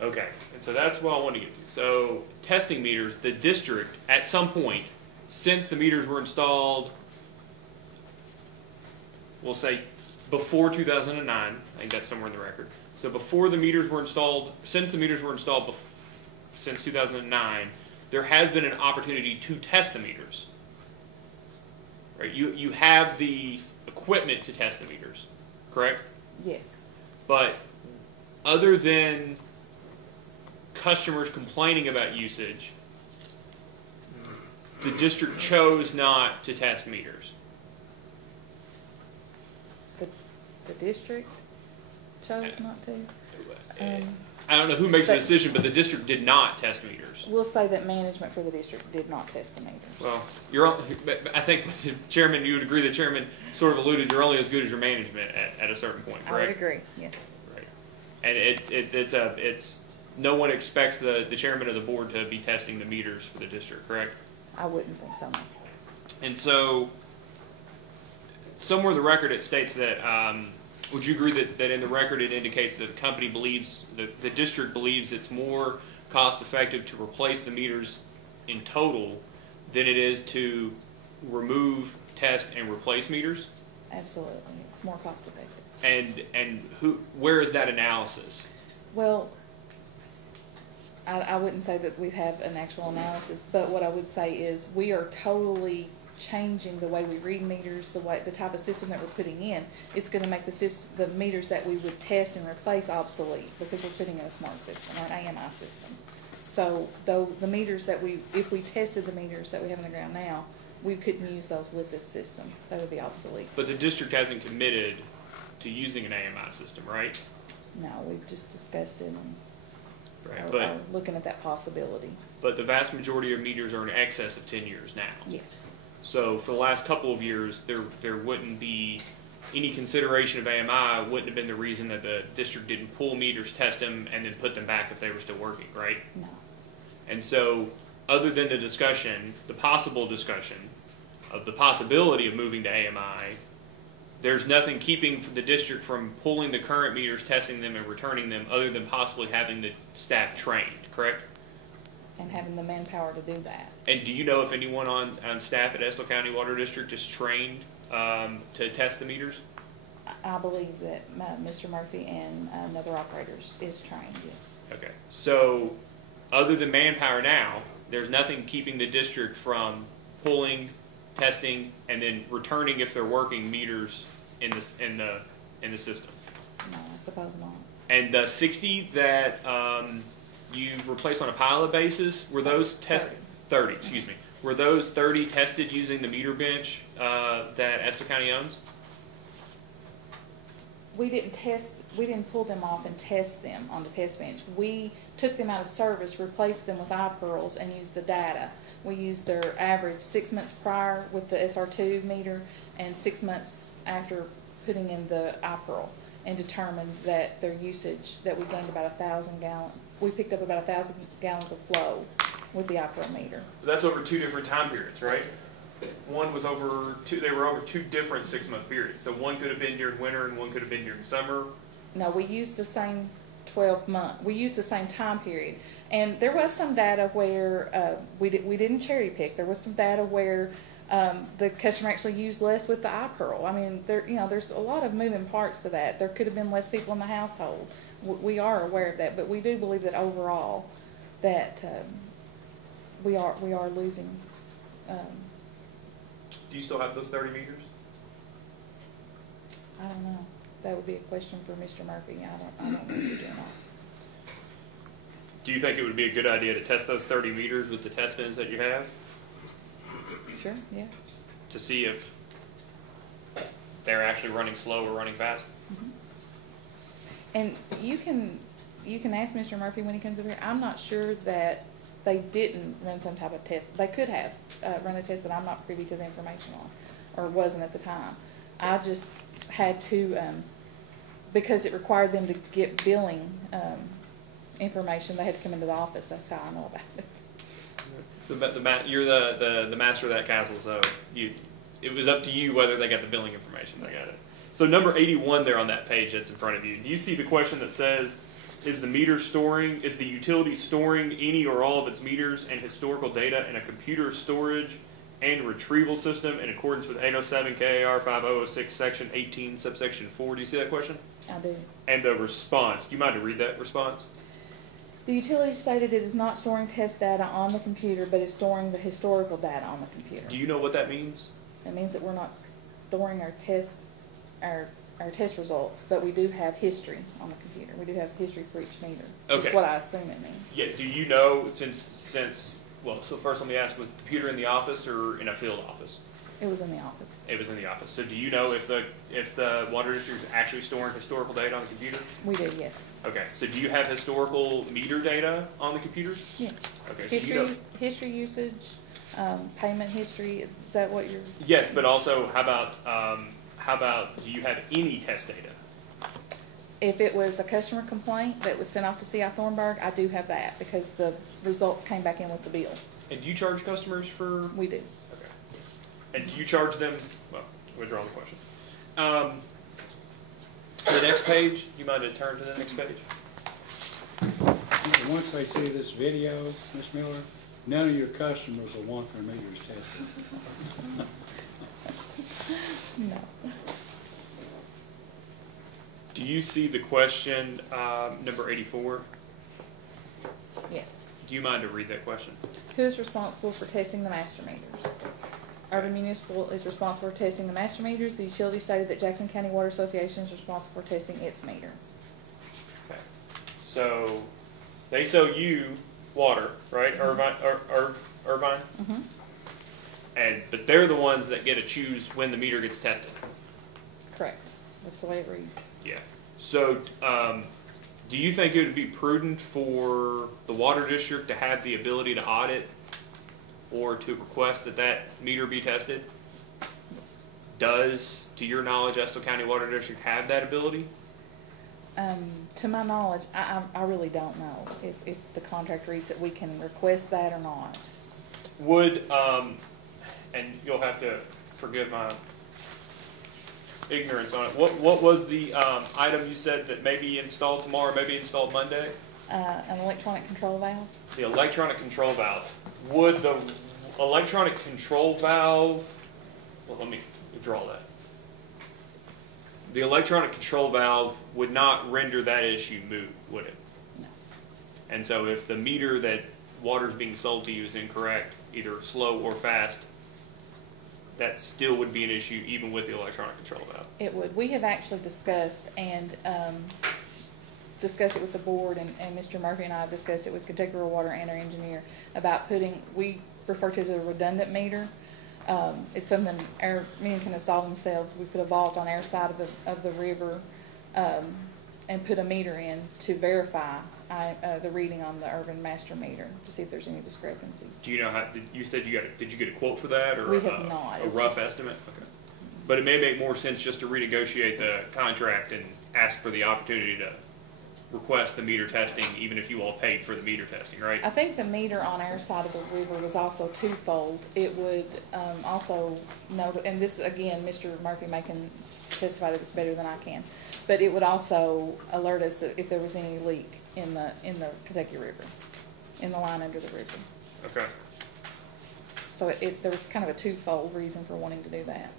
Okay, and so that's what I want to get to. So testing meters, the district at some point, since the meters were installed, we'll say before 2009, I think that's somewhere in the record. So before the meters were installed, since the meters were installed since 2009, there has been an opportunity to test the meters. Right? You have the equipment to test the meters, correct? Yes. But other than customers complaining about usage, the district chose not to test meters. The district chose not to? I don't know who makes the decision, but the district did not test meters. We'll say that management for the district did not test the meters. Well, I think with the chairman, you would agree, the chairman sort of alluded you're only as good as your management at a certain point, correct? I would agree, yes. Right. And it's no one expects the chairman of the board to be testing the meters for the district, correct? I wouldn't think so. And so, somewhere in the record it states that, would you agree that in the record it indicates that the company believes, the district believes it's more cost effective to replace the meters in total than it is to remove, test, and replace meters? Absolutely. It's more cost effective. And where is that analysis? Well, I wouldn't say that we have an actual analysis, but what I would say is we are totally changing the way we read meters, the type of system that we're putting in. It's going to make the meters that we would test and replace obsolete because we're putting in a smart system or an AMI system. So though the meters that if we tested the meters that we have in the ground now, we couldn't use those with this system. They would be obsolete. But the district hasn't committed to using an AMI system, right? No, we've just discussed it and right, are looking at that possibility. But the vast majority of meters are in excess of 10 years now. Yes. So for the last couple of years, there wouldn't be any consideration of AMI. Wouldn't have been the reason that the district didn't pull meters, test them, and then put them back if they were still working, right? No. And so, other than the discussion, the possible discussion of the possibility of moving to AMI, there's nothing keeping the district from pulling the current meters, testing them, and returning them, other than possibly having the staff trained, correct? And having the manpower to do that. And do you know if anyone on staff at Estill County Water District is trained to test the meters? I believe that Mr. Murphy and another operators is trained, yes. Okay. So, other than manpower now, there's nothing keeping the district from pulling, testing, and then returning if they're working meters in the system. No, I suppose not. And the 60 that you replaced on a pilot basis, were those tested? 30, excuse me. Were those 30 tested using the meter bench that Estill County owns? We didn't pull them off and test them on the test bench. We took them out of service, replaced them with iPearls, and used the data. We used their average 6 months prior with the SR2 meter and 6 months after putting in the iPearl, and determined that their usage, that we gained about 1,000 gallons. We picked up about 1,000 gallons of flow with the iPearl meter. So that's over 2 different time periods, right? One was over they were over 2 different 6-month periods. So one could have been during winter and one could have been during summer. No, we used the same 12-month. We used the same time period. And there was some data where we didn't cherry pick. There was some data where the customer actually used less with the iPearl. I mean, there's a lot of moving parts to that. There could have been less people in the household. We are aware of that, but we do believe that overall that we are losing. Do you still have those 30 meters? I don't know. that would be a question for Mr. Murphy. I don't know if you're doing that. Do you think it would be a good idea to test those 30 meters with the test bins that you have Sure, yeah. to see if they're actually running slow or running fast? Mm-hmm. And you can ask Mr. Murphy when he comes over here. I'm not sure that they didn't run some type of test. They could have run a test that I'm not privy to the information on, or wasn't at the time. I just had to, because it required them to get billing information, they had to come into the office. That's how I know about it. You're the master of that castle, so it was up to you whether they got the billing information. They got it. So number 81 there on that page that's in front of you. Do you see the question that says, is the utility storing any or all of its meters and historical data in a computer storage and retrieval system in accordance with 807 KAR 5006 section 18 subsection 4? Do you see that question? I do. And the response, do you mind to read that response? The utility stated it is not storing test data on the computer, but is storing the historical data on the computer. Do you know what that means? That means that we're not storing our test results, but we do have history on the computer. We do have history for each meter. Okay. That's what I assume it means. Yeah. Do you know, so first let me ask, was the computer in the office or in a field office? It was in the office. It was in the office. So do you know if the water district is actually storing historical data on the computer? We do, yes. Okay. So do you have historical meter data on the computer? Yes. Okay. So history usage, payment history. Is that what you're? Yes, but also how about do you have any test data? If it was a customer complaint that was sent off to C.I. Thornburg, I do have that because the results came back in with the bill. And do you charge customers for? We do. Okay. And do you charge them? Well, withdraw the question. The next page. Do you mind to turn to the next page? Once they see this video, Ms. Miller, none of your customers will want their meters tested. No. Do you see the question number 84? Yes. Do you mind to read that question? Who is responsible for testing the master meters? Urban Municipal is responsible for testing the master meters. The utility stated that Jackson County Water Association is responsible for testing its meter. Okay. So they sell you water, right? Mm-hmm. Irvine? Mm-hmm. But they're the ones that get to choose when the meter gets tested. Correct. That's the way it reads. Yeah. So, do you think it would be prudent for the water district to have the ability to audit or to request that meter be tested? Does, to your knowledge, Estill County Water District have that ability? To my knowledge, I really don't know if the contract reads that we can request that or not. Would, and you'll have to forgive my ignorance on it. What was the item you said that may be installed tomorrow, maybe installed Monday? An electronic control valve. The electronic control valve. Would the electronic control valve, well, let me draw that. The electronic control valve would not render that issue moot, would it? No. And so if the meter that water's being sold to you is incorrect, either slow or fast, that still would be an issue even with the electronic control valve. It would. We have actually discussed discussed it with the board, and Mr. Murphy and I have discussed it with Kentucky Rural Water and our engineer about we refer to it as a redundant meter. It's something our men can install themselves. We put a vault on our side of the river and put a meter in to verify the reading on the urban master meter to see if there's any discrepancies. Do you know how? You said did you get a quote for that, or we have not. A rough estimate? Okay. But it may make more sense just to renegotiate the contract and ask for the opportunity to request the meter testing, even if you all paid for the meter testing, right? I think the meter on our side of the river was also twofold. It would also note, and this again, Mr. Murphy can testify to this better than I can, but it would also alert us if there was any leak in the Kentucky River, in the line under the river. Okay. So there was kind of a twofold reason for wanting to do that.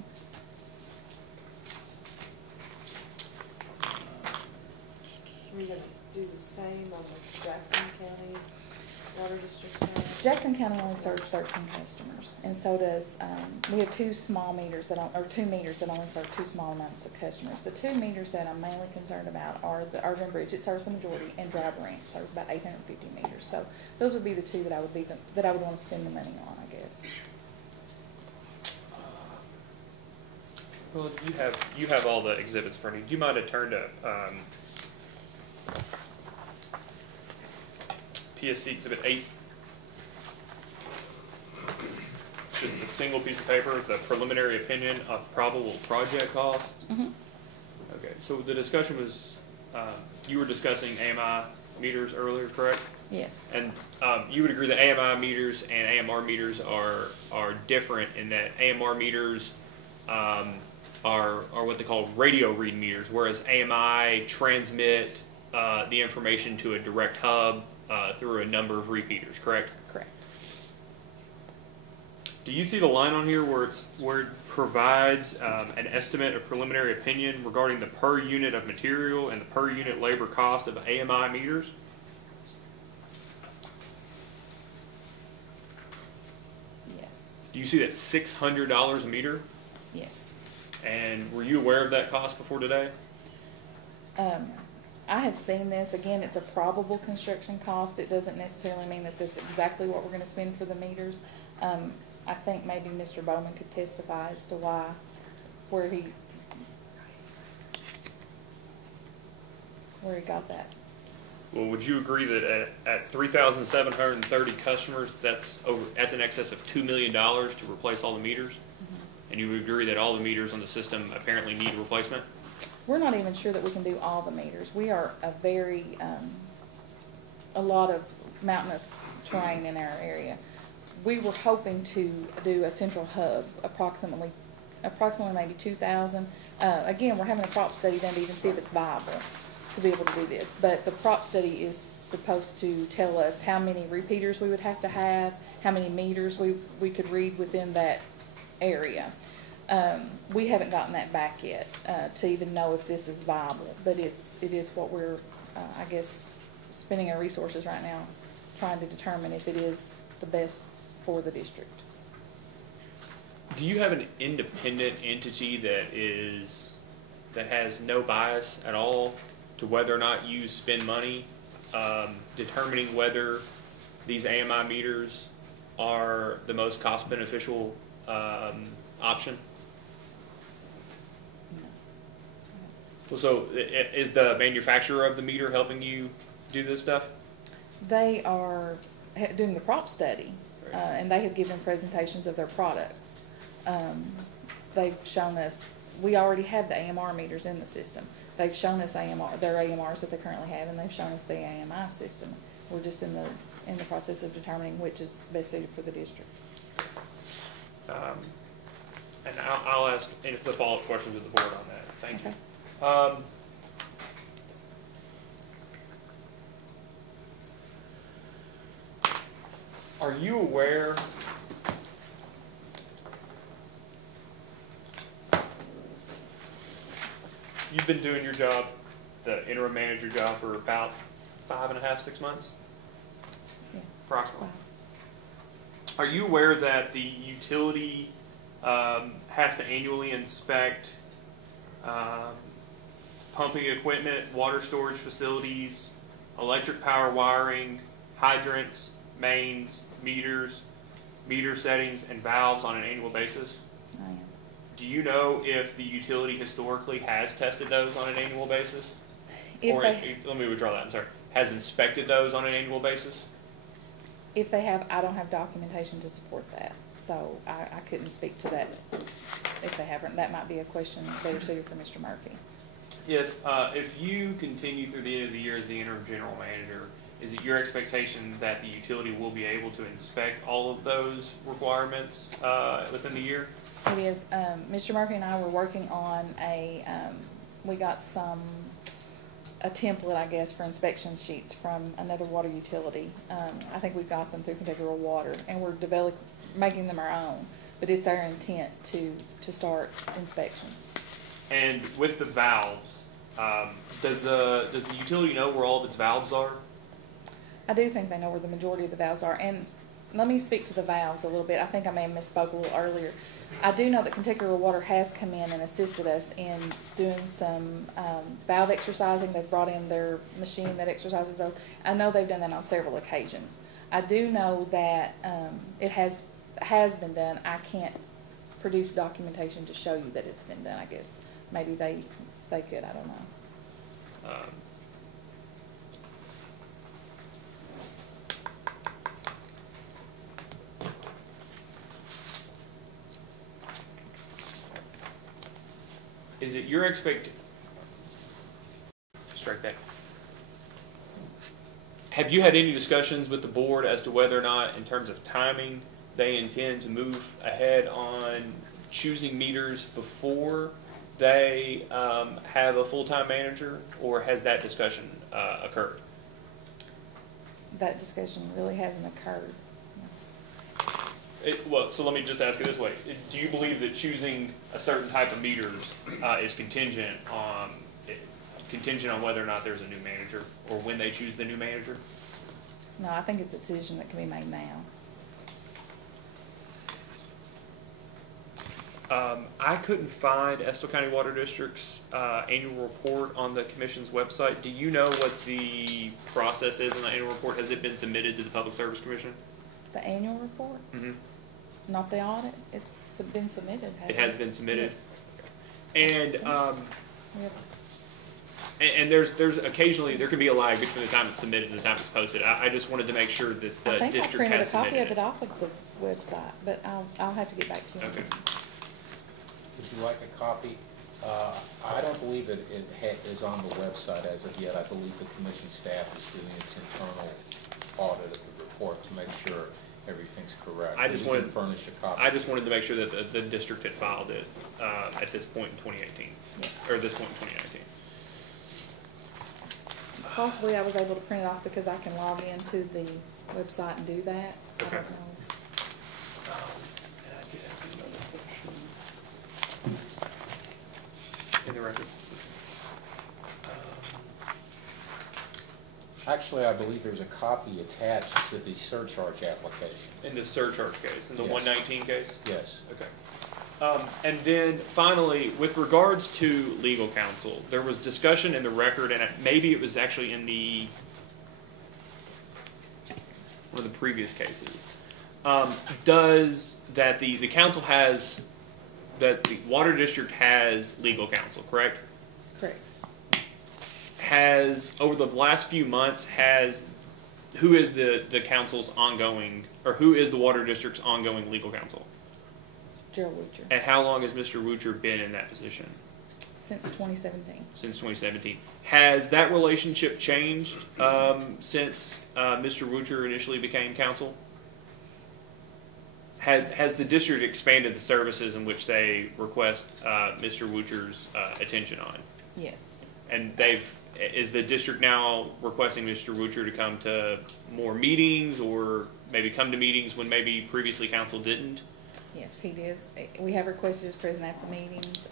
Are we going to do the same on the Jackson County Water District side? Jackson County only serves 13 customers, and so does, we have two meters that only serve two small amounts of customers. The 2 meters that I'm mainly concerned about are the Irving Bridge, it serves the majority, and Drive Ranch serves about 850 meters. So those would be the two that I would want to spend the money on, I guess. Well, you have all the exhibits in front of you. Do you mind to turn to PSC Exhibit 8? Just a single piece of paper, the preliminary opinion of probable project cost. Mm-hmm. Okay, so the discussion was, you were discussing AMI meters earlier, correct? Yes. And you would agree that AMI meters and AMR meters are different in that AMR meters are what they call radio read meters, whereas AMI transmit the information to a direct hub through a number of repeaters, correct? Correct. Do you see the line on here where it provides an estimate of preliminary opinion regarding the per unit of material and the per unit labor cost of AMI meters? Yes. Do you see that $600 a meter? Yes. And were you aware of that cost before today? I have seen this. Again, it's a probable construction cost. It doesn't necessarily mean that that's exactly what we're going to spend for the meters. I think maybe Mr. Bowman could testify as to where he got that. Well, would you agree that at 3,730 customers, that's in excess of $2 million to replace all the meters? Mm-hmm. And you would agree that all the meters on the system apparently need replacement? We're not even sure that we can do all the meters. We are a lot of mountainous terrain in our area. We were hoping to do a central hub, approximately maybe 2,000. Again, we're having a prop study done to even see if it's viable to be able to do this. But the prop study is supposed to tell us how many repeaters we would have to have, how many meters we could read within that area. We haven't gotten that back yet to even know if this is viable. But it is what we're, I guess, spending our resources right now trying to determine if it is the best for the district. Do you have an independent entity that has no bias at all to whether or not you spend money determining whether these AMI meters are the most cost beneficial option? No. Well, so is the manufacturer of the meter helping you do this stuff? They are doing the prop study. And they have given presentations of their products. They've shown us, we already have the AMR meters in the system. They've shown us their AMRs that they currently have, and they've shown us the AMI system. We're just in the process of determining which is best suited for the district. And I'll ask any of the follow-up questions with the board on that. Thank Okay. you. Are you aware you've been doing your job, the interim manager job, for about 5.5, 6 months? Yeah. Approximately. Wow. Are you aware that the utility has to annually inspect pumping equipment, water storage facilities, electric power wiring, hydrants, mains, meters, meter settings, and valves on an annual basis? I am. Do you know if the utility historically has tested those on an annual basis? Let me withdraw that, I'm sorry. Has inspected those on an annual basis? If they have, I don't have documentation to support that, so I couldn't speak to that if they haven't. That might be a question better suited for Mr. Murphy. If you continue through the end of the year as the interim general manager, is it your expectation that the utility will be able to inspect all of those requirements within the year? It is. Mr. Murphy and I were working on we got a template, I guess, for inspection sheets from another water utility. I think we've got them through Kentucky Rural Water, and we're making them our own. But it's our intent to start inspections. And with the valves, does the utility know where all of its valves are? I do think they know where the majority of the valves are, and let me speak to the valves a little bit. I think I may have misspoke a little earlier. I do know that Kentucky River Water has come in and assisted us in doing some valve exercising. They've brought in their machine that exercises those. I know they've done that on several occasions. I do know that it has been done. I can't produce documentation to show you that it's been done. I guess maybe they could. I don't know. Is it your strike that? Have you had any discussions with the board as to whether or not, in terms of timing, they intend to move ahead on choosing meters before they have a full-time manager, or has that discussion occurred? That discussion really hasn't occurred. Well, so let me just ask it this way. Do you believe that choosing a certain type of meters is contingent on whether or not there's a new manager, or when they choose the new manager? No, I think it's a decision that can be made now. I couldn't find Estill County Water District's annual report on the Commission's website. Do you know what the process is in the annual report? Has it been submitted to the Public Service Commission? The annual report? Mm-hmm. Not the audit? It's been submitted. It has been submitted? Yes. And there's occasionally, there can be a lag between the time it's submitted and the time it's posted. I just wanted to make sure that the district has submitted I printed a copy of it off of the website, but I'll have to get back to you. Okay. Would you like a copy? I don't believe it is on the website as of yet. I believe the commission staff is doing its internal audit of the report to make sure everything's correct. I just wanted to furnish a copy. I just wanted to make sure that the district had filed it at this point in 2018. Yes. Or this point in 2019. Possibly I was able to print it off because I can log into the website and do that. Okay. I don't know. In the record. Actually, I believe there's a copy attached to the surcharge application. In the surcharge case, in the Yes. 119 case? Yes. Okay. And then finally, with regards to legal counsel, there was discussion in the record, and maybe it was actually in one of the previous cases. Does that the council has, that the water district has legal counsel, correct? Correct. Has, over the last few months, who is the council's ongoing, or who is the water district's ongoing legal counsel? Gerald Woocher. And how long has Mr. Woocher been in that position? Since 2017. Since 2017. Has that relationship changed since Mr. Woocher initially became counsel? Has the district expanded the services in which they request Mr. Woocher's attention on? Yes. And is the district now requesting Mr. Woocher to come to more meetings, or maybe come to meetings when maybe previously council didn't? Yes, he does. We have requested his present at the meetings.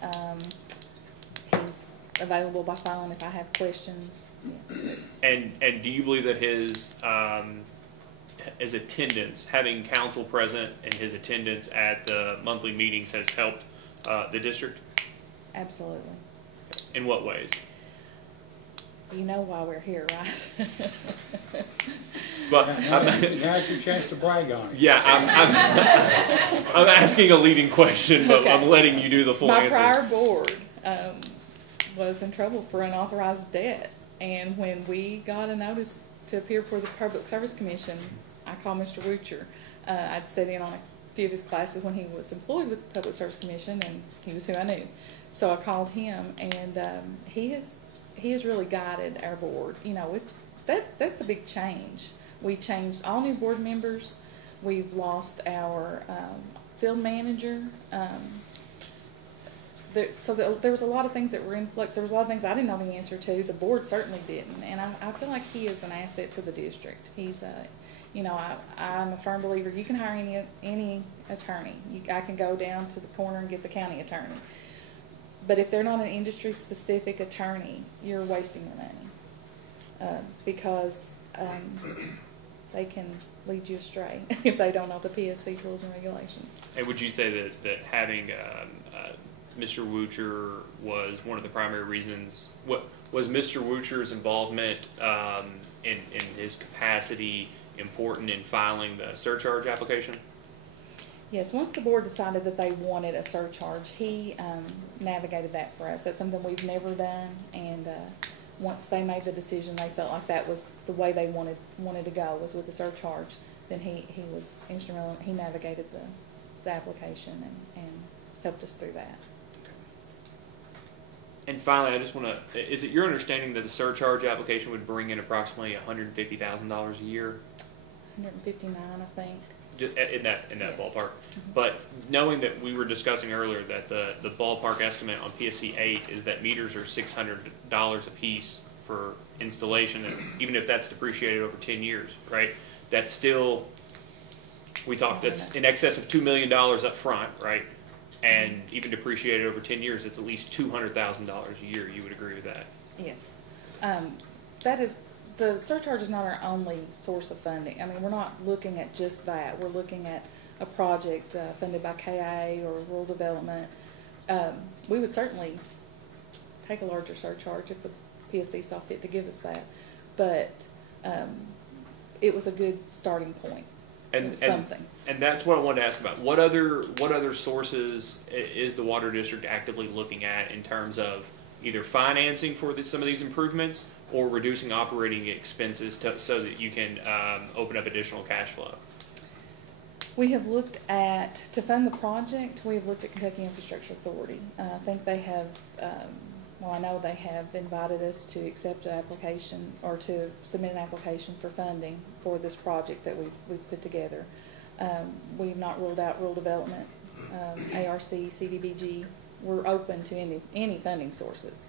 He's available by phone if I have questions. Yes. And do you believe that his attendance, having council present and his attendance at the monthly meetings, has helped the district? Absolutely. In what ways? You know why we're here, right? But Now's your chance to brag on it. yeah, I'm asking a leading question, but Okay. I'm letting you do the full My answer. prior board was in trouble for unauthorized debt, and when we got a notice to appear before the Public Service Commission, I called Mr. Woocher. I'd sat in on a few of his classes when he was employed with the Public Service Commission, and he was who I knew. So I called him, and he has really guided our board. You know, that's a big change. We changed all new board members. We've lost our field manager. There was a lot of things that were in flux. There was a lot of things I didn't know the answer to. The board certainly didn't. And I feel like he is an asset to the district. He's I'm a firm believer. You can hire any attorney. I can go down to the corner and get the county attorney. But if they're not an industry-specific attorney, you're wasting your money. Because they can lead you astray if they don't know the PSC rules and regulations. And would you say that having Mr. Woocher was one of the primary reasons? What was Mr. Woocher's involvement in his capacity important in filing the surcharge application? Yes, once the board decided that they wanted a surcharge, he navigated that for us. That's something we've never done, and once they made the decision, they felt like that was the way they wanted to go, was with the surcharge. Then he was instrumental. He navigated the application and helped us through that. And finally, I just want to, is it your understanding that the surcharge application would bring in approximately $150,000 a year? 159, I think. Just in that Yes. ballpark. But knowing that we were discussing earlier that the ballpark estimate on PSC 8 is that meters are $600 a piece for installation, and even if that's depreciated over 10 years, right? That's still, we talked, that's in excess of $2 million up front, right? And even depreciated over 10 years, it's at least $200,000 a year. You would agree with that? Yes. That is, the surcharge is not our only source of funding. I mean, we're not looking at just that. We're looking at a project funded by KIA or rural development. We would certainly take a larger surcharge if the PSC saw fit to give us that. But it was a good starting point. And something. And that's what I wanted to ask about. What other sources is the water district actively looking at in terms of either financing for some of these improvements or reducing operating expenses so that you can open up additional cash flow? We have looked at, to fund the project, we have looked at Kentucky Infrastructure Authority. I think they have, well, I know they have invited us to accept an application or to submit an application for funding for this project that we've put together. We've not ruled out rural development, ARC, CDBG. We're open to any funding sources.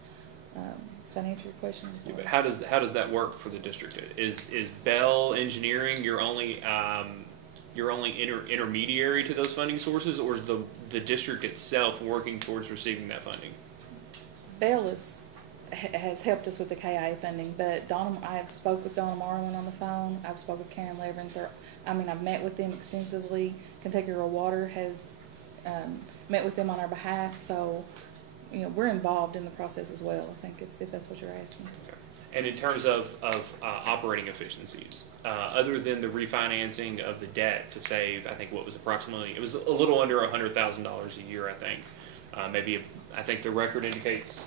Does that answer your question? Yeah, but how does that work for the district? Is Bell Engineering your only intermediary to those funding sources, or is the district itself working towards receiving that funding? Bell has helped us with the KIA funding, but I have spoke with Donna Marlin on the phone. I've spoke with Karen Leverins. I've met with them extensively. Kentucky Rural Water has met with them on our behalf, so we're involved in the process as well, I think, if that's what you're asking. Okay. And in terms of operating efficiencies, other than the refinancing of the debt to save, I think what was approximately, it was a little under $100,000 a year, I think. I think the record indicates,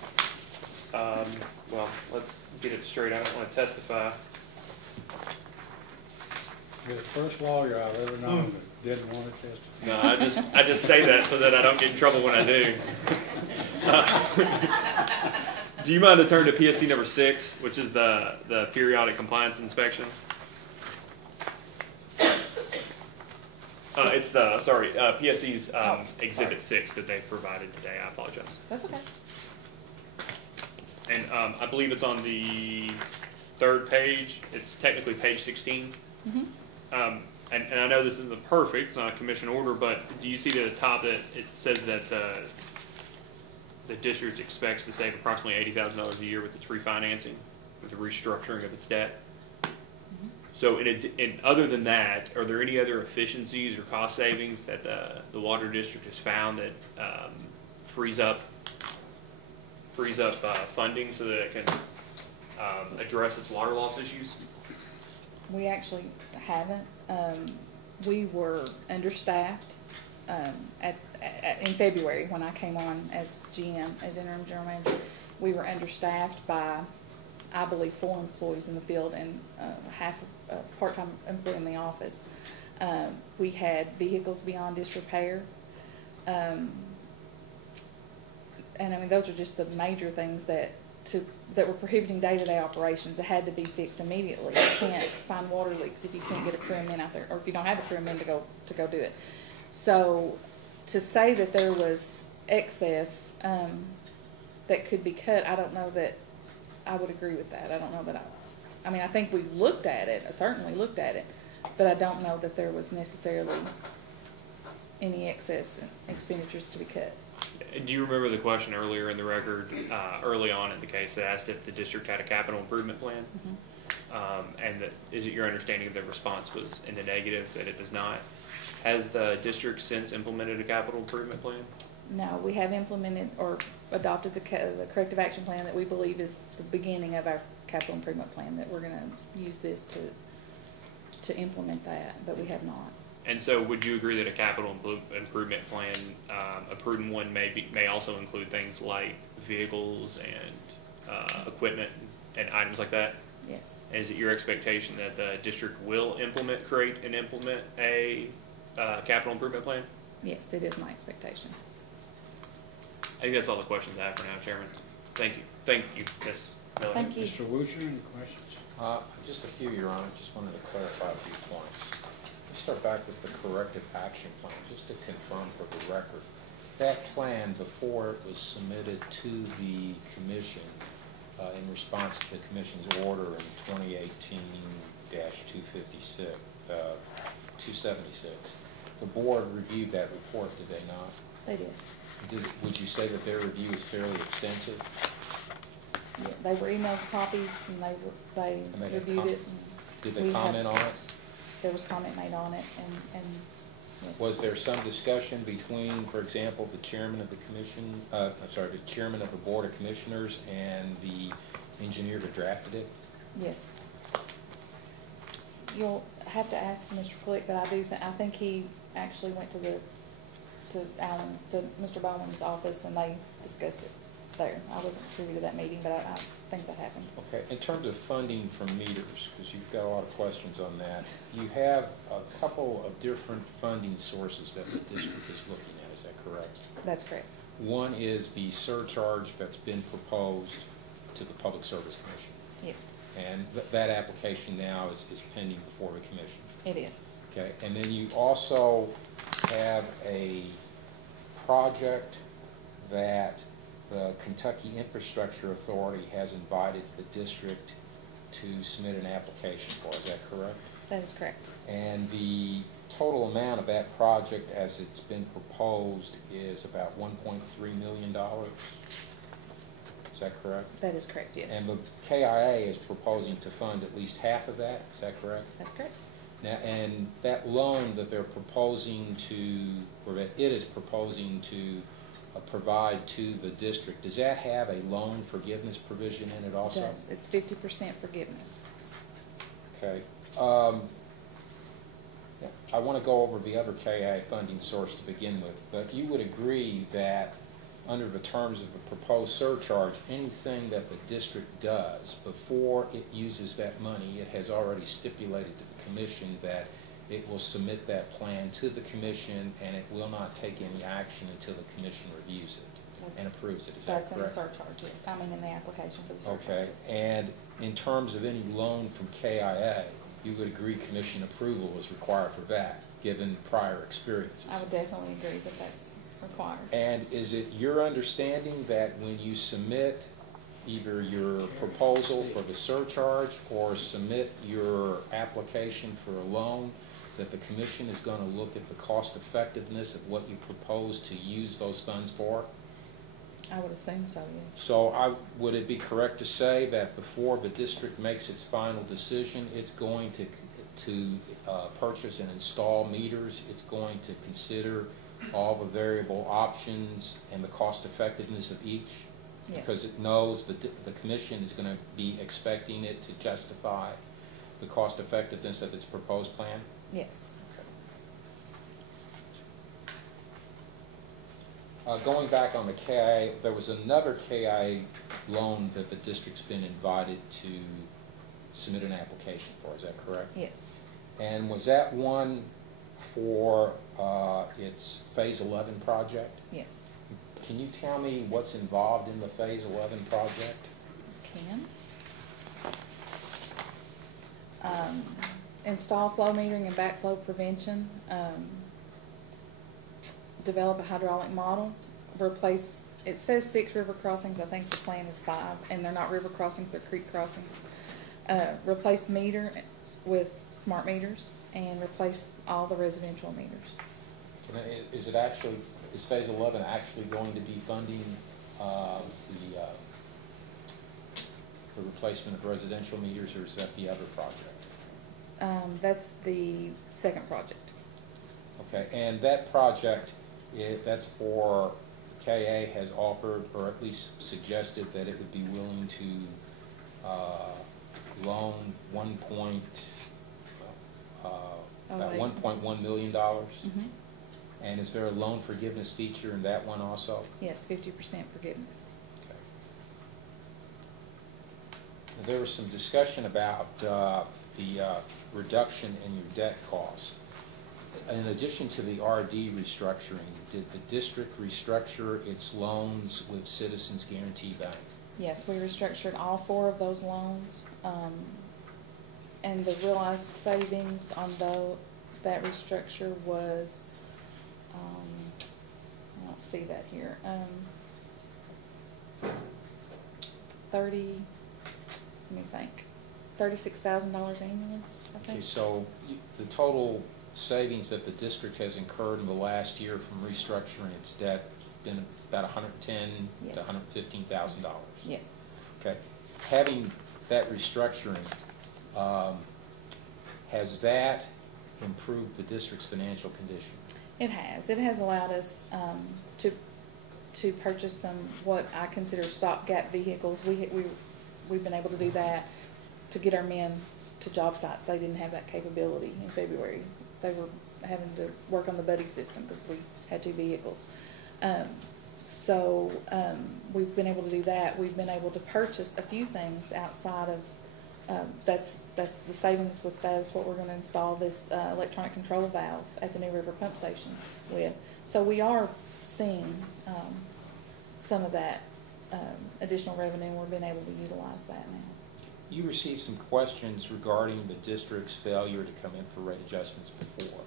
well, let's get it straight. I don't want to testify. You're the first lawyer I've ever known that didn't want to testify. No, I just say that so that I don't get in trouble when I do. Do you mind to turn to PSC number 6, which is the periodic compliance inspection? It's PSC's Exhibit 6 that they provided today. I apologize. That's okay. And I believe it's on the 3rd page. It's technically page 16. Mm-hmm. And I know this isn't perfect, it's not a commission order, but do you see at the top that it says that the district expects to save approximately $80,000 a year with its refinancing, with the restructuring of its debt? Mm-hmm. So other than that, are there any other efficiencies or cost savings that the water district has found that frees up funding so that it can address its water loss issues? We actually haven't. We were understaffed in February when I came on as GM, as interim general manager. We were understaffed by, I believe, 4 employees in the field and half a part-time employee in the office. We had vehicles beyond disrepair. And I mean, those are just the major things that were prohibiting day-to-day operations that had to be fixed immediately. You can't find water leaks if you can't get a crewman out there, or if you don't have a crewman to go do it. So to say that there was excess that could be cut, I don't know that I would agree with that. I don't know that I mean, I think we looked at it, I certainly looked at it, but I don't know that there was necessarily any excess expenditures to be cut. Do you remember the question earlier in the record, early on in the case, that asked if the district had a capital improvement plan? and that, is it your understanding the response was in the negative, that it does not? Has the district since implemented a capital improvement plan? No, we have implemented or adopted the corrective action plan that we believe is the beginning of our capital improvement plan, that we're gonna use this to implement that, but we have not. And so would you agree that a capital improvement plan, a prudent one may also include things like vehicles and equipment and items like that? Yes. Is it your expectation that the district will create and implement a capital improvement plan? Yes, it is my expectation. I think that's all the questions I have for now, Chairman. Thank you. Thank you, Ms. Miller. Thank you. Mr. Woocher, any questions? Just a few, Your Honor. Just wanted to clarify a few points. Let's start back with the corrective action plan, just to confirm for the record. That plan, before it was submitted to the commission in response to the commission's order in 2018-276, the board reviewed that report, did they not? They did. Would you say that their review is fairly extensive? Yeah, they were emailed copies and they reviewed it. Did they comment on it? There was comment made on it, and yes. Was there some discussion between, for example, the chairman of the commission, the chairman of the board of commissioners and the engineer that drafted it? Yes. You'll have to ask Mr. Flick, but I think he actually went to Mr. Bowman's office and they discussed it there. I wasn't privy to that meeting, but I think that happened. Okay, in terms of funding for meters, because you've got a lot of questions on that, you have a couple of different funding sources that the district is looking at, is that correct? That's correct. One is the surcharge that's been proposed to the Public Service Commission. Yes. And that application now is pending before the commission. It is. Okay, and then you also have a project that the Kentucky Infrastructure Authority has invited the district to submit an application for. Is that correct? That is correct. And the total amount of that project as it's been proposed is about $1.3 million. Is that correct? That is correct, yes. And the KIA is proposing to fund at least half of that. Is that correct? That's correct. Now, and that loan that they're proposing to, or that it is proposing to provide to the district, does that have a loan forgiveness provision in it also? It does. It's 50% forgiveness. Okay. I want to go over the other KI funding source to begin with, but you would agree that under the terms of the proposed surcharge, anything that the district does before it uses that money, it has already stipulated to the commission that it will submit that plan to the commission and it will not take any action until the commission reviews it and approves it. Is that correct? That's in the surcharge, I mean in the application for the surcharge. Okay, and in terms of any loan from KIA, you would agree commission approval is required for that, given prior experiences? I would definitely agree that that's required. And is it your understanding that when you submit either your proposal for the surcharge or submit your application for a loan, that the commission is going to look at the cost effectiveness of what you propose to use those funds for? I would assume so, yes. So would it be correct to say that before the district makes its final decision, it's going to purchase and install meters, it's going to consider all the variable options and the cost effectiveness of each? Yes. Because it knows that the commission is going to be expecting it to justify the cost effectiveness of its proposed plan? Yes. Going back on the KIA, there was another KIA loan that the district's been invited to submit an application for, is that correct? Yes. And was that one for its Phase 11 project? Yes. Can you tell me what's involved in the Phase 11 project? Install flow metering and backflow prevention, develop a hydraulic model, replace, it says 6 river crossings, I think the plan is 5, and they're not river crossings, they're creek crossings. Replace meter with smart meters, and replace all the residential meters. Is Phase 11 actually going to be funding the replacement of residential meters, or is that the other project? That's the second project. Okay, and that project, that's for, KA has offered, or at least suggested, that it would be willing to loan about $1.1 million. Mm-hmm. And is there a loan forgiveness feature in that one also? Yes, 50% forgiveness. Okay. Now, there was some discussion about the reduction in your debt cost. In addition to the RD restructuring, did the district restructure its loans with Citizens Guarantee Bank? Yes, we restructured all 4 of those loans, and the realized savings on that restructure was, I don't see that here, 30, let me think, $36,000 annually, I think. Okay, so the total savings that the district has incurred in the last year from restructuring its debt has been about $110,000 to $115,000. Yes. Okay. Having that restructuring, has that improved the district's financial condition? It has. It has allowed us to purchase some what I consider stopgap vehicles. We've been able to do that to get our men to job sites. They didn't have that capability in February. They were having to work on the buddy system because we had 2 vehicles. So we've been able to do that. We've been able to purchase a few things outside of, that's the savings with that is what we're going to install this electronic control valve at the New River pump station with. So we are seeing some of that additional revenue, and we're being able to utilize that now. You received some questions regarding the district's failure to come in for rate adjustments before.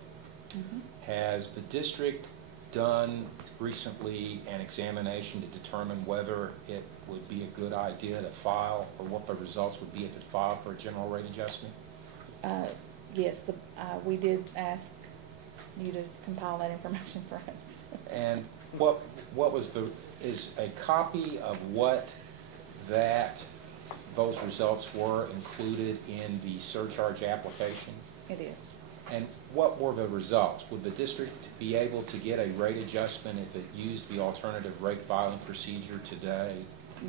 Mm-hmm. Has the district done recently an examination to determine whether it would be a good idea to file, or what the results would be if it filed for a general rate adjustment? Yes, we did ask you to compile that information for us. And what was is a copy of what those results were included in the surcharge application? It is. And what were the results? Would the district be able to get a rate adjustment if it used the alternative rate filing procedure today?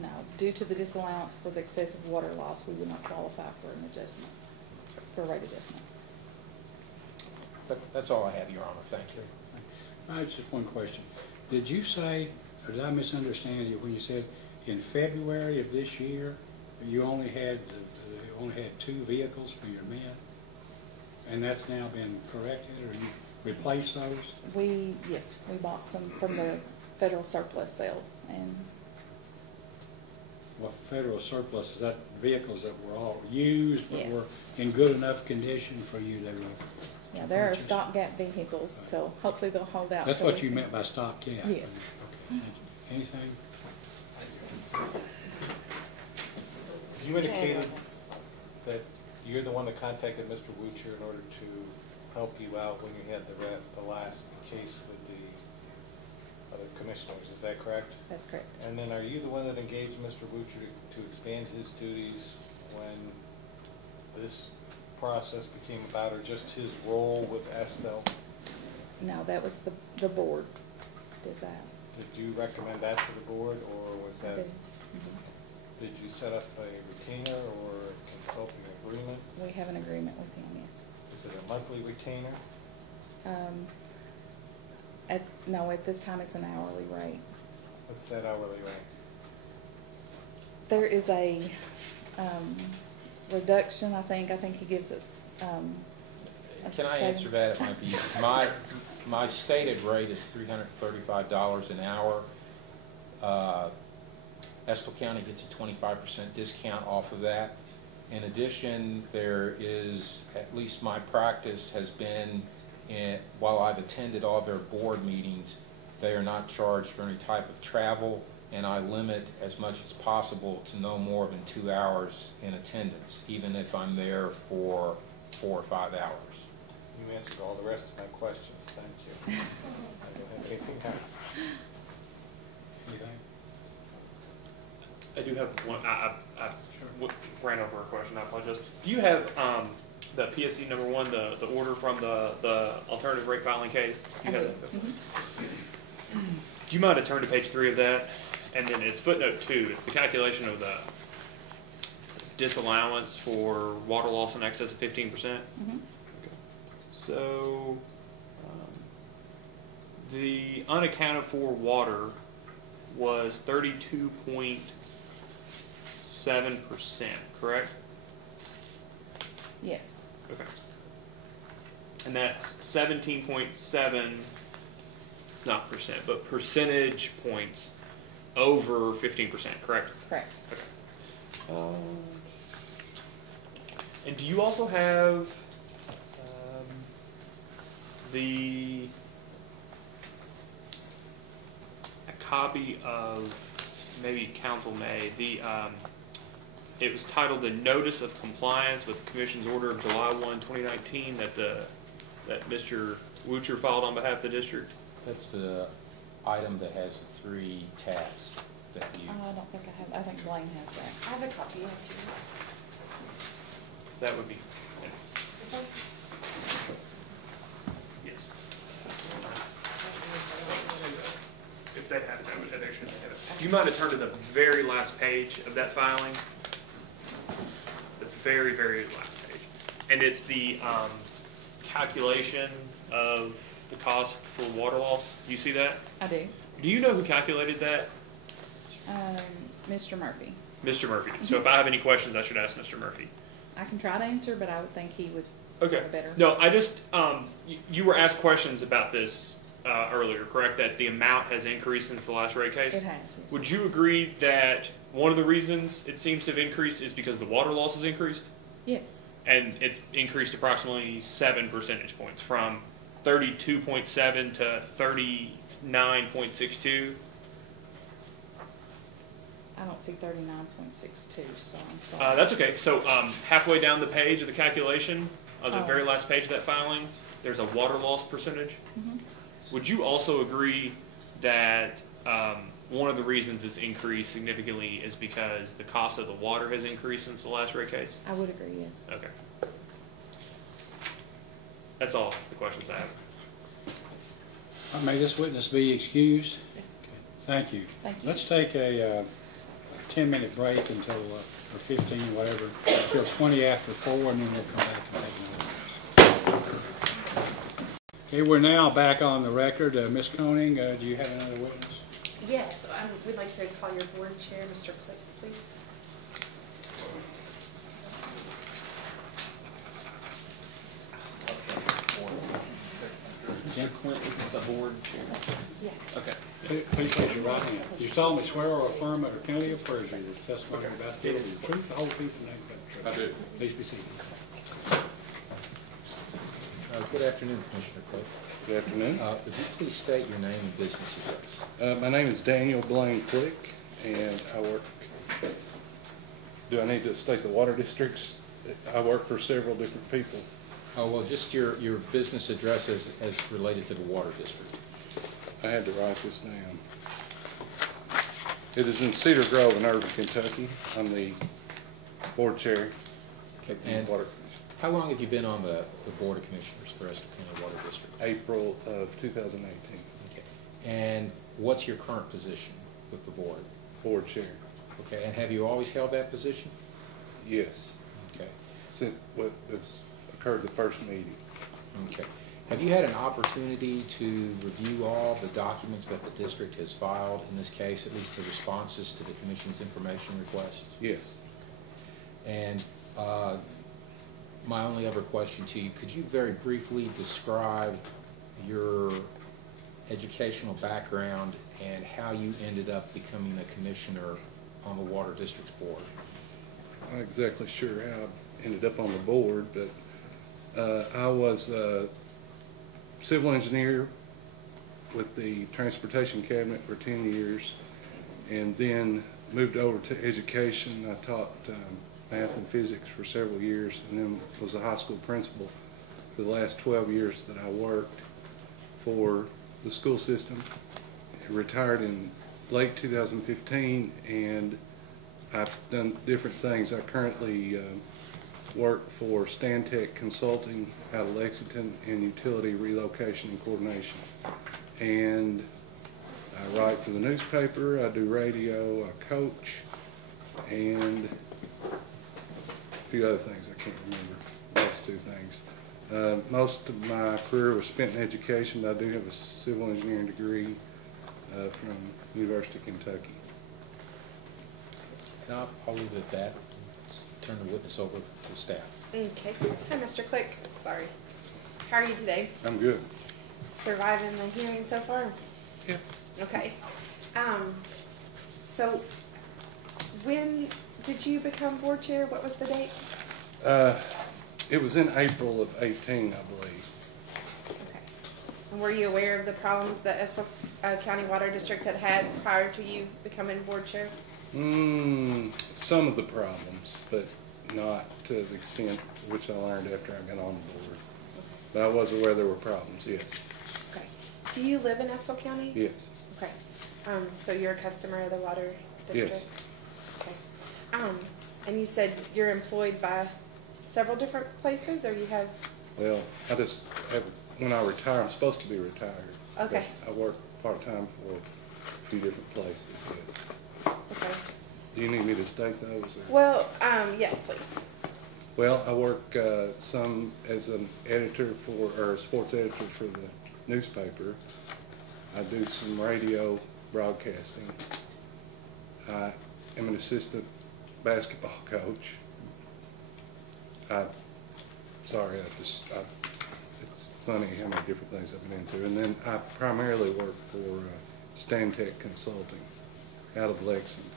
No. Due to the disallowance for the excessive water loss, we would not qualify for an adjustment, for a rate adjustment. But that's all I have, Your Honor. Thank you. I have just one question. Did you say, or did I misunderstand you when you said in February of this year you only had 2 vehicles for your men? And that's now been corrected, or you replaced those? Yes, we bought some from the federal surplus sale. And well, federal surplus, is that vehicles that were all used but yes, were in good enough condition for you to yeah, there purchase? are stopgap vehicles, so hopefully they'll hold out. That's what you meant by stopgap? Yes. Okay, thank you. Anything? You indicated that you're the one that contacted Mr. Wucher in order to help you out when you had the last case with the other commissioners, is that correct? That's correct. And then are you the one that engaged Mr. Wucher to expand his duties when this process became about, or just his role with Estill? No, that was the board did that. Did you recommend that to the board, or was that, Mm-hmm. did you set up a retainer or a consulting agreement? We have an agreement with him, yes. Is it a monthly retainer? No, at this time it's an hourly rate. What's that hourly rate? There is a reduction, I think. I think he gives us. Can I answer that? It might be my stated rate is $335 an hour. Estill County gets a 25% discount off of that. In addition, there is, at least my practice has been, while I've attended all their board meetings, they are not charged for any type of travel, and I limit as much as possible to no more than 2 hours in attendance, even if I'm there for 4 or 5 hours. You answered all the rest of my questions. Thank you. I don't have anything else. Anything? I do have one. I ran over a question. I apologize. Do you have the PSC number 1, the order from the alternative rate filing case? Do you have that? Mm-hmm. Do you mind to turn to page 3 of that? And then it's footnote 2. It's the calculation of the disallowance for water loss in excess of 15%. Mm-hmm. So the unaccounted for water was 32.7%, correct? Yes. Okay. And that's 17.7, it's not percent, but percentage points over 15%, correct? Correct. Okay. And do you also have a copy of, maybe council may, it was titled the Notice of Compliance with the Commission's Order of July 1, 2019 that Mr. Woocher filed on behalf of the district? That's the item that has the 3 tabs that you. I don't think I have. I think Blaine has that. I have a copy of you. That would be, This one? yes. If they have that, would actually have it. Do you mind to turn to the very last page of that filing? The very, very last page. And it's the calculation of the cost for water loss. Do you see that? I do. Do you know who calculated that? Mr. Murphy. Mr. Murphy. So if I have any questions, I should ask Mr. Murphy. I can try to answer, but I would think he would Okay. know better. No, I just, you were asked questions about this earlier, correct? That the amount has increased since the last rate case? It has. Yes. Would you agree that one of the reasons it seems to have increased is because the water loss has increased? Yes. And it's increased approximately 7 percentage points, from 32.7 to 39.62? I don't see 39.62, so I'm sorry. That's okay. So halfway down the page of the calculation, of the Oh. very last page of that filing, there's a water loss percentage. Mm-hmm. Would you also agree that one of the reasons it's increased significantly is because the cost of the water has increased since the last rate case? I would agree, yes. Okay. That's all the questions I have. May this witness be excused? Yes. Thank you. Thank you. Let's take a 10-minute break until, or 15, whatever, until 20 after 4, and then we'll come back and take another witness. Okay, we're now back on the record. Ms. Koenig, do you have another witness? Yes, we'd like to call your board chair, Mr. Click, please. Jim Clinton is the board chair. Yes. Okay. Please raise your right hand. You solemnly swear or affirm under penalty of perjury that the testimony you're about to give will be the truth, the whole truth, and nothing but the truth. I do. Please be seated. Good afternoon, Commissioner Clay. Good afternoon. Would you please state your name and business address? My name is Daniel Blaine Click, and I work, do I need to state the water districts? I work for several different people. Oh, well, just your business address as related to the water district. I had to write this down. It is in Cedar Grove in Irving, Kentucky. I'm the board chair. Okay, of the and Water how long have you been on the Board of Commissioners for Estill County Water District? April of 2018. Okay. And what's your current position with the board? Board chair. Okay, and have you always held that position? Yes. Okay. Since what it's occurred the first meeting. Okay. Have you had an opportunity to review all the documents that the district has filed in this case, at least the responses to the commission's information requests? Yes. And my only other question to you, could you very briefly describe your educational background and how you ended up becoming a commissioner on the Water District's board? I'm not exactly sure how I ended up on the board, but I was a civil engineer with the Transportation Cabinet for 10 years, and then moved over to education. I taught math and physics for several years, and then was a high school principal for the last 12 years that I worked for the school system. I retired in late 2015 and I've done different things. I currently work for Stantec Consulting out of Lexington in utility relocation and coordination. And I write for the newspaper, I do radio, I coach, and a few other things I can't remember, those two things. Most of my career was spent in education, but I do have a civil engineering degree from University of Kentucky. And I'll leave it at that. Turn the witness over to staff. Okay. Hi, Mr. Click. Sorry. How are you today? I'm good. Surviving the hearing so far? Yeah. Okay. So when did you become board chair? What was the date? It was in April of 18, I believe. Okay. And were you aware of the problems that Estill County Water District had prior to you becoming board chair? Some of the problems, but not to the extent which I learned after I got on the board. But I was aware there were problems, yes. Okay. Do you live in Estill County? Yes. Okay. So you're a customer of the water district? Yes. Okay. And you said you're employed by several different places, or you have? Well, I just have, when I retire, I'm supposed to be retired. Okay. But I work part-time for a few different places, yes. Okay. Do you need me to state those? Or? Well, yes, please. Well, I work some as an editor for, or a sports editor for the newspaper. I do some radio broadcasting. I am an assistant basketball coach. It's funny how many different things I've been into. And then I primarily work for Stantec Consulting out of Lexington.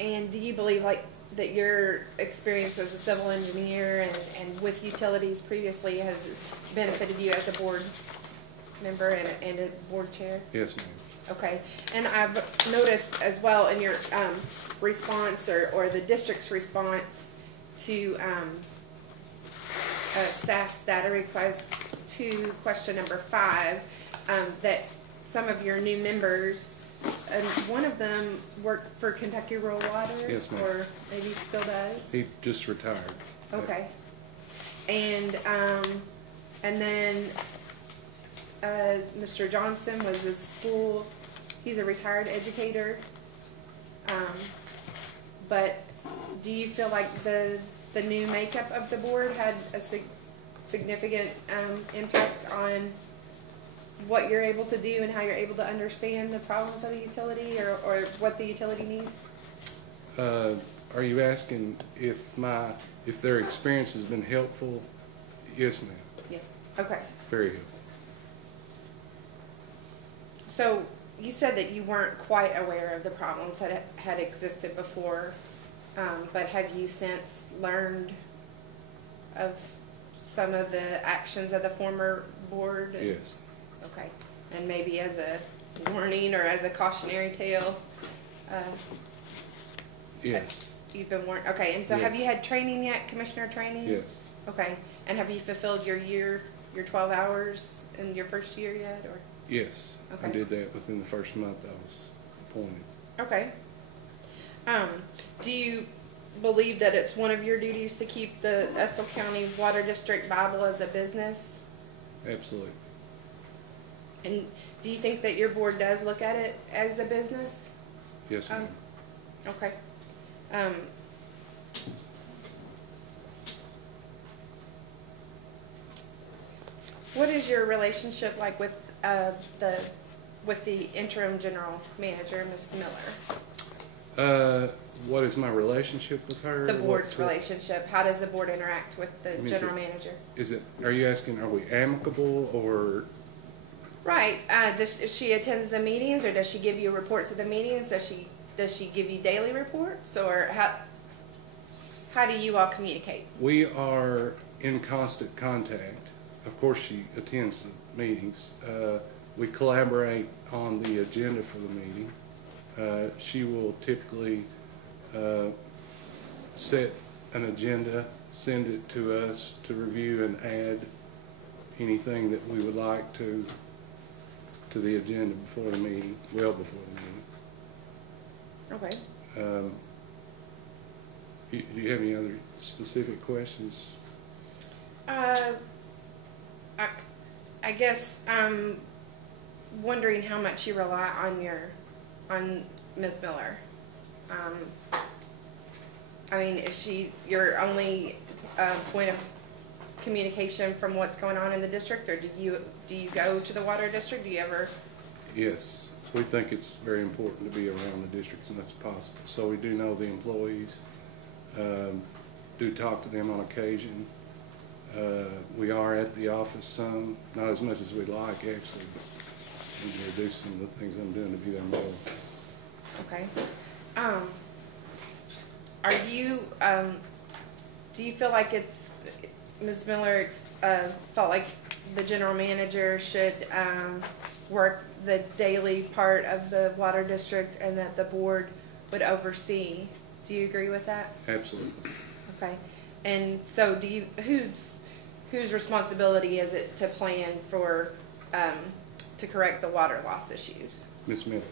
And do you believe that your experience as a civil engineer and with utilities previously has benefited you as a board member and a board chair? Yes, ma'am. Okay. And I've noticed as well in your response or the district's response to staff's data request to question number 5, that some of your new members, one of them worked for Kentucky Rural Water. Yes, ma'am. Or maybe still does. He just retired. Okay. And then Mr. Johnson was a school. He's a retired educator. But do you feel like the new makeup of the board had a significant impact on what you're able to do and how you're able to understand the problems of the utility or what the utility needs? Are you asking if their experience has been helpful? Yes, ma'am. Yes. Okay. Very helpful. So you said that you weren't quite aware of the problems that had existed before, but have you since learned of some of the actions of the former board? Yes. Okay. And maybe as a warning or as a cautionary tale? Yes. You've been warned. Okay. And so Yes. have you had training yet, commissioner training? Yes. Okay. And have you fulfilled your 12 hours in your first year yet? Or? Yes. Okay. I did that within the first month I was appointed. Okay. Do you believe that it's one of your duties to keep the Estill County Water District viable as a business? Absolutely. And do you think that your board does look at it as a business? Yes, ma'am. Okay. What is your relationship like with the interim general manager, Ms. Miller? What is my relationship with her? The board's relationship. How does the board interact with the general manager? Are you asking, are we amicable or? Right. Does she attends the meetings, or does she give you reports of the meetings? Does she give you daily reports, or how do you all communicate? We are in constant contact. Of course, she attends the meetings. We collaborate on the agenda for the meeting. She will typically set an agenda, send it to us to review and add anything that we would like to the agenda before the meeting, well before the meeting. Okay. Do you have any other specific questions? I guess I'm wondering how much you rely on Ms. Miller. I mean, is she your only point of communication from what's going on in the district, or do you go to the water district? Do you ever? Yes, we think it's very important to be around the district as much as possible. So we do know the employees, do talk to them on occasion. We are at the office some, not as much as we'd like actually, but we can reduce some of the things I'm doing to be there more. Okay. Are you, do you feel like Ms. Miller felt like the general manager should work the daily part of the water district and that the board would oversee? Do you agree with that? Absolutely. Okay. And so whose responsibility is it to plan for, to correct the water loss issues? Ms. Miller.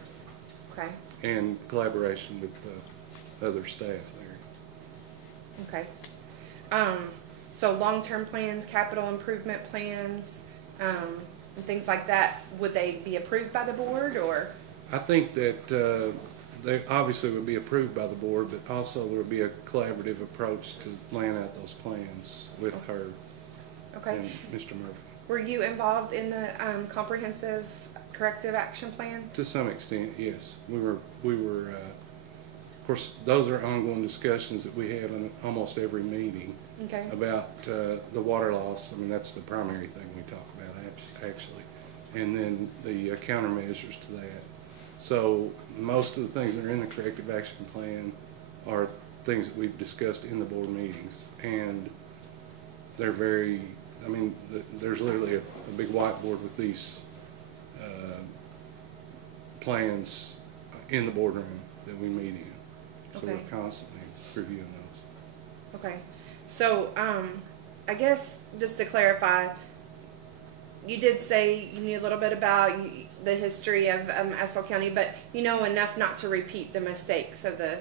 Okay. And collaboration with the other staff there. Okay. So long-term plans, capital improvement plans, and things like that, would they be approved by the board, or? I think that they obviously would be approved by the board, but also there would be a collaborative approach to laying out those plans with her and Mr. Murphy. Were you involved in the comprehensive corrective action plan? To some extent, yes. We were. Of course, those are ongoing discussions that we have in almost every meeting about the water loss. I mean, that's the primary thing we talk about actually, and then the countermeasures to that. So most of the things that are in the corrective action plan are things that we've discussed in the board meetings, and they're very. I mean, there's literally a big whiteboard with these plans in the boardroom that we meet in. So we're constantly reviewing those. Okay. So I guess just to clarify, you did say you knew a little bit about the history of Estill County, but you know enough not to repeat the mistakes of the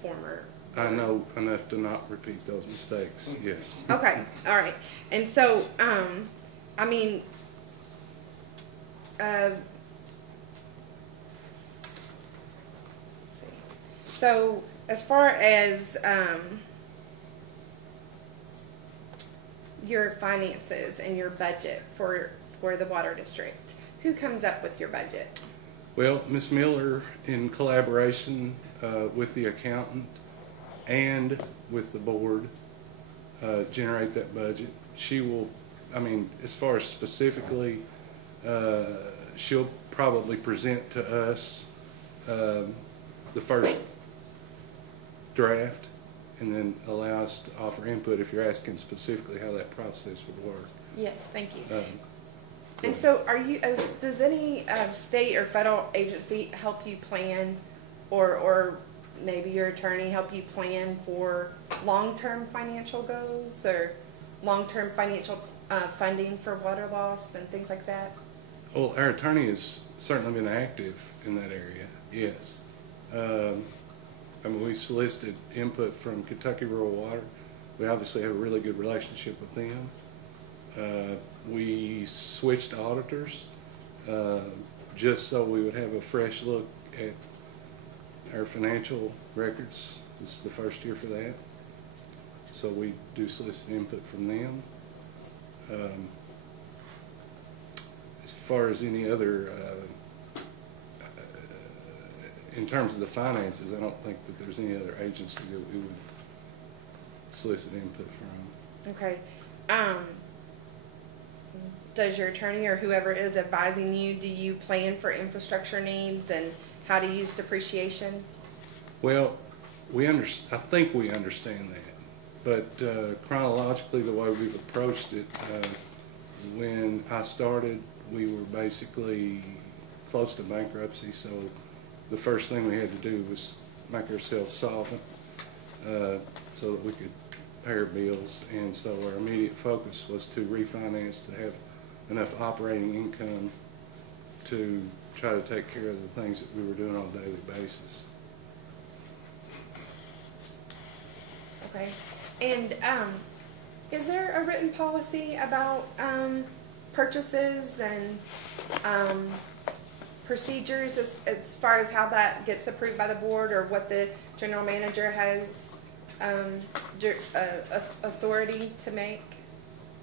former. I know enough to not repeat those mistakes, yes. Okay, all right. And so, I mean, let's see. So, as far as your finances and your budget for the water district, who comes up with your budget? Well, Ms. Miller, in collaboration with the accountant and with the board, generate that budget. She will, I mean, as far as specifically, she'll probably present to us the first draft and then allow us to offer input if you're asking specifically how that process would work. Yes, thank you. And so are you, does any state or federal agency help you plan, or maybe your attorney help you plan for long-term financial goals or long-term financial funding for water loss and things like that? Well, our attorney has certainly been active in that area, yes. I mean, we've solicited input from Kentucky Rural Water. We obviously have a really good relationship with them. We switched auditors just so we would have a fresh look at our financial records. This is the first year for that. So we do solicit input from them. As far as any other, in terms of the finances, I don't think that there's any other agency that we would solicit input from. Okay. Does your attorney or whoever is advising you, do you plan for infrastructure needs and how to use depreciation? Well, I think we understand that, but chronologically, the way we've approached it, when I started, we were basically close to bankruptcy, so the first thing we had to do was make ourselves solvent so that we could pay our bills, and so our immediate focus was to refinance to have enough operating income to try to take care of the things that we were doing on a daily basis. Okay. And is there a written policy about purchases and procedures as far as how that gets approved by the board, or what the general manager has authority to make?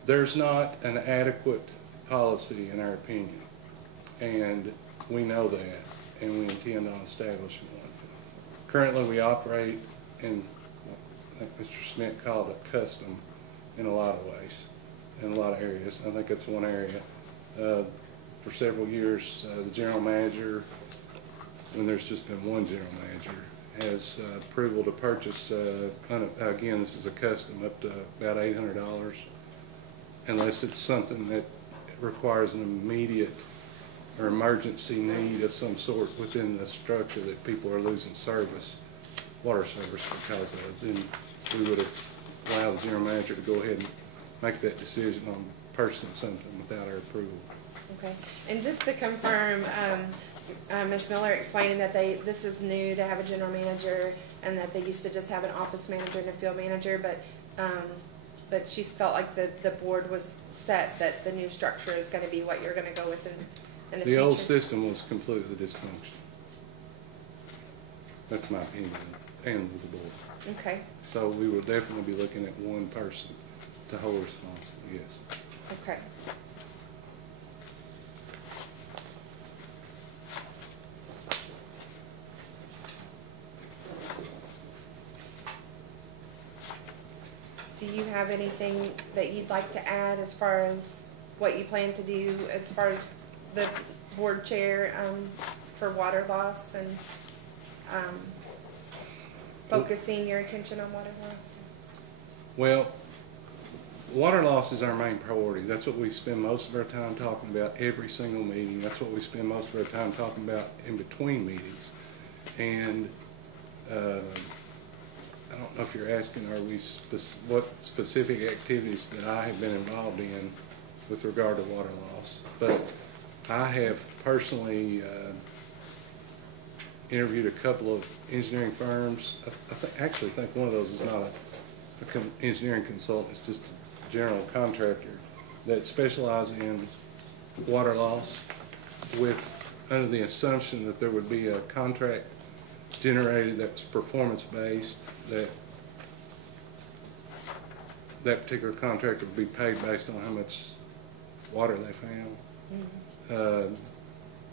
There's not an adequate policy in our opinion, and we know that, and we intend on establishing one. Currently, we operate in, I think Mr. Smith called it custom, in a lot of ways, in a lot of areas. I think that's one area. For several years, the general manager, when there's just been one general manager, has approval to purchase, again, this is a custom, up to about $800, unless it's something that requires an immediate or emergency need of some sort within the structure that people are losing service, water service because of. Then we would allow the general manager to go ahead and make that decision on purchasing something without our approval. Okay. And just to confirm, Ms. Miller explaining that this is new to have a general manager, and that they used to just have an office manager and a field manager, but she felt like the board was set that the new structure is going to be what you're going to go with in the future. The old system was completely dysfunctional. That's my opinion, and with the board. Okay. So we will definitely be looking at one person to hold responsible, yes. Okay. Do you have anything that you'd like to add as far as what you plan to do as far as the board chair for water loss and focusing your attention on water loss? Well, water loss is our main priority. That's what we spend most of our time talking about every single meeting. That's what we spend most of our time talking about in between meetings. And I don't know if you're asking, what specific activities that I have been involved in with regard to water loss. But I have personally interviewed a couple of engineering firms. I actually think one of those is not an engineering consultant, it's just a general contractor that specializes in water loss, under the assumption that there would be a contract generated that's performance-based, that particular contractor would be paid based on how much water they found. Mm-hmm.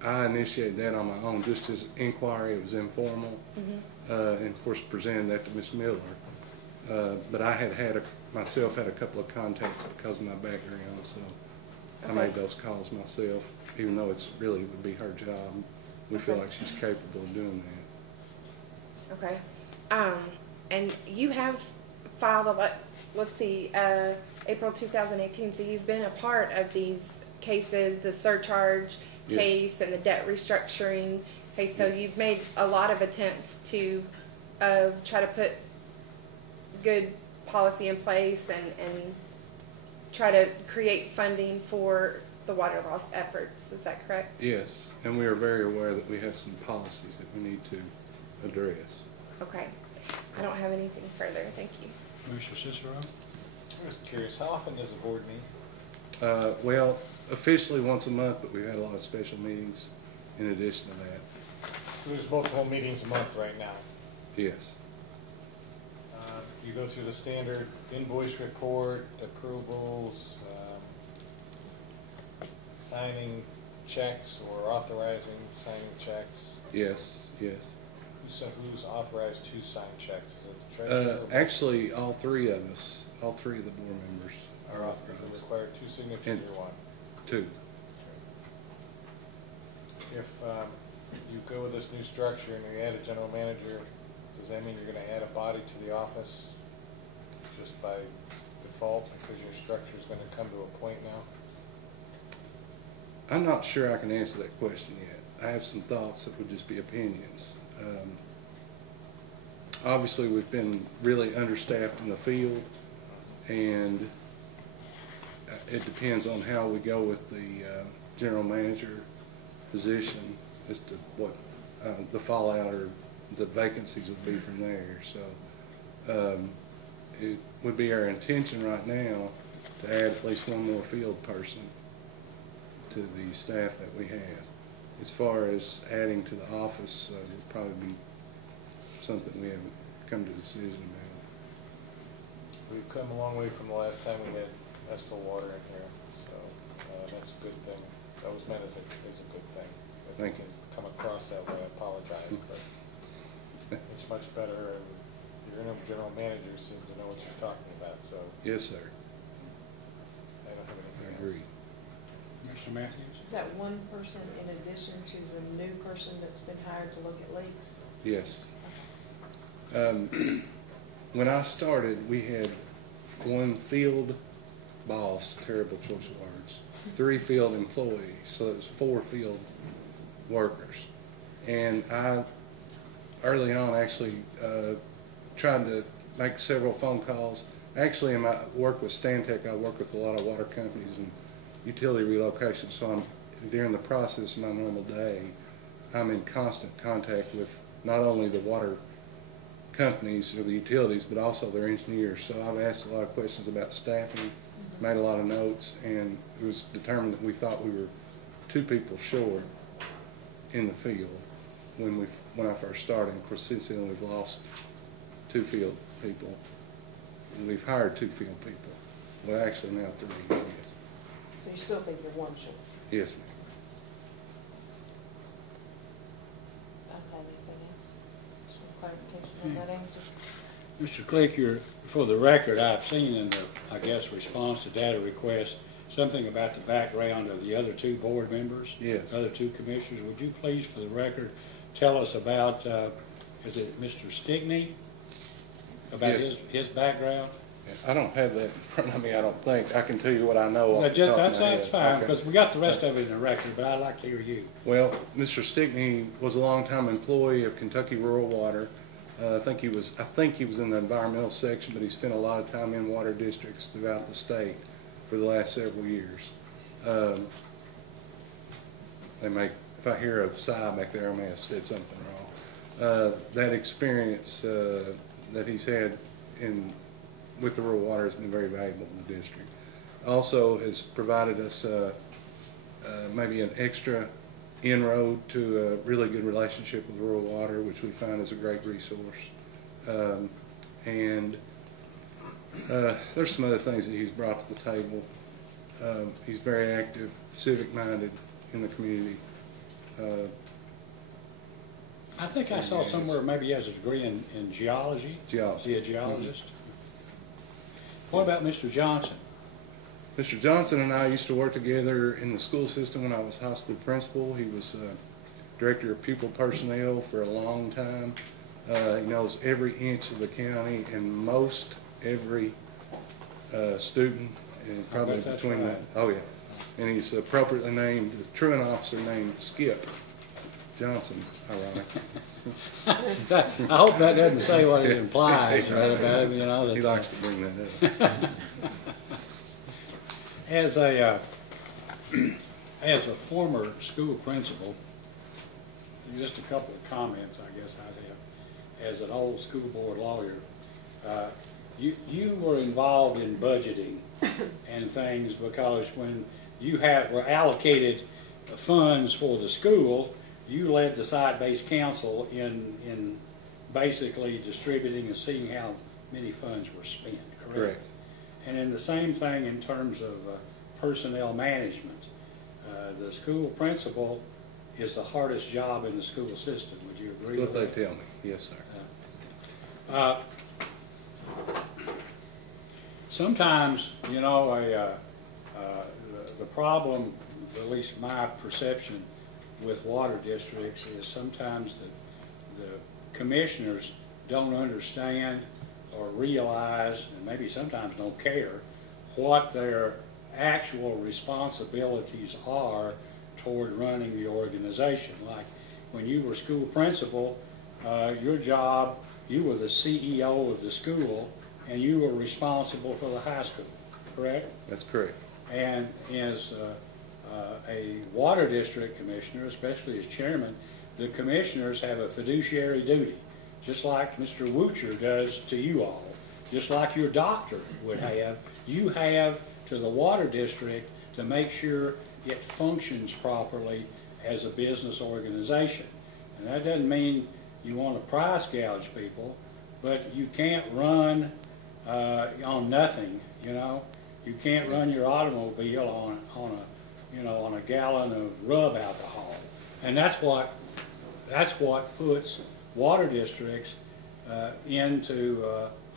I initiated that on my own, just as inquiry. It was informal, and of course presented that to Ms. Miller. But I myself had a couple of contacts because of my background, so I made those calls myself, even though it's really would be her job. We feel like she's capable of doing that. Okay. And you have filed let's see, April 2018, so you've been a part of these cases, the surcharge case and the debt restructuring case, so you've made a lot of attempts to try to put good policy in place and try to create funding for the water loss efforts. Is that correct? Yes, and we are very aware that we have some policies that we need to address. Okay. I don't have anything further. Thank you. Mr. Cicero? I was curious, how often does the board meet? Well, officially once a month, but we've had a lot of special meetings in addition to that. So there's multiple meetings a month right now. Yes. You go through the standard invoice report, approvals, signing checks or authorizing signing checks. Yes, yes. Who's authorized to sign checks? Is it the treasurer? Actually, all three of the board members Are authorized. It require two signatures or one? Two. If you go with this new structure and you add a general manager, does that mean you're going to add a body to the office just by default because your structure is going to come to a point now? I'm not sure I can answer that question yet. I have some thoughts that would just be opinions. Obviously, we've been really understaffed in the field, and it depends on how we go with the general manager position as to what the fallout or the vacancies would be from there. So it would be our intention right now to add at least one more field person to the staff that we have. As far as adding to the office, would probably be something we haven't come to a decision about. We've come a long way from the last time we had Estill water in here, so that's a good thing. That was meant as a good thing. If Thank it you. can come across that way, I apologize, but it's much better, and your interim general manager seems to know what she's talking about, so Yes, sir. I don't have I anything else. agree. Mr. Matthews? Is that one person in addition to the new person that's been hired to look at leaks? Yes. When I started, we had one field boss, terrible choice of words, 3 field employees, so it was 4 field workers. And I, early on, actually tried to make several phone calls. Actually, in my work with Stantec, I work with a lot of water companies and utility relocation, so during the process of my normal day, I'm in constant contact with not only the water companies or the utilities, but also their engineers. So I've asked a lot of questions about staffing, made a lot of notes, and it was determined that we thought we were 2 people short in the field when I first started. Of course, since then we've lost 2 field people. And we've hired 2 field people. Well, actually now 3. Yes. So you still think you're one short? Yes, ma'am. I don't have anything else. Just some clarification on that answer. Mr. Click, for the record, I've seen in the, I guess, response to data request, something about the background of the other 2 board members. Yes. Other 2 commissioners. Would you please, for the record, tell us about, is it Mr. Stickney? About Yes. his background? I don't have that in front of me, I don't think. I can tell you what I know. But just, that's head. fine, Okay. because we got the rest of it in the record, but I'd like to hear you. Well, Mr. Stickney was a longtime employee of Kentucky Rural Water. I think he was in the environmental section, but he spent a lot of time in water districts throughout the state for the last several years. If I hear a sigh back there, I may have said something wrong. That experience that he's had with the rural water has been very valuable in the district. Also has provided us maybe an extra inroad to a really good relationship with rural water, which we find is a great resource. There's some other things that he's brought to the table. He's very active, civic-minded in the community. I think I saw somewhere maybe he has a degree in geology. Geology. Is he a geologist? What about Mr. Johnson? Mr. Johnson and I used to work together in the school system when I was high school principal. He was director of pupil personnel for a long time. He knows every inch of the county and most every student, and probably between right. that. Oh yeah, and he's appropriately named the truant officer named Skip Johnson. Ironic. I hope that doesn't say what it implies right, about him, you know. He likes to bring that up. As a former school principal, just a couple of comments I guess I'd have. As an old school board lawyer, you were involved in budgeting and things because when you were allocated funds for the school, you led the site-based council in basically distributing and seeing how many funds were spent, correct? Correct. And in the same thing in terms of personnel management. The school principal is the hardest job in the school system. Would you agree with that? That's what they tell me. Yes, sir. Sometimes, you know, the problem, at least my perception with water districts, is sometimes the commissioners don't understand or realize, and maybe sometimes don't care, what their actual responsibilities are toward running the organization. Like when you were school principal, your job, you were the CEO of the school and you were responsible for the high school, correct? That's correct. And as a water district commissioner, especially as chairman, the commissioners have a fiduciary duty, just like Mr. Woocher does to you all. just like your doctor would have, you have to the water district to make sure it functions properly as a business organization. And that doesn't mean you want to price gouge people, but you can't run on nothing, you know. You can't run your automobile on a gallon of rub alcohol. And that's what puts water districts into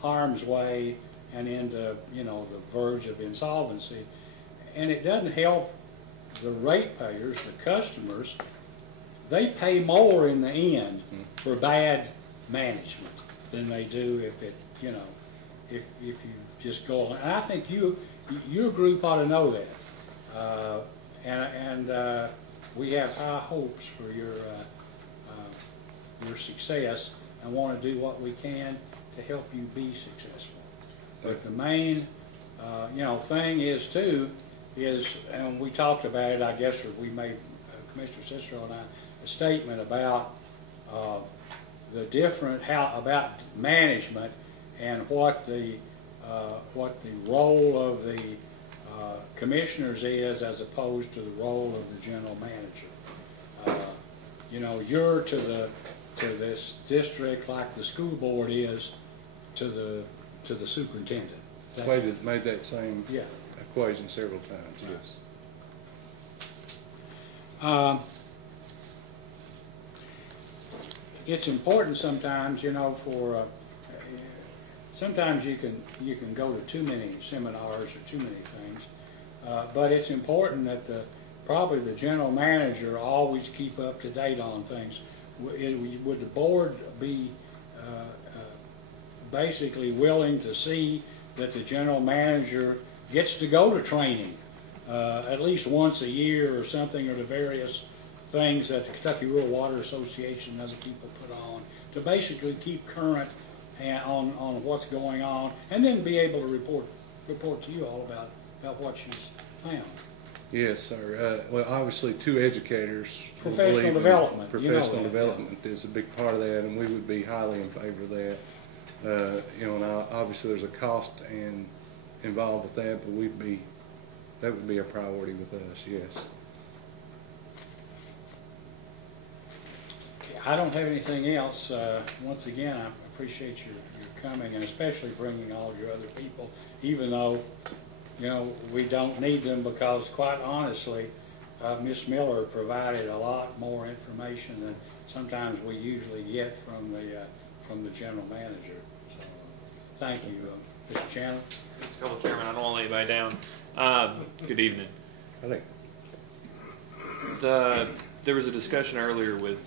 harm's way and into, you know, the verge of insolvency. And it doesn't help the ratepayers, the customers. They pay more in the end for bad management than they do if it, you know, if you just go along. And I think your group ought to know that. And we have high hopes for your success and want to do what we can to help you be successful. But the main, you know, thing is too, and we talked about it, I guess, or we made, Commissioner Cicero and I, a statement about the different, about management and what the role of the commissioners is as opposed to the role of the general manager. You know, you're to this district like the school board is to the superintendent. Wade made that same yeah. equation several times, yes. It's important sometimes, you know, for sometimes you can go to too many seminars or too many things, but it's important that probably the general manager always keep up to date on things. Would the board be basically willing to see that the general manager gets to go to training at least once a year or something, or the various things that the Kentucky Rural Water Association and other people put on to basically keep current on what's going on, and then be able to report to you all about what she's found. Yes, sir. Well, obviously, two educators. Professional development. Professional development is a big part of that, and we would be highly in favor of that. You know, and obviously there's a cost involved with that, but that would be a priority with us. Yes. I don't have anything else. Once again, I appreciate your coming, and especially bringing all your other people, even though, you know, we don't need them, because quite honestly, Ms. Miller provided a lot more information than sometimes we usually get from the general manager. So, thank you, Mr. Chandler. Hello, Chairman. I don't want to let anybody down. Good evening. I think there was a discussion earlier with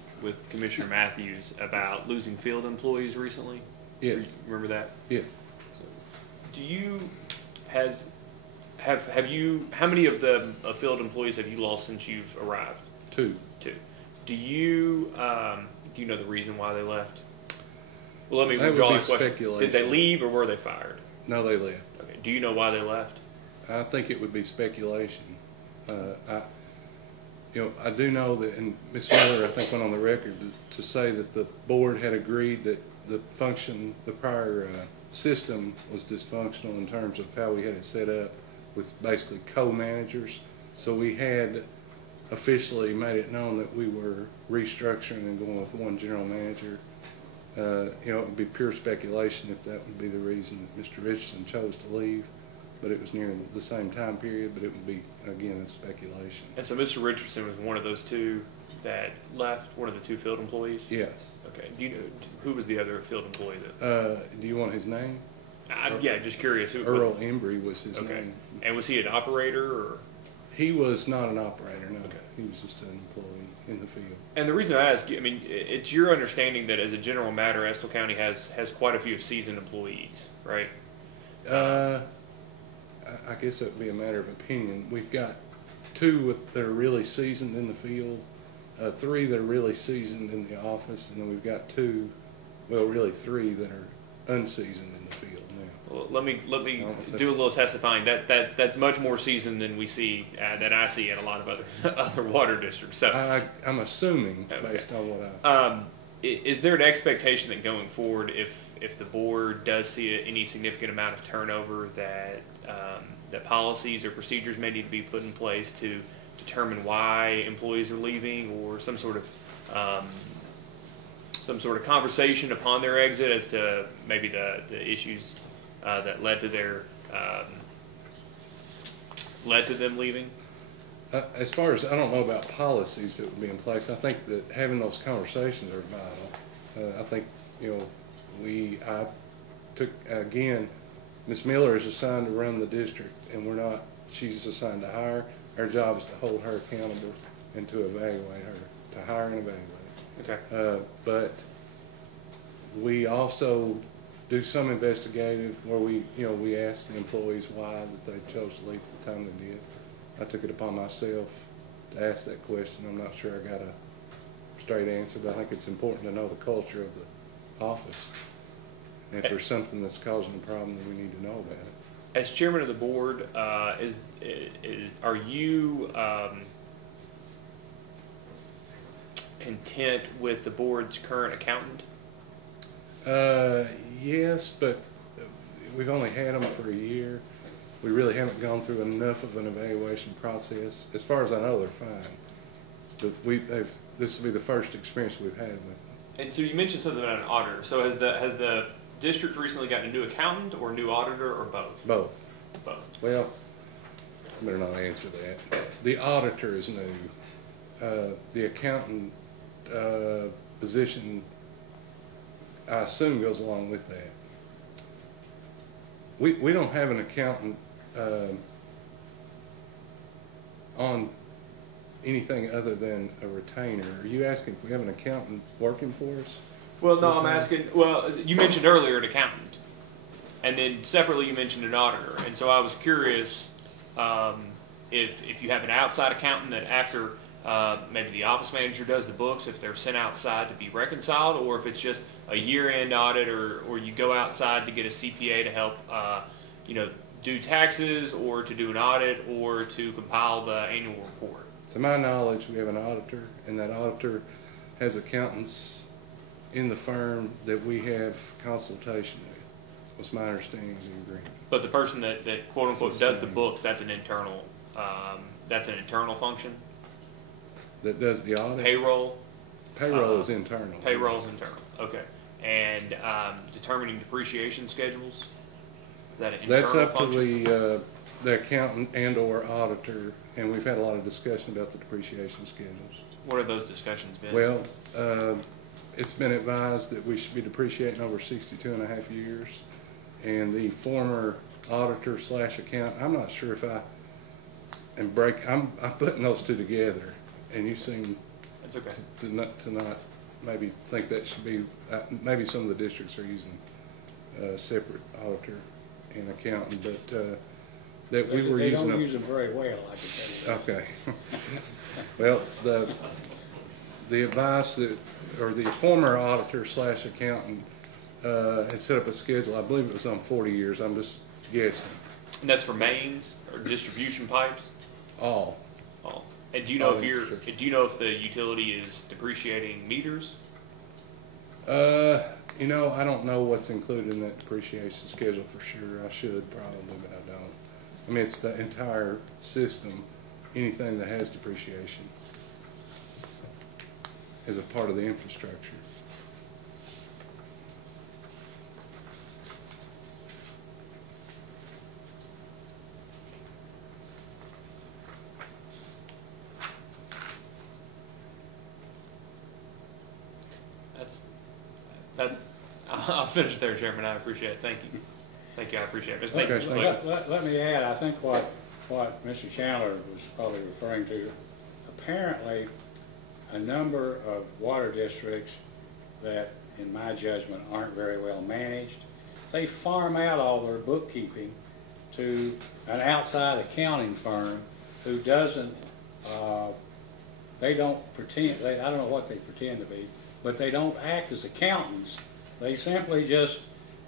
Commissioner Matthews about losing field employees recently. Yes. Remember that? Yes. So, do you have you, how many of the field employees have you lost since you've arrived? Two. Do you know the reason why they left? Well, let me that withdraw would be that question. speculation. Did they leave or were they fired? No, they left. Okay. Do you know why they left? I think it would be speculation. I do know that, and Ms. Miller, I think, went on the record to say that the board had agreed that the prior system was dysfunctional in terms of how we had it set up with basically co-managers. So we had officially made it known that we were restructuring and going with one general manager. It would be pure speculation if that would be the reason that Mr. Richardson chose to leave, but it was near the same time period, but it would be, again, it's speculation. And so Mr. Richardson was one of those two that left, one of the two field employees? Yes. Okay. Do you know who was the other field employee that? Do you want his name? Yeah, just curious. Earl Embry was his name. And was he an operator or? He was not an operator, no. Okay. He was just an employee in the field. And the reason I ask, I mean, it's your understanding that as a general matter, Estill County has quite a few seasoned employees, right? I guess that would be a matter of opinion. We've got two that are really seasoned in the field, three that are really seasoned in the office, and then we've got really three that are unseasoned in the field now. Well, let me do a little testifying. That's much more seasoned than we see that I see at a lot of other water districts. So I'm assuming based on what is there an expectation that going forward, if the board does see any significant amount of turnover, that that policies or procedures may need to be put in place to determine why employees are leaving, or some sort of conversation upon their exit as to maybe the issues that led to their led to them leaving. As far as, I don't know about policies that would be in place, I think that having those conversations are vital. I think, I took, again, Ms. Miller is assigned to run the district, and she's assigned to hire. Our job is to hold her accountable and to evaluate her, to hire and evaluate. Okay. But we also do some investigative where we ask the employees why that they chose to leave at the time they did. I took it upon myself to ask that question. I'm not sure I got a straight answer, but I think it's important to know the culture of the office. And if there's something that's causing a problem, then we need to know about it. As chairman of the board, are you content with the board's current accountant? Yes, but we've only had them for a year. We really haven't gone through enough of an evaluation process. As far as I know, they're fine. But this will be the first experience we've had with them. And so you mentioned something about an auditor. So has the district recently gotten a new accountant or a new auditor, or both? Both. Both. Well, I better not answer that. The auditor is new. The accountant position, I assume, goes along with that. We don't have an accountant on anything other than a retainer. Are you asking if we have an accountant working for us? Well, no, I'm asking, well, you mentioned earlier an accountant, and then separately you mentioned an auditor, and so I was curious if you have an outside accountant that after maybe the office manager does the books, if they're sent outside to be reconciled, or if it's just a year-end audit, or you go outside to get a CPA to help do taxes, or to do an audit, or to compile the annual report. To my knowledge, we have an auditor, and that auditor has accountants in the firm that we have consultation with. Was my understanding of the agreement. But the person that quote unquote does the books, that's an internal function. That does the audit. Payroll. Payroll is internal. Payroll is internal. Okay. And determining depreciation schedules. Is that an internal That's up function? to the accountant and/or auditor, and we've had a lot of discussion about the depreciation schedules. What have those discussions been? Well, it's been advised that we should be depreciating over 62.5 years, and the former auditor / accountant, I'm not sure if I'm putting those two together, and you seem That's okay. to not maybe think that should be, maybe some of the districts are using separate auditor and accountant, but that we were using. They don't use them very well, I can tell you. Okay. Well, the advice that, or the former auditor / accountant had set up a schedule. I believe it was on 40 years. I'm just guessing. And that's for mains or distribution pipes? All. All. And do you know Sure. do you know if the utility is depreciating meters? I don't know what's included in that depreciation schedule for sure. I should probably, but I don't. I mean, it's the entire system. Anything that has depreciation is a part of the infrastructure. I'll finish there, Chairman. I appreciate it. Thank you. Thank you. I appreciate it. Let me add, I think what Mr. Chandler was probably referring to, apparently a number of water districts that, in my judgment, aren't very well managed, they farm out all their bookkeeping to an outside accounting firm who doesn't, they don't pretend, I don't know what they pretend to be, but they don't act as accountants. They simply just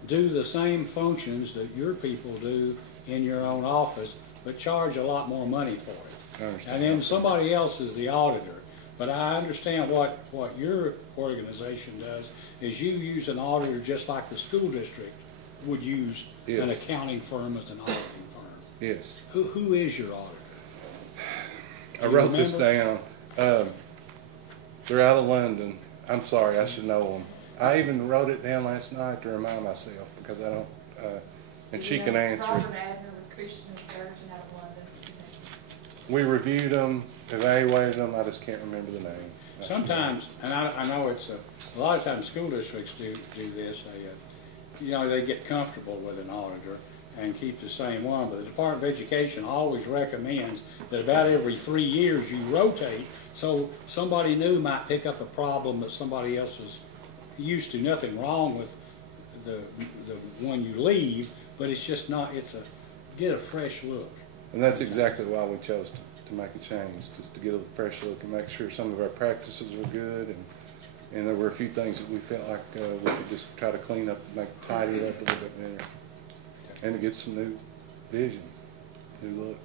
do the same functions that your people do in your own office, but charge a lot more money for it. And then somebody else is the auditor. But I understand what your organization does is you use an auditor just like the school district would use an accounting firm as an auditing firm. Yes. Who is your auditor? I wrote this down. They're out of London. I'm sorry, I should know them. I even wrote it down last night to remind myself because I don't, and she can answer. Robert Adner with Christian Surgeon out of London. We reviewed them, evaluated them, I just can't remember the name. Sometimes, and I know it's a lot of times school districts do this, they get comfortable with an auditor and keep the same one, but the Department of Education always recommends that about every 3 years you rotate, so somebody new might pick up a problem that somebody else is used to. Nothing wrong with the one you leave, but it's just not, get a fresh look. And that's exactly why we chose to make a change, just to get a fresh look and make sure some of our practices were good, and there were a few things that we felt like we could just try to clean up, tidy it up a little bit better, and to get some new vision, new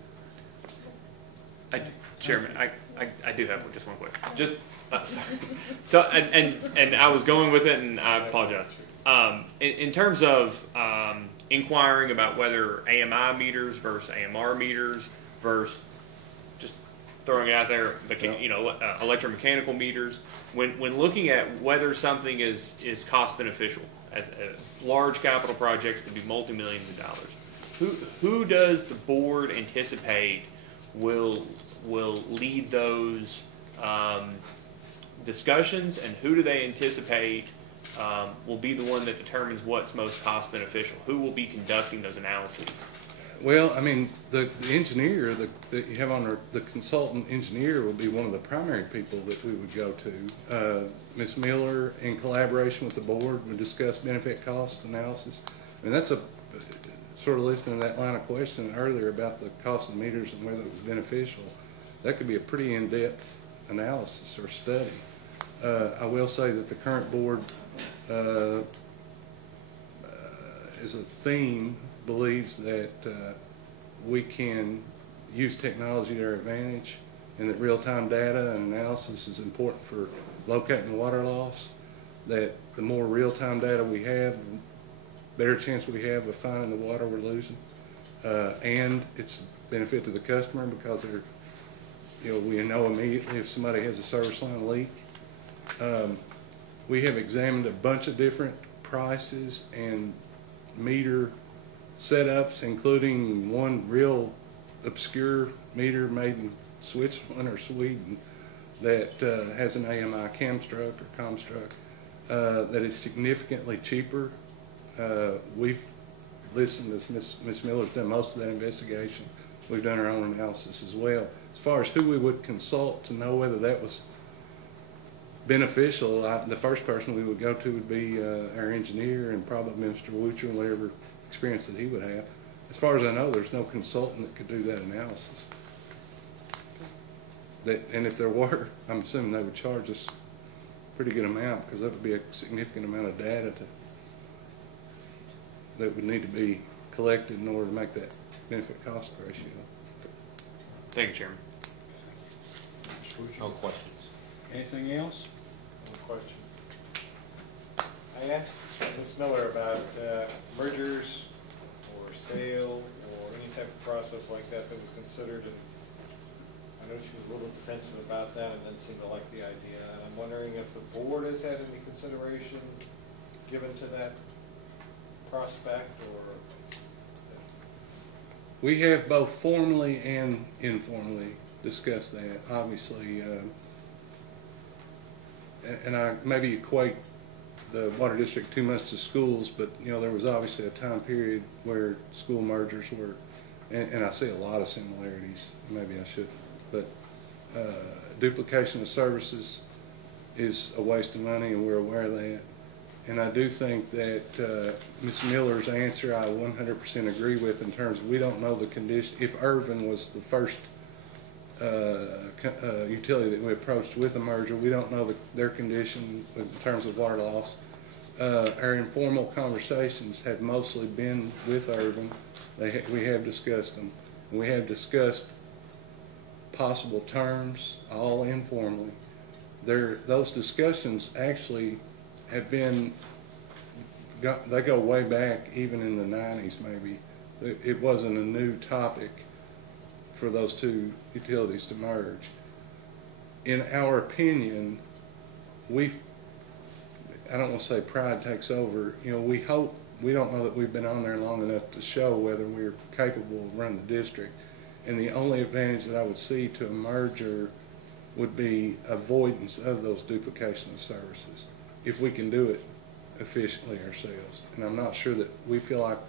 look. Chairman, I do have just one question. Just sorry. So and I was going with it, and I apologize. In terms of inquiring about whether AMI meters versus AMR meters versus just throwing it out there, electromechanical meters, when looking at whether something is cost beneficial, as large capital projects could be multi-millions of dollars, who does the board anticipate will lead those discussions, and who do they anticipate will be the one that determines what's most cost beneficial? Who will be conducting those analyses? Well, I mean, the engineer that you have on the consultant engineer will be one of the primary people that we would go to. Ms. Miller, in collaboration with the board, would discuss benefit cost analysis. I mean, that's a sort of listening to that line of question earlier about the cost of the meters and whether it was beneficial. That could be a pretty in-depth analysis or study. I will say that the current board, as a theme, believes that we can use technology to our advantage, and that real-time data and analysis is important for locating water loss, that the more real-time data we have, the better chance we have of finding the water we're losing. And it's a benefit to the customer because we know immediately if somebody has a service line leak. We have examined a bunch of different prices and meter setups, including one real obscure meter made in Switzerland or Sweden that has an AMI camstruct or comstruct that is significantly cheaper. We've listened as Ms. Miller's done most of that investigation. We've done our own analysis as well. As far as who we would consult to know whether that was beneficial, the first person we would go to would be our engineer, and probably Mr. Woocher and whatever experience that he would have. As far as I know, there's no consultant that could do that analysis. And if there were, I'm assuming they would charge us a pretty good amount, because that would be a significant amount of data that would need to be collected in order to make that benefit cost ratio. Thank you, Chairman. No questions. Anything else? No question. I asked Ms. Miller about mergers or sale or any type of process like that was considered, and I know she was a little defensive about that and then seemed to like the idea. And I'm wondering if the board has had any consideration given to that prospect, or... We have both formally and informally discussed that, obviously, and I maybe equate the water district too much to schools, but there was obviously a time period where school mergers were, and I see a lot of similarities. Maybe I shouldn't, but duplication of services is a waste of money, and we're aware of that. And I do think that Ms. Miller's answer I 100% agree with, in terms of we don't know the condition. If Irvin was the first utility that we approached with a merger, we don't know their condition in terms of water loss. Our informal conversations have mostly been with Irvin. We have discussed them. And we have discussed possible terms, all informally. those discussions actually have been, they go way back, even in the 90s maybe. It wasn't a new topic for those two utilities to merge. In our opinion, I don't want to say pride takes over, you know, we don't know that we've been on there long enough to show whether we're capable of running the district. And the only advantage that I would see to a merger would be avoidance of those duplication of services, if we can do it efficiently ourselves. And I'm not sure that we feel like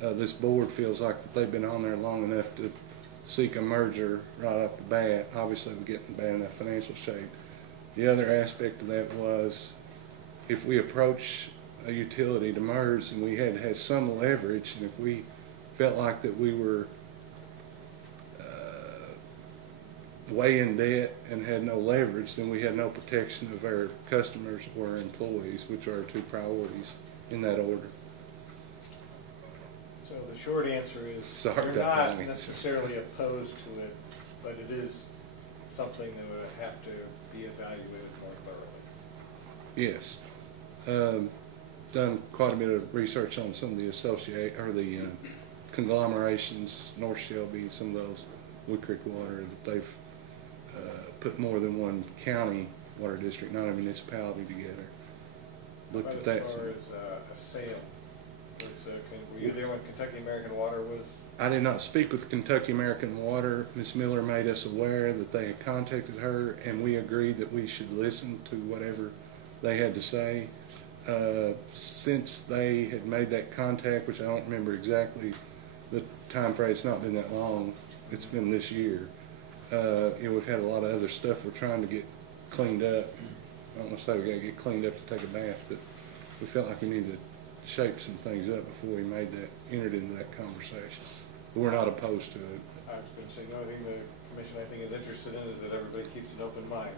this board feels like that they've been on there long enough to seek a merger right off the bat. Obviously, we're getting bad enough financial shape. The other aspect of that was, if we approach a utility to merge and we had to have some leverage, and if we felt like that we were way in debt and had no leverage, then we had no protection of our customers or our employees, which are our two priorities in that order. So the short answer is, we're not necessarily opposed to it, but it is something that would have to be evaluated more thoroughly. Yes. Done quite a bit of research on some of the conglomerations, North Shelby, some of those, Wood Creek Water, that they've put more than one county water district, not a municipality, together. Looked at that. As far as a sale, were you there when Kentucky American Water was? I did not speak with Kentucky American Water. Ms. Miller made us aware that they had contacted her, and we agreed that we should listen to whatever they had to say. Since they had made that contact, which I don't remember exactly the time frame, it's not been that long, it's been this year. You know, we've had a lot of other stuff we're trying to get cleaned up. I don't want to say we got to get cleaned up to take a bath, but we felt like we needed to shape some things up before we entered into that conversation. But we're not opposed to it. I was going to say, the only thing the commission, I think, is interested in is that everybody keeps an open mind.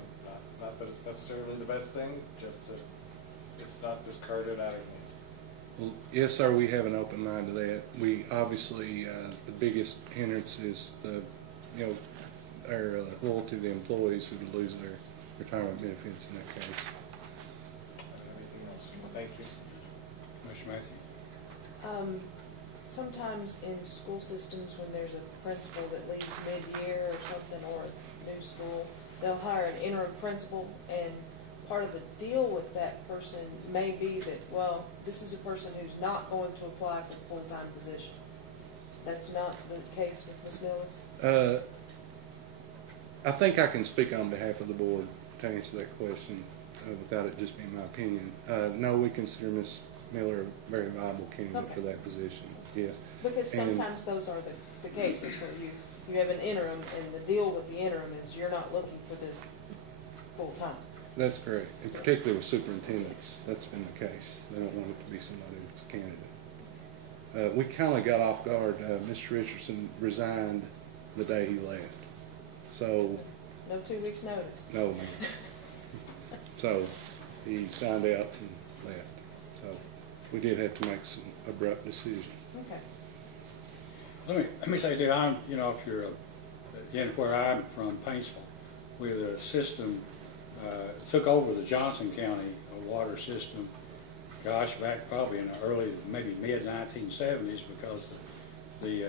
Not that it's necessarily the best thing, just that it's not discarded out of hand. Well, yes, sir, we have an open mind to that. We obviously, the biggest hindrance is our loyalty to the employees who would lose their retirement benefits in that case. Anything else? Thank you. Commissioner Matthews. Sometimes in school systems, when there's a principal that leaves mid-year or something, or a new school, they'll hire an interim principal, and part of the deal with that person may be that, well, this is a person who's not going to apply for the full-time position. That's not the case with Ms. Miller? I think I can speak on behalf of the board to answer that question without it just being my opinion. No, we consider Ms. Miller a very viable candidate for that position, yes. Because sometimes those are the cases where you have an interim, and the deal with the interim is you're not looking for this full-time. That's correct, and particularly with superintendents, that's been the case. They don't want it to be somebody that's a candidate. We kind of got off guard. Mr. Richardson resigned the day he left. So no 2 weeks notice. No, ma'am. So he signed out and left. So we did have to make some abrupt decisions. Okay. Let me say that if you're where I'm from, Paintsville, where the system took over the Johnson County water system, gosh, back probably in the early, maybe mid-1970s, because the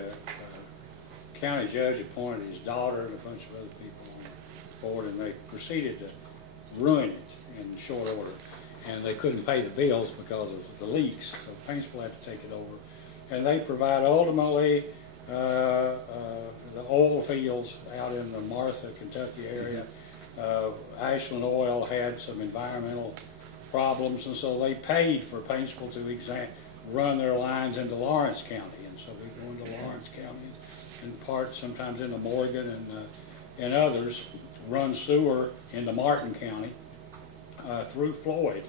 county judge appointed his daughter and a bunch of other people on the board, and they proceeded to ruin it in short order. And they couldn't pay the bills because of the leaks, so Paintsville had to take it over. And they provide ultimately the oil fields out in the Martha, Kentucky area. Ashland Oil had some environmental problems, and so they paid for Paintsville to run their lines into Lawrence County. And so we go into Lawrence County, in parts sometimes into Morgan and others, run sewer into Martin County through Floyd.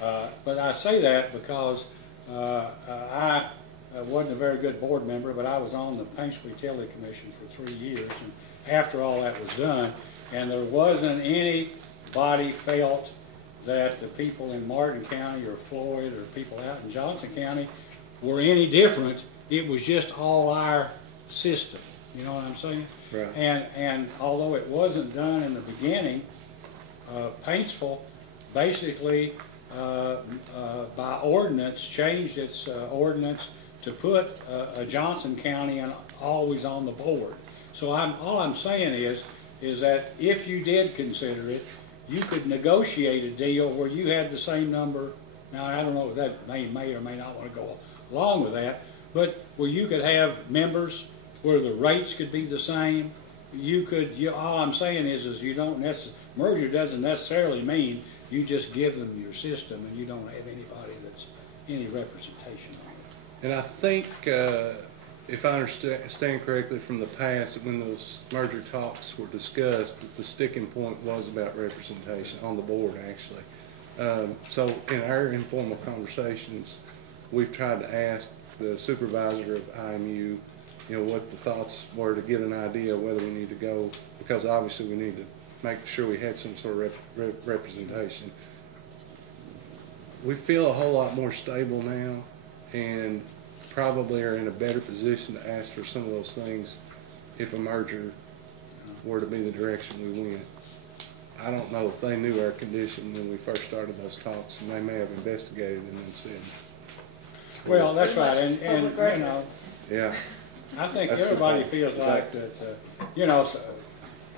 But I say that because I wasn't a very good board member, but I was on the Paintsville Utility Commission for 3 years. And after all that was done, and there wasn't anybody felt that the people in Martin County or Floyd or people out in Johnson County were any different. It was just all our system. You know what I'm saying? Right. And although it wasn't done in the beginning, Paintsville basically by ordinance changed its ordinance to put Johnson County always on the board. So all I'm saying is that if you did consider it, you could negotiate a deal where you had the same number. Now, I don't know if that may or may not want to go along with that, but where you could have members where the rates could be the same. All I'm saying is you don't merger doesn't necessarily mean you just give them your system and you don't have anybody that's any representation on it. And I think, if I understand correctly from the past, when those merger talks were discussed, that the sticking point was about representation on the board, actually. So in our informal conversations, we've tried to ask the supervisor of IMU, what the thoughts were to get an idea of whether we need to go, because obviously we need to make sure we had some sort of representation. We feel a whole lot more stable now, and probably are in a better position to ask for some of those things if a merger were to be the direction we went. I don't know if they knew our condition when we first started those talks, and they may have investigated and then said. Well, that's right, and yeah. I think That's everybody feels like that,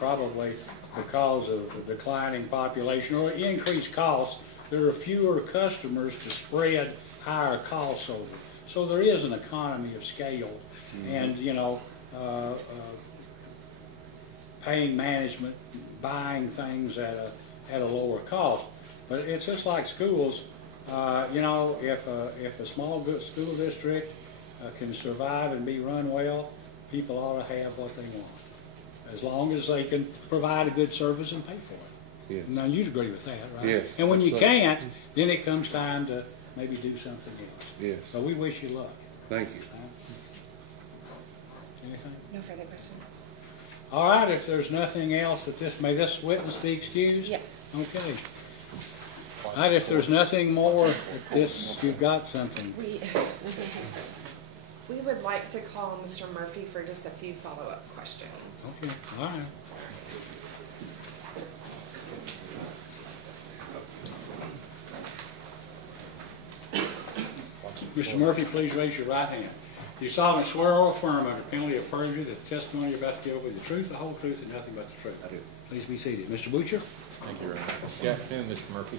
probably because of the declining population or increased costs, there are fewer customers to spread higher costs over. So there is an economy of scale, and paying management, buying things at a lower cost. But it's just like schools. If a small school district can survive and be run well, people ought to have what they want, as long as they can provide a good service and pay for it. Yes. Now, you'd agree with that, right? Yes. And when you can't, then it comes time to maybe do something else. Yes. So we wish you luck. Thank you. Anything? No further questions. All right, if there's nothing else, may this witness be excused? Yes. Okay. All right, if there's nothing more, you've got something. We would like to call Mr. Murphy for just a few follow-up questions. Okay, all right. Mr. Murphy, please raise your right hand. Do you solemnly swear or affirm under penalty of perjury that the testimony you're about to give will be the truth, the whole truth, and nothing but the truth? I do. Please be seated. Mr. Butcher? Thank you, Ron. Good afternoon, Mr. Murphy.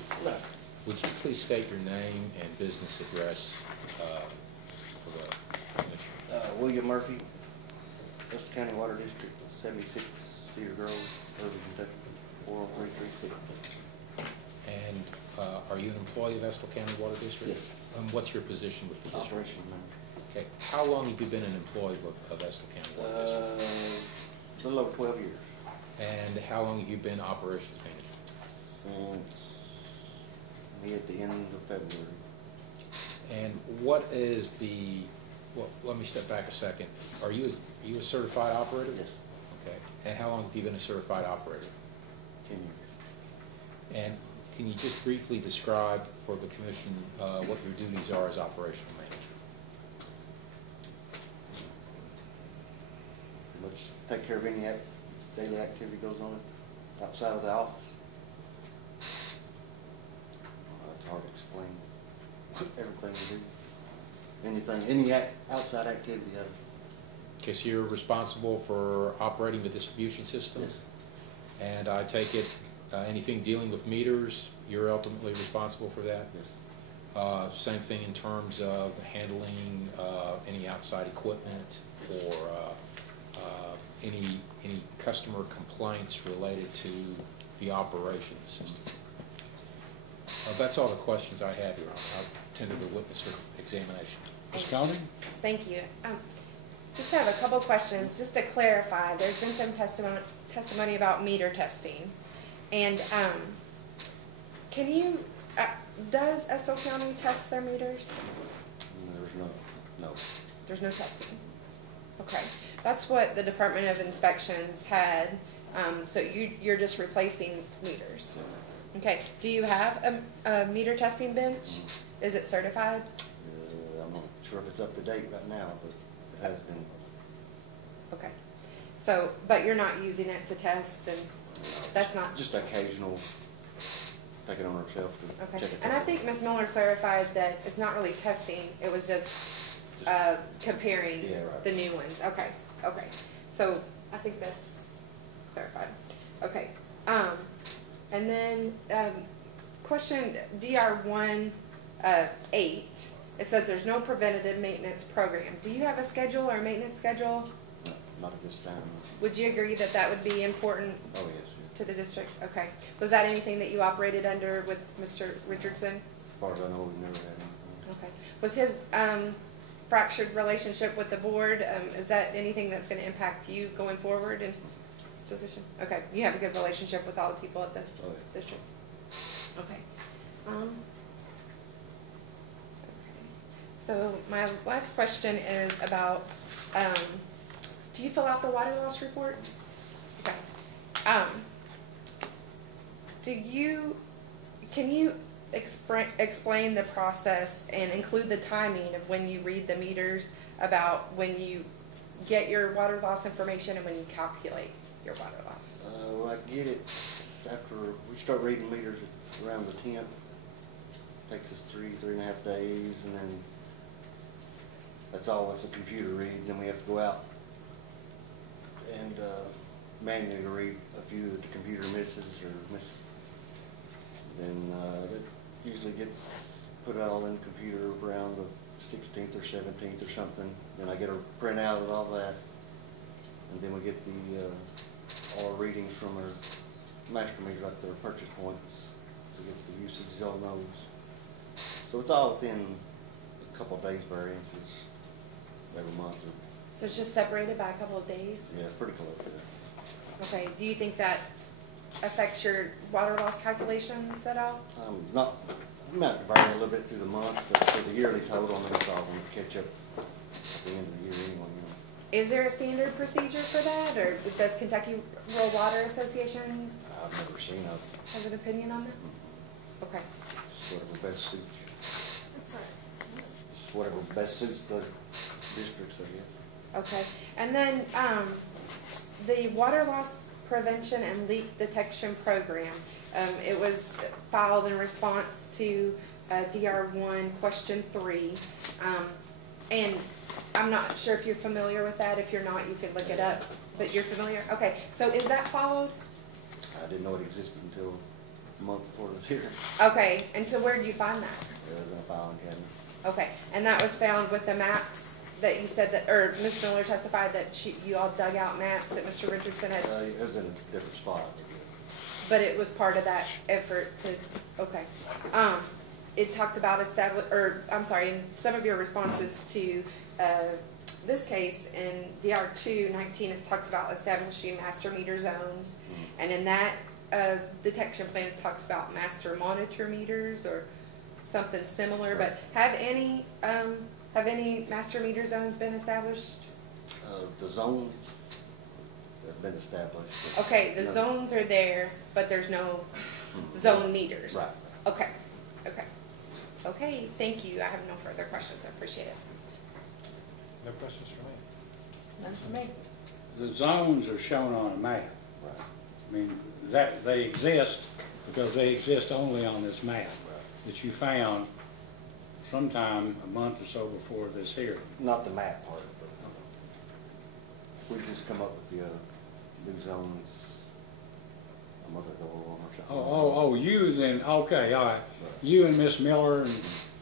Would you please state your name and business address for the commission? William Murphy, Estill County Water District, 76 Cedar Grove, Irving, Kentucky, 40336. And are you an employee of Estill County Water District? Yes. And what's your position with the district? Operations manager. Okay. How long have you been an employee of Estill County Water District? A little over 12 years. And how long have you been operations manager? Since at the end of February. And what is the, well, let me step back a second. Are you a certified operator? Yes. Okay. And how long have you been a certified operator? 10 years. And can you just briefly describe for the commission what your duties are as operational manager? Let's take care of any daily activity goes on outside of the office. It's hard to explain everything we do. Anything, any outside activity. Okay, so you're responsible for operating the distribution system? Yes. And I take it anything dealing with meters, you're ultimately responsible for that? Yes. Same thing in terms of handling any outside equipment or any customer complaints related to the operation of the system? That's all the questions I have here. I'll tend to the witness examination. Ms. Coney? Thank you. Just have a couple questions. Just to clarify, there's been some testimony about meter testing. And can you, does Estill County test their meters? No. There's no testing. Okay. That's what the Department of Inspections had. So you're just replacing meters. Okay. Do you have a meter testing bench? Is it certified? I'm not sure if it's up to date right now, but it has been. Okay. So, but you're not using it to test, and that's not Just occasional take it on herself to Okay, check it. and I think Ms. Miller clarified that it's not really testing, it was just comparing Yeah, right. the new ones. Okay, okay. So I think that's clarified. Okay. And then question DR1 8. It says there's no preventative maintenance program. Do you have a schedule or a maintenance schedule? No, not at this time. Would you agree that that would be important Oh, yes, to the district? Okay. Was that anything that you operated under with Mr. Richardson? as far as I know, we've never had anything. Okay. Was his fractured relationship with the board, is that anything that's going to impact you going forward in this position? Okay. You have a good relationship with all the people at the district? Okay. Okay. So my last question is about, do you fill out the water loss reports? Okay. Can you explain the process and include the timing of when you read the meters, about when you get your water loss information and when you calculate your water loss? Well, I get it after we start reading meters around the 10th. Takes us 3.5 days, and then that's all with the computer read. Then we have to go out and manually read a few that the computer misses or miss. Then that usually gets put all in the computer around the 16th or 17th or something. Then I get a printout of all that, and then we get the all our readings from our master meter, like their purchase points, to get the usage on those. So it's all within a couple of days variances every month. So it's just separated by a couple of days? Yeah, pretty close to that. Okay. Do you think that affects your water loss calculations at all? It might vary a little bit through the month, but for the yearly total, I'm going to catch up at the end of the year anyway. Is there a standard procedure for that, or does Kentucky Rural Water Association I've never seen of. have an opinion on that? Okay. Just whatever best suits. I'm sorry. Just whatever best suits the districts, I guess. Okay. And then the water loss prevention and leak detection program, it was filed in response to DR1 question 3, and I'm not sure if you're familiar with that. If you're not, you can look it up, but you're familiar? Okay, so is that followed? I didn't know it existed until a month before it was here. Okay, and so where did you find that? It was in a filing cabinet. Okay, and that was found with the maps that you said that, or Ms. Miller testified that you all dug out maps that Mr. Richardson had? It was in a different spot. But it was part of that effort to, okay. It talked about in some of your responses to this case, in DR 19, it's talked about establishing master meter zones. And in that detection plan, it talks about master monitor meters or something similar. But have any master meter zones been established? The zones have been established. Okay, the zones are there, but there's no zone meters. Right. Okay, okay. Okay, thank you. I have no further questions. I appreciate it. No questions for me? None for me. The zones are shown on a map. Right. I mean, that they exist because they exist only on this map that you found sometime a month or so before this hearing. Not the map part, but we just come up with the new zones a month ago or something. Oh, you then, okay, all right. You and Miss Miller and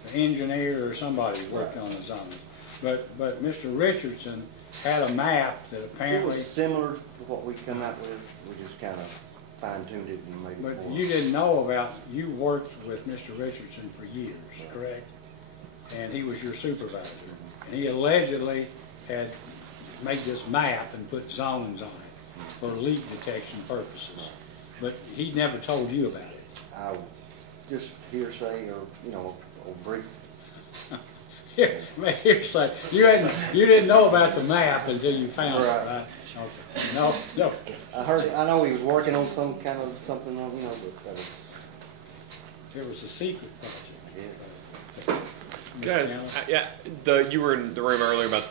the engineer or somebody worked on the zones. But Mr. Richardson had a map that It apparently... was similar to what we come out with. We just kind of fine-tuned it and made it But more. you didn't know about, you worked with Mr. Richardson for years, correct? And he was your supervisor. And he allegedly had made this map and put zones on it for leak detection purposes. But he never told you about it. I just hearsay or, a brief. Hearsay. You didn't know about the map until you found it, right? Okay. No. I know he was working on some kind of something on, but It was a secret project. yeah. You were in the room earlier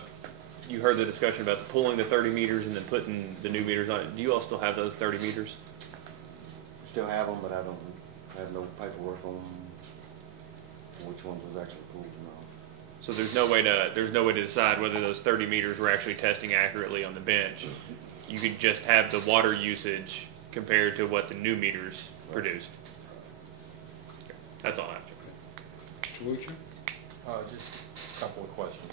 you heard the discussion about pulling the 30 meters and then putting the new meters on it. Do you all still have those 30 meters? Still have them, but I don't I have no paperwork on which ones was actually pulled and all. So there's no way to decide whether those 30 meters were actually testing accurately on the bench. You could just have the water usage compared to what the new meters produced. Okay. That's all I have. Mr. Woocher? Just a couple of questions.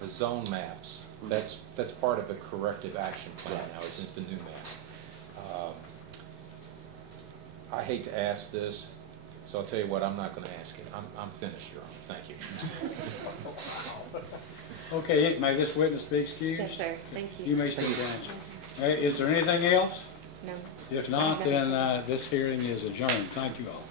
The zone maps, that's part of the corrective action plan now, isn't the new map? I hate to ask this, so I'll tell you what, I'm not going to ask it. I'm finished, Your Honor. Thank you. Okay, may this witness be excused? Yes, sir. Thank you. You may step down. All right, is there anything else? No. If not, then this hearing is adjourned. Thank you all.